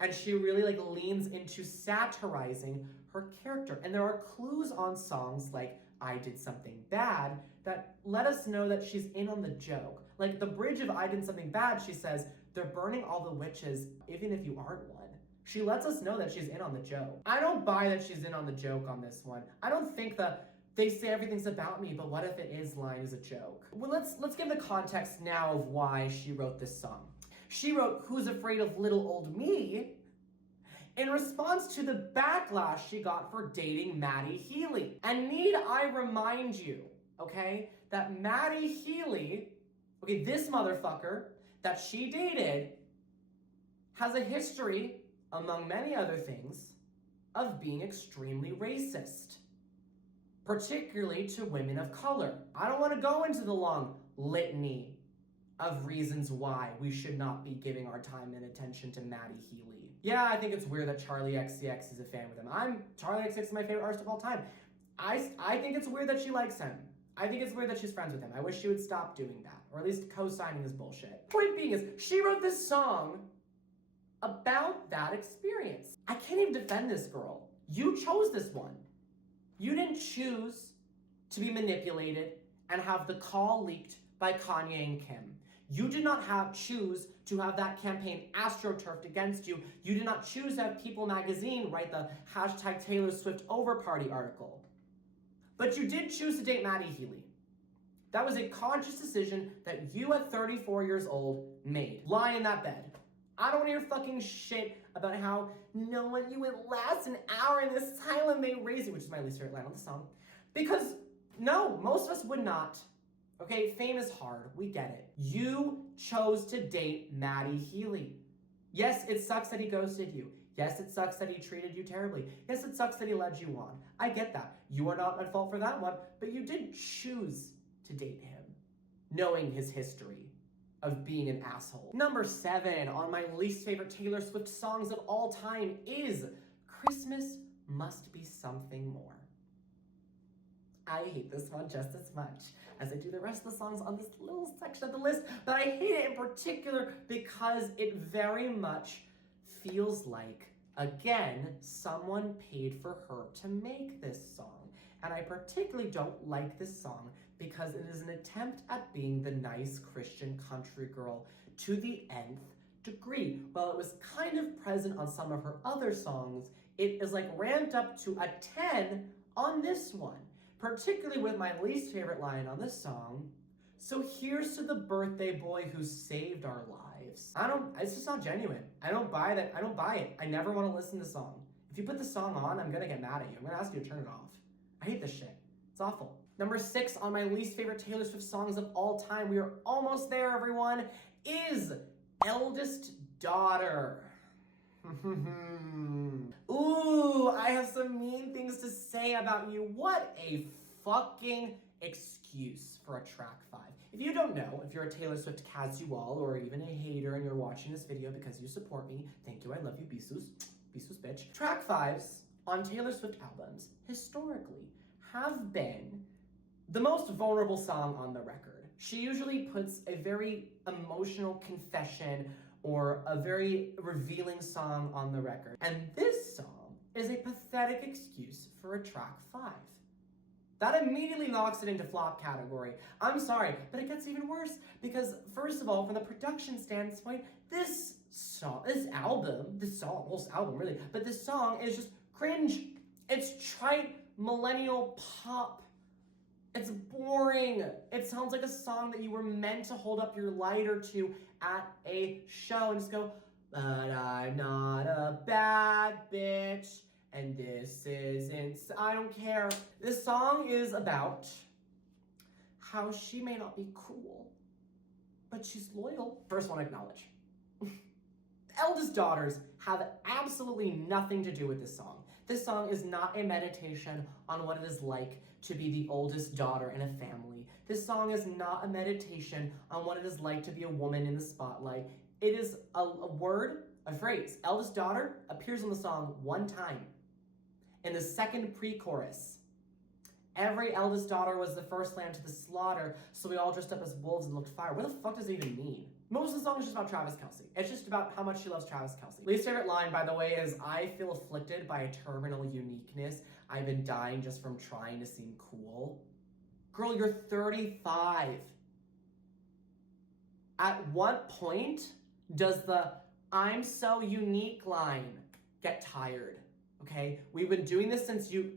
and she really leans into satirizing her character. And there are clues on songs like I Did Something Bad that let us know that she's in on the joke. Like the bridge of I Did Something Bad, she says, they're burning all the witches, even if you aren't one. She lets us know that she's in on the joke. I don't buy that she's in on the joke on this one. I don't think that they say everything's about me, but what if it is line is a joke? Well, let's give the context now of why she wrote this song. She wrote Who's Afraid of Little Old Me in response to the backlash she got for dating Maddie Healy. And need I remind you, okay, that Maddie Healy, okay, this motherfucker that she dated has a history, among many other things, of being extremely racist, particularly to women of color. I don't want to go into the long litany of reasons why we should not be giving our time and attention to Maddie Healy. Yeah, I think it's weird that Charlie XCX is a fan with him. Charlie XCX is my favorite artist of all time. I think it's weird that she likes him. I think it's weird that she's friends with him. I wish she would stop doing that, or at least co-signing his bullshit. Point being is, she wrote this song about that experience. I can't even defend this girl. You chose this one. You didn't choose to be manipulated and have the call leaked by Kanye and Kim. You did not choose to have that campaign astroturfed against you. You did not choose to have People magazine write the hashtag Taylor Swift Over Party article. But you did choose to date Maddie Healy. That was a conscious decision that you at 34 years old made. Lie in that bed. I don't want to hear fucking shit about how no one you would last an hour in this asylum may raise you, which is my least favorite line on the song. Because no, most of us would not. Okay, fame is hard. We get it. You chose to date Maddie Healy. Yes, it sucks that he ghosted you. Yes, it sucks that he treated you terribly. Yes, it sucks that he led you on. I get that. You are not at fault for that one, but you did choose to date him, knowing his history of being an asshole. Number 7 on my least favorite Taylor Swift songs of all time is Christmas Must Be Something More. I hate this one just as much as I do the rest of the songs on this little section of the list, but I hate it in particular because it very much feels like, again, someone paid for her to make this song. And I particularly don't like this song because it is an attempt at being the nice Christian country girl to the nth degree. While it was kind of present on some of her other songs, it is ramped up to a 10 on this one. Particularly with my least favorite line on this song, So here's to the birthday boy who saved our lives. It's just not genuine. I don't buy that. I don't buy it. I never want to listen to the song. If you put the song on, I'm gonna get mad at you. I'm gonna ask you to turn it off. I hate this shit. It's awful. Number 6 on my least favorite Taylor Swift songs of all time, we are almost there, everyone, is Eldest Daughter. Ooh, I have some mean things to say about you. What a fucking excuse for a track 5. If you don't know, if you're a Taylor Swift casual or even a hater and you're watching this video because you support me, thank you, I love you, Bisous bitch. Track 5s on Taylor Swift albums historically have been the most vulnerable song on the record. She usually puts a very emotional confession or a very revealing song on the record. And this song is a pathetic excuse for a track 5. That immediately knocks it into flop category. I'm sorry, but it gets even worse because first of all, from the production standpoint, this song is just cringe. It's trite millennial pop. It's boring. It sounds like a song that you were meant to hold up your lighter to at a show and just go, but I'm not a bad bitch, and this isn't, I don't care. This song is about how she may not be cool, but she's loyal. First one, acknowledge. Eldest Daughters have absolutely nothing to do with this song. This song is not a meditation on what it is like to be the oldest daughter in a family. This song is not a meditation on what it is like to be a woman in the spotlight. It is a phrase. Eldest daughter appears on the song one time. In the second pre-chorus. Every eldest daughter was the first lamb to the slaughter, so we all dressed up as wolves and looked fire. What the fuck does it even mean? Most of the song is just about Travis Kelce. It's just about how much she loves Travis Kelce. Least favorite line, by the way, is I feel afflicted by a terminal uniqueness. I've been dying just from trying to seem cool. Girl, you're 35. At what point does the I'm so unique line get tired? Okay? We've been doing this since you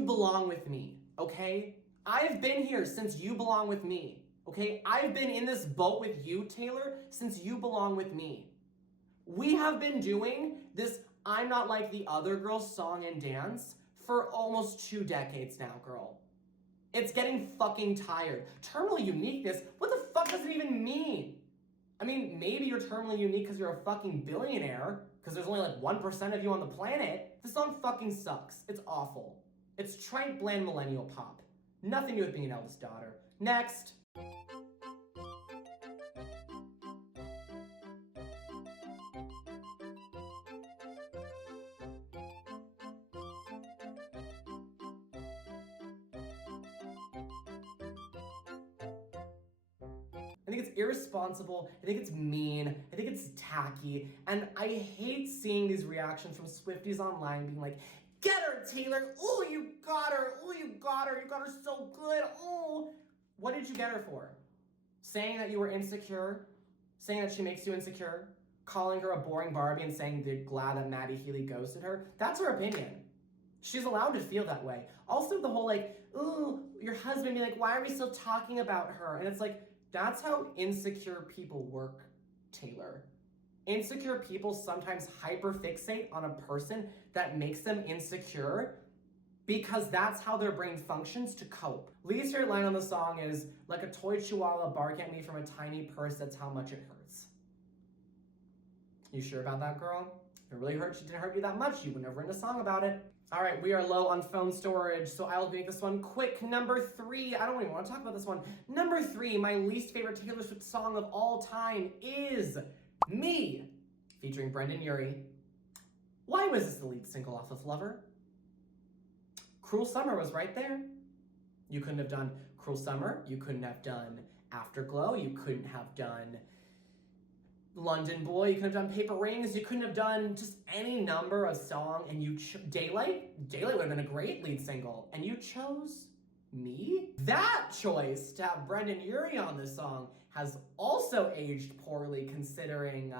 belong with me, okay? I've been here since you belong with me. Okay, I've been in this boat with you, Taylor, since you belong with me. We have been doing this I'm not like the other girls song and dance for almost 2 decades now, girl. It's getting fucking tired. Terminal uniqueness, what the fuck does it even mean? I mean, maybe you're terminally unique because you're a fucking billionaire, because there's only like 1% of you on the planet. The song fucking sucks. It's awful. It's trite, bland millennial pop. Nothing to do with being an eldest daughter. Next. I think it's irresponsible, I think it's mean, I think it's tacky, and I hate seeing these reactions from Swifties online being like, get her, Taylor, ooh, you got her, ooh, you got her so good, ooh. What did you get her for? Saying that you were insecure? Saying that she makes you insecure? Calling her a boring Barbie and saying they're glad that Maddie Healy ghosted her? That's her opinion. She's allowed to feel that way. Also the whole like, ooh, your husband being like, why are we still talking about her? And it's like, that's how insecure people work, Taylor. Insecure people sometimes hyperfixate on a person that makes them insecure because that's how their brain functions to cope. Least favorite line on the song is, like a toy chihuahua bark at me from a tiny purse, that's how much it hurts. You sure about that, girl? If it really hurt, she didn't hurt you that much, you would never write a song about it. All right, we are low on phone storage, so I'll make this one quick. Number 3, I don't even want to talk about this one. Number 3, my least favorite Taylor Swift song of all time is Me, featuring Brendan Urie. Why was this the lead single off of Lover? Cruel Summer was right there. You couldn't have done Cruel Summer, you couldn't have done Afterglow, you couldn't have done London Boy, you couldn't have done Paper Rings, you couldn't have done just any number of song, and you Daylight would have been a great lead single, and you chose Me? That choice to have Brendan Urie on this song has also aged poorly considering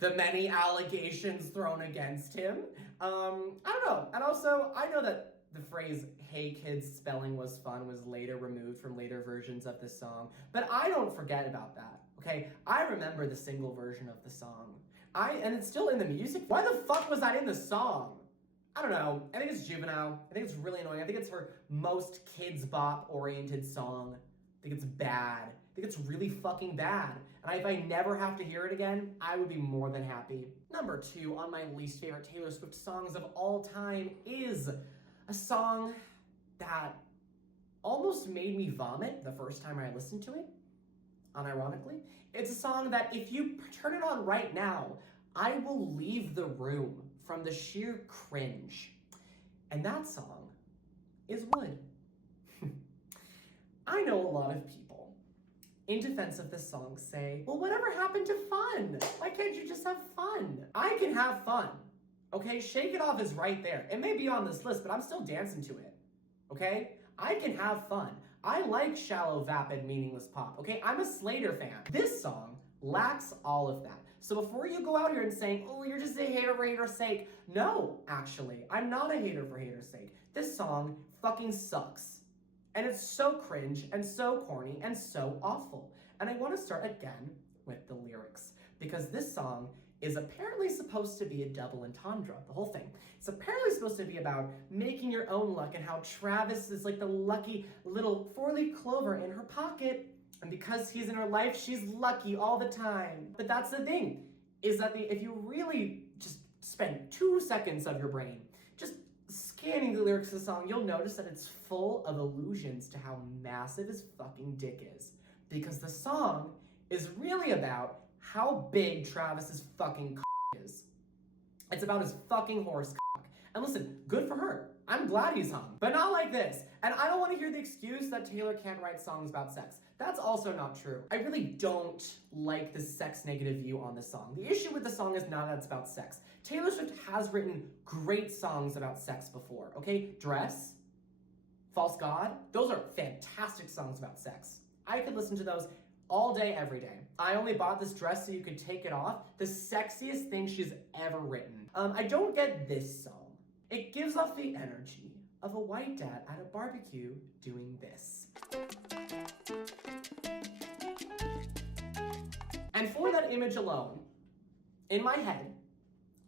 the many allegations thrown against him. I don't know, and also I know that the phrase, "Hey kids, spelling was fun" was later removed from later versions of the song. But I don't forget about that, okay? I remember the single version of the song. And it's still in the music. Why the fuck was that in the song? I don't know. I think it's juvenile. I think it's really annoying. I think it's her most kids bop oriented song. I think it's bad. I think it's really fucking bad. And if I never have to hear it again, I would be more than happy. Number 2 on my least favorite Taylor Swift songs of all time is a song that almost made me vomit the first time I listened to it, unironically. It's a song that if you turn it on right now, I will leave the room from the sheer cringe. And that song is Wood. I know a lot of people, in defense of this song, say, well, whatever happened to fun? Why can't you just have fun? I can have fun, okay? Shake It Off is right there. It may be on this list, but I'm still dancing to it, okay? I can have fun. I like shallow, vapid, meaningless pop, okay? I'm a Slater fan. This song lacks all of that. So before you go out here and saying, oh, you're just a hater for hater's sake. No, actually, I'm not a hater for hater's sake. This song fucking sucks. And it's so cringe and so corny and so awful. And I want to start again with the lyrics, because this song is apparently supposed to be a double entendre, the whole thing. It's apparently supposed to be about making your own luck and how Travis is like the lucky little four-leaf clover in her pocket. And because he's in her life, she's lucky all the time. But that's the thing, is that if you really just spend 2 seconds of your brain just scanning the lyrics of the song, you'll notice that it's full of allusions to how massive his fucking dick is. Because the song is really about how big Travis's fucking is. It's about his fucking horse cock. And listen, good for her. I'm glad he's hung, but not like this. And I don't want to hear the excuse that Taylor can't write songs about sex. That's also not true. I really don't like the sex negative view on this song. The issue with the song is not that it's about sex. Taylor Swift has written great songs about sex before, okay? Dress, False God, those are fantastic songs about sex. I could listen to those all day, every day. I only bought this dress so you could take it off. The sexiest thing she's ever written. I don't get this song. It gives off the energy of a white dad at a barbecue doing this. And for that image alone, in my head,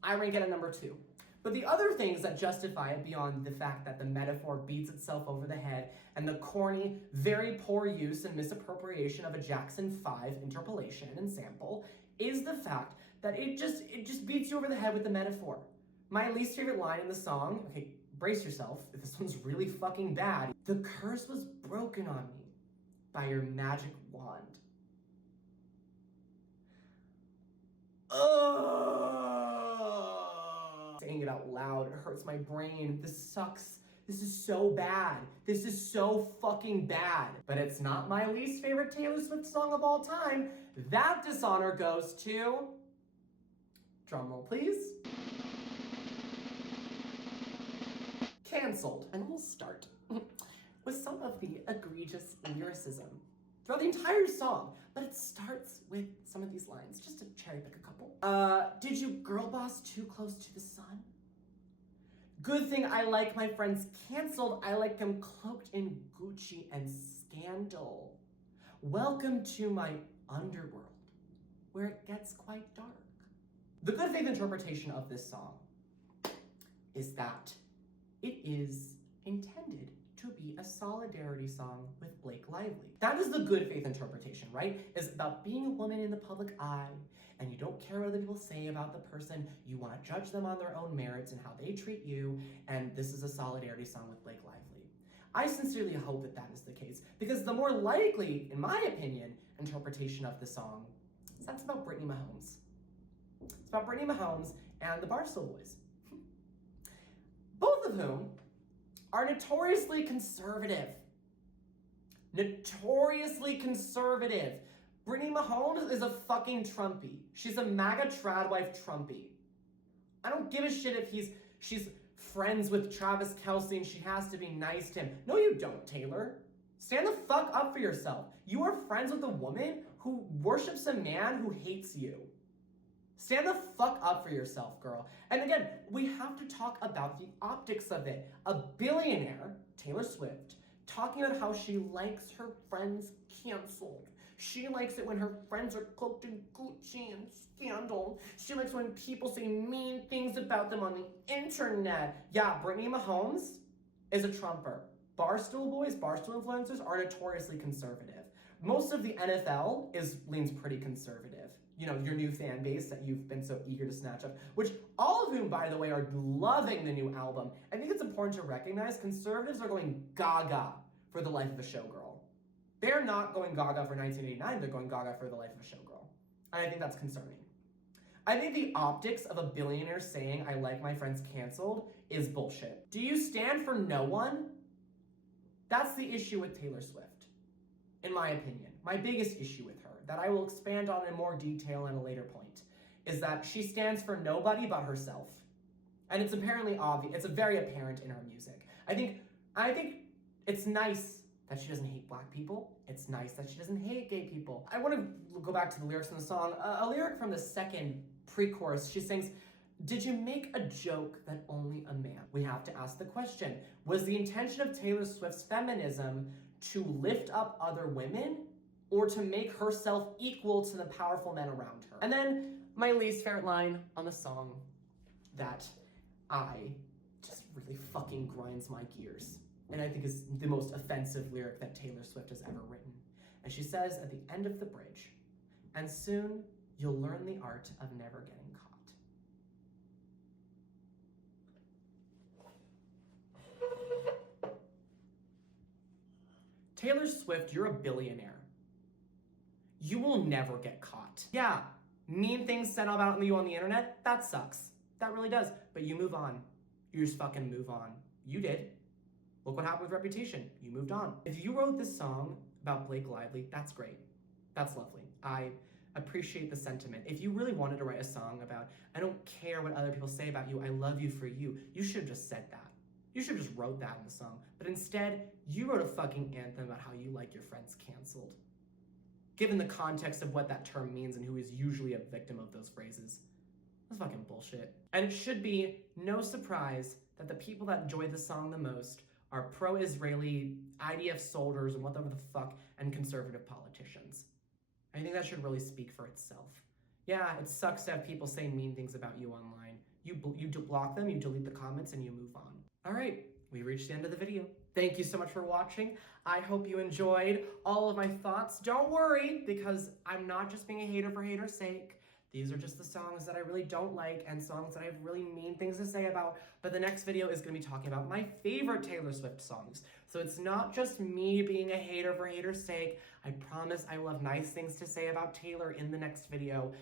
I rank it at number 2. But the other things that justify it beyond the fact that the metaphor beats itself over the head and the corny, very poor use and misappropriation of a Jackson 5 interpolation and sample is the fact that it just beats you over the head with the metaphor. My least favorite line in the song, okay, brace yourself, this one's really fucking bad. The curse was broken on me by your magic wand. Saying it out loud, it hurts my brain. This sucks. This is so bad. This is so fucking bad. But it's not my least favorite Taylor Swift song of all time. That dishonor goes to, drumroll please, Cancelled. And we'll start with some of the egregious lyricism throughout the entire song, but it starts with some of these lines, just to cherry pick a couple. Did you girl boss too close to the sun? Good thing I like my friends canceled. I like them cloaked in Gucci and scandal. Welcome to my underworld, where it gets quite dark. The good faith interpretation of this song is that it is intended to be a solidarity song with Blake Lively. That is the good faith interpretation, right? It's about being a woman in the public eye, and you don't care what other people say about the person. You want to judge them on their own merits and how they treat you, and this is a solidarity song with Blake Lively. I sincerely hope that that is the case, because the more likely, in my opinion, interpretation of the song is that's about Brittany Mahomes. It's about Brittany Mahomes and the Barstool Boys. Both of whom are notoriously conservative. Notoriously conservative. Brittany Mahomes is a fucking Trumpy. She's a MAGA trad wife Trumpy. I don't give a shit if she's friends with Travis Kelce and she has to be nice to him. No, you don't, Taylor. Stand the fuck up for yourself. You are friends with a woman who worships a man who hates you. Stand the fuck up for yourself, girl. And again, we have to talk about the optics of it. A billionaire, Taylor Swift, talking about how she likes her friends canceled. She likes it when her friends are cloaked in Gucci and scandal. She likes when people say mean things about them on the internet. Yeah, Brittany Mahomes is a Trumper. Barstool boys, Barstool influencers are notoriously conservative. Most of the NFL leans pretty conservative. You know, your new fan base that you've been so eager to snatch up, which all of whom, by the way, are loving the new album. I think it's important to recognize conservatives are going gaga for The Life of a Showgirl. They're not going gaga for 1989, they're going gaga for The Life of a Showgirl. And I think that's concerning. I think the optics of a billionaire saying, I like my friends canceled, is bullshit. Do you stand for no one? That's the issue with Taylor Swift, in my opinion. My biggest issue with her, that I will expand on in more detail at a later point, is that she stands for nobody but herself. And it's apparently obvious, it's very apparent in her music. I think it's nice that she doesn't hate black people. It's nice that she doesn't hate gay people. I want to go back to the lyrics in the song. A lyric from the second pre-chorus, she sings, "Did you make a joke that only a man?" We have to ask the question, was the intention of Taylor Swift's feminism to lift up other women or to make herself equal to the powerful men around her? And then my least favorite line on the song that I just really fucking grinds my gears, and I think is the most offensive lyric that Taylor Swift has ever written. And she says at the end of the bridge, "And soon you'll learn the art of never getting caught." Taylor Swift, you're a billionaire. You will never get caught. Yeah, mean things said about you on the internet, that sucks. That really does. But you move on. You just fucking move on. You did. Look what happened with Reputation. You moved on. If you wrote this song about Blake Lively, that's great. That's lovely. I appreciate the sentiment. If you really wanted to write a song about, I don't care what other people say about you, I love you for you, you should have just said that. You should have just wrote that in the song. But instead, you wrote a fucking anthem about how you like your friends canceled. Given the context of what that term means and who is usually a victim of those phrases, that's fucking bullshit. And it should be no surprise that the people that enjoy the song the most are pro-Israeli IDF soldiers and whatever the fuck, and conservative politicians. I think that should really speak for itself. Yeah, it sucks to have people say mean things about you online. You block them, you delete the comments, and you move on. All right, we reached the end of the video. Thank you so much for watching. I hope you enjoyed all of my thoughts. Don't worry, because I'm not just being a hater for hater's sake. These are just the songs that I really don't like and songs that I have really mean things to say about. But the next video is going to be talking about my favorite Taylor Swift songs. So it's not just me being a hater for hater's sake. I promise I will have nice things to say about Taylor in the next video.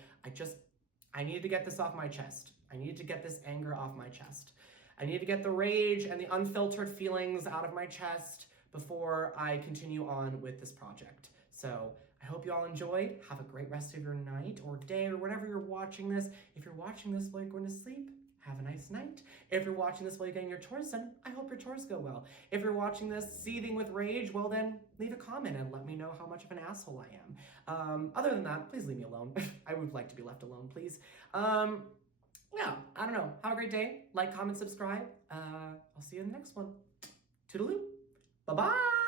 I needed to get this off my chest. I needed to get this anger off my chest. I need to get the rage and the unfiltered feelings out of my chest before I continue on with this project. So I hope you all enjoyed. Have a great rest of your night or day or whenever you're watching this. If you're watching this while you're going to sleep, have a nice night. If you're watching this while you're getting your chores done, I hope your chores go well. If you're watching this seething with rage, well then leave a comment and let me know how much of an asshole I am. Other than that, please leave me alone. I would like to be left alone, please. Yeah, I don't know. Have a great day. Like, comment, subscribe. I'll see you in the next one. Toodaloo. Bye-bye.